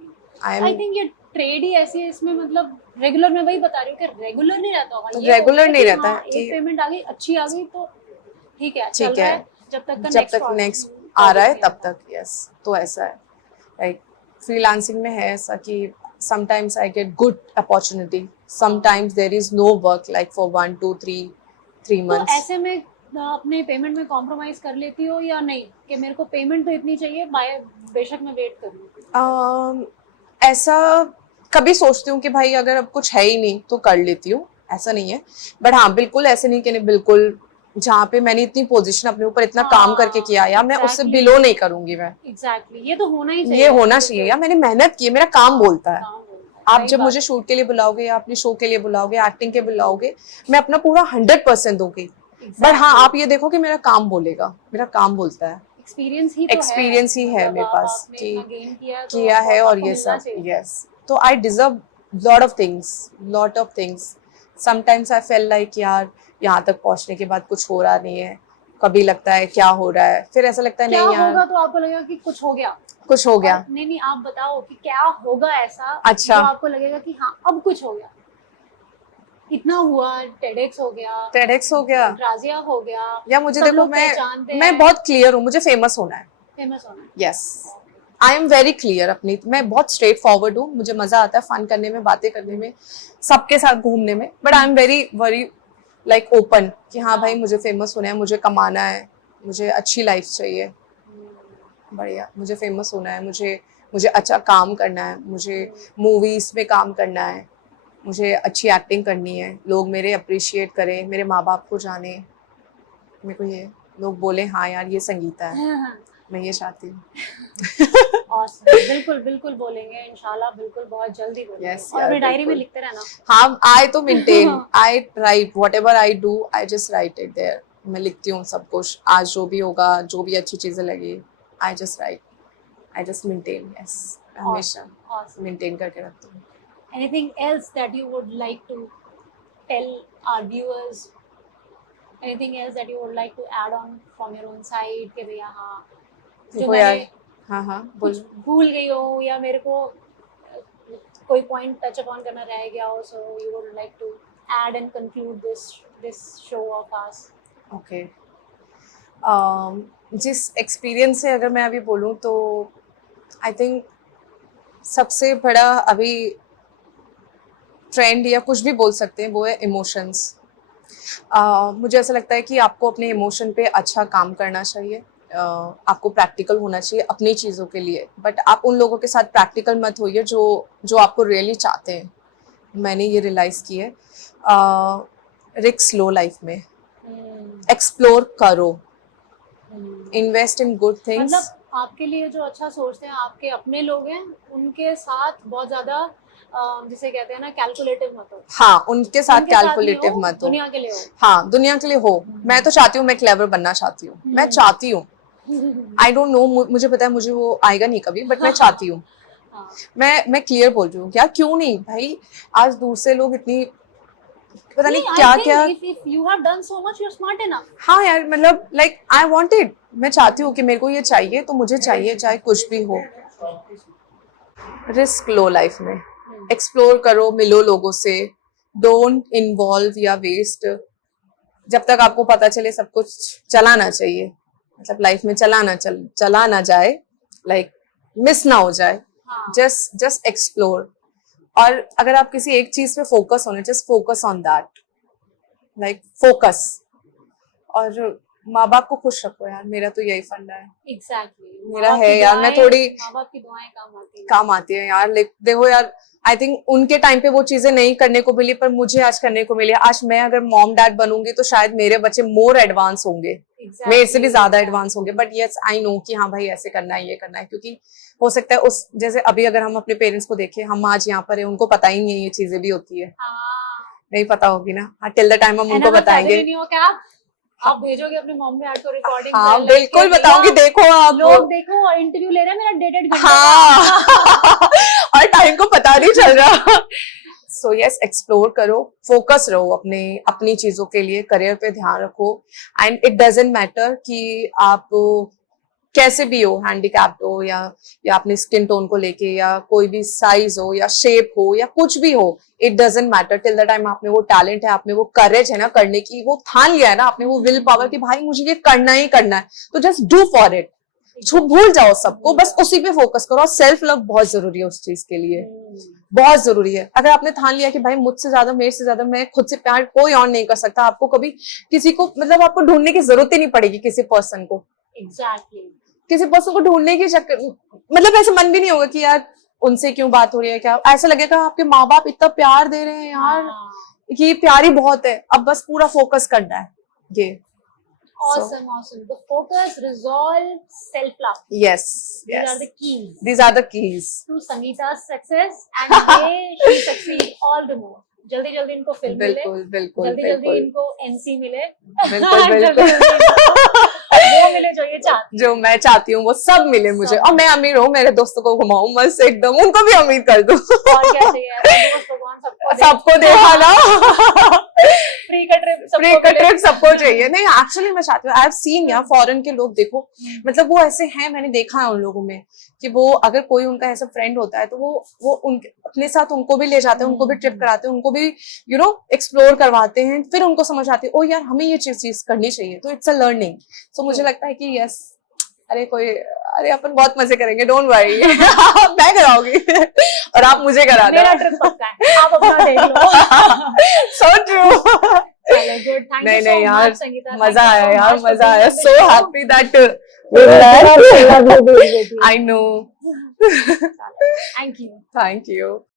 I think ये ट्रेड ही ऐसी है, इसमें मतलब रेगुलर, मैं वही बता रही हूँ कि रेगुलर नहीं रहता होगा। रेगुलर नहीं रहता है। एक पेमेंट आ गई, अच्छी आ गई तो ठीक है, चल रहा है, जब तक नेक्स्ट आ रहा है तब तक। यस, तो ऐसा है। लाइक फ्रीलांसिंग में है ऐसा कि sometimes I get good opportunity, sometimes there is no work like for 1, 2, 3 months। तो ऐसे में अपने पेमेंट में कॉम्प्रोमाइज कर लेती हो या नहीं, कि मेरे को पेमेंट तो इतनी चाहिए, बेशक मैं वेट करूँ? ऐसा कभी सोचती हूँ कि भाई अगर अब कुछ है ही नहीं तो कर लेती हूँ, ऐसा नहीं है। बट हाँ, बिल्कुल ऐसे नहीं कि नहीं, बिल्कुल जहाँ पे मैंने इतनी पोजीशन अपने ऊपर इतना काम करके किया या मैं उससे exactly. बिलो नहीं करूंगी मैं। एग्जैक्टली, ये तो होना ही चाहिए। ये होना चाहिए या मैंने मेहनत की है, मेरा काम बोलता है। काम बोलता है, आप सही जब बात मुझे शूट के लिए बुलाओगे या अपने शो के लिए बुलाओगे, एक्टिंग के बुलाओगे, मैं अपना पूरा 100% दूंगी। बट हाँ, आप ये देखो कि मेरा काम बोलेगा, मेरा काम बोलता है। एक्सपीरियंस ही तो एक्सपीरियंस ही है मतलब मेरे पास आपने कि इतना gain तो किया है और आपको ये मिलना सब। चाहिए। यस, तो I deserve lot of things. Sometimes I fail like यार यहाँ तक पहुंचने के बाद कुछ हो रहा नहीं है, कभी लगता है क्या हो रहा है, फिर ऐसा लगता है क्या नहीं यार होगा तो आपको लगेगा कि कुछ हो गया, कुछ हो गया। और नहीं आप बताओ कि क्या होगा ऐसा अच्छा। जो आपको लगेगा कि हाँ अब कुछ हो गया। इतना हुआ, टेडेक्स हो गया, टेडेक्स हो गया राजिया हो गया, या मुझे सब देखो लोग पहचानते मैं हैं, बहुत क्लियर हूँ, मुझे फेमस होना है। फेमस होना है। Yes, I am very clear अपनी, मैं बहुत स्ट्रेट फॉरवर्ड हूँ, मुझे मजा आता है फन करने में, बातें करने में, सबके साथ घूमने में। But I am very very like open कि हाँ भाई मुझे फेमस होना है, मुझे कमाना है, मुझे अच्छी लाइफ चाहिए, बढ़िया, मुझे फेमस होना है, मुझे अच्छा काम करना है, मुझे मूवीज में काम करना है, मुझे अच्छी एक्टिंग करनी है, लोग मेरे अप्रिशिएट करें, मेरे माँ बाप को जाने, मेरे को ये लोग बोले हाँ यार ये संगीता है, मैं ये चाहती हूँ। Awesome. बिल्कुल बिल्कुल बोलेंगे इंशाल्लाह, बिल्कुल बहुत जल्दी बोलेंगे। Yes, और यार, अपनी डायरी में बिल्कुल। लिखते रहना। हाँ, आई तो maintain, I write whatever I do, I just write it there. मैं लिखती हूँ सब कुछ, आज जो भी होगा, जो भी अच्छी चीजें लगी, आई just right, I just maintain. Yes, हमेशा Awesome. मेंटेन करके रखती हूँ। Anything else that you would like to tell our viewers? Anything else that you would like to add on from your own side कि भैया हाँ जो देखो यार, मैंने हाँ हाँ कुछ बोल। भूल गई हो या मेरे को कोई पॉइंट टच अपॉन करना रह गया हो, so you would like to add and conclude this show of ours? Okay, जिस एक्सपीरियंस से अगर मैं अभी बोलूँ तो आई थिंक सबसे बड़ा अभी ट्रेंड या कुछ भी बोल सकते हैं वो है इमोशंस। मुझे ऐसा लगता है कि आपको अपने इमोशन पे अच्छा काम करना चाहिए, आपको प्रैक्टिकल होना चाहिए अपनी चीज़ों के लिए, बट आप उन लोगों के साथ प्रैक्टिकल मत होइए जो आपको रियली चाहते हैं। मैंने ये रियलाइज़ की है। रिस्क लो लाइफ में, एक्सप्लोर करो, इन्वेस्ट इन गुड थिंग्स। मतलब आपके लिए जो अच्छा सोचते हैं, आपके अपने लोग हैं, उनके साथ बहुत ज्यादा जिसे कहते हैं ना कैलकुलेटिव मत हो। हाँ, उनके साथ उनके साथ नहीं कैलकुलेटिव हो, मत हो। दुनिया के लिए हो। हाँ, दुनिया के लिए हो। मैं तो चाहती हूँ, मैं क्लेवर बनना चाहती हूँ, मैं चाहती हूँ। आई डोंट नो, मुझे पता है मुझे वो आएगा नहीं कभी, बट मैं चाहती हूँ। हाँ। मैं क्लियर बोल रही हूँ, क्या क्यों नहीं भाई, आज दूर से लोग इतनी पता नहीं नहीं, क्या I think क्या। if you have done so much, you're smart enough. हाँ यार, मतलब लाइक आई वांट इट, मैं चाहती हूँ कि मेरे को ये चाहिए तो मुझे चाहिए, चाहे कुछ भी हो। रिस्क लो लाइफ में, एक्सप्लोर करो, मिलो लोगों से, डोंट इन्वॉल्व या वेस्ट। जब तक आपको पता चले सब कुछ चलाना चाहिए, मतलब लाइफ में चला ना जाए, लाइक मिस ना हो जाए, जस्ट एक्सप्लोर। और अगर आप किसी एक चीज पे फोकस होना, just focus on that, like focus. और माँ बाप को खुश रखो यार, मेरा तो यही फंडा है। Exactly. मेरा है यार, मैं थोड़ी माँ बाप की दुआएं काम आती है यार। देखो यार, आई थिंक उनके टाइम पे वो चीजें नहीं करने को मिली, पर मुझे आज करने को मिली। आज मैं अगर मॉम डैड बनूंगी तो शायद मेरे बच्चे मोर एडवांस होंगे, मेरे से भी ज्यादा एडवांस होंगे। बट यस, आई नो कि हाँ भाई ऐसे करना है, ये करना है, क्योंकि हो सकता है उस जैसे अभी अगर हम अपने पेरेंट्स को देखें, हम आज यहाँ पर है, उनको पता ही नहीं है ये चीजें भी होती है। नहीं पता होगी ना, हाँ, टिल द टाइम हम उनको बताएंगे। आप भेजोगे अपने मॉम डैड को रिकॉर्डिंग? हाँ बिल्कुल बताऊंगी, देखो आप लोग देखो इंटरव्यू ले रहे हैं मेरा डेटेड घंटे हाँ और टाइम को पता नहीं चल रहा। सो यस, एक्सप्लोर करो, फोकस रहो अपनी चीजों के लिए, करियर पे ध्यान रखो। एंड इट डजंट मैटर कि आप कैसे भी हो, हैंडीकैप्ड हो या अपने स्किन टोन को लेके, या कोई भी साइज हो या शेप हो या कुछ भी हो, it doesn't matter till the time आपने वो टैलेंट है, आपने वो करेज है ना करने की, वो ठान लिया है ना आपने, वो विल पावर कि भाई मुझे ये करना ही करना है, तो जस्ट डू फॉर इट। भूल जाओ सबको, बस उसी पे फोकस करो। सेल्फ लव बहुत जरूरी है उस चीज के लिए, बहुत जरूरी है। अगर आपने ठान लिया कि भाई मुझसे ज्यादा, मेरे से ज्यादा मैं खुद से प्यार कोई और नहीं कर सकता, आपको कभी किसी को मतलब आपको ढूंढने की जरूरत ही नहीं पड़ेगी किसी पर्सन को। एग्जैक्टली। किसी पर्सन को ढूंढने के चक्कर मतलब ऐसे मन भी नहीं होगा कि यार उनसे क्यों बात हो रही है, क्या ऐसा लगेगा आपके माँ बाप इतना प्यार दे रहे हैं यार कि प्यार ही बहुत है, अब बस पूरा फोकस करना है ये। Awesome, awesome. The focus, resolve, self-love. Yes, These yes. are the keys These are the keys. to Sangeeta's success, and may she succeed all the more. जल्दी जल्दी इनको फिल्म मिले, बिल्कुल बिल्कुल जल्दी जल्दी बिल्कुल इनको एनसी मिले, बिल्कुल जल्दी बिल्कुल जल्दी वो मिले जो ये चाहती जो मैं चाहती हूँ वो सब मिले मुझे, और मैं अमीर हूँ, मेरे दोस्तों को घुमाऊं मस्त एकदम, उनको भी अमीर कर दूं। है। और क्या चाहिए यार, दोस्त भगवान सबको देखा ना। फ्री का ट्रिप फ्री का ट्रिप सबको चाहिए। नहीं एक्चुअली मैं चाहती हूँ, आई हैव सीन यार फॉरेन के लोग देखो, मतलब वो ऐसे हैं, मैंने देखा है उन लोगों में कि वो अगर कोई उनका ऐसा फ्रेंड होता है तो वो उनके अपने साथ उनको भी ले जाते हैं, उनको भी ट्रिप कराते हैं, उनको भी एक्सप्लोर करवाते हैं, फिर उनको समझ आती है ओ यार हमें ये चीज करनी चाहिए, तो इट्स अ लर्निंग। सो मुझे लगता है कि यस, अरे अपन बहुत मजे करेंगे, डोंट वरी। मैं कराऊंगी और आप मुझे करा दो। मेरा ट्रिप पक्का है, आप अपना देख लो। So true. चलो गुड, थैंक यू नहीं सो यार मच संगीता, मजा आया यार, मजा आया, so so happy that I know. Thank you. Thank you.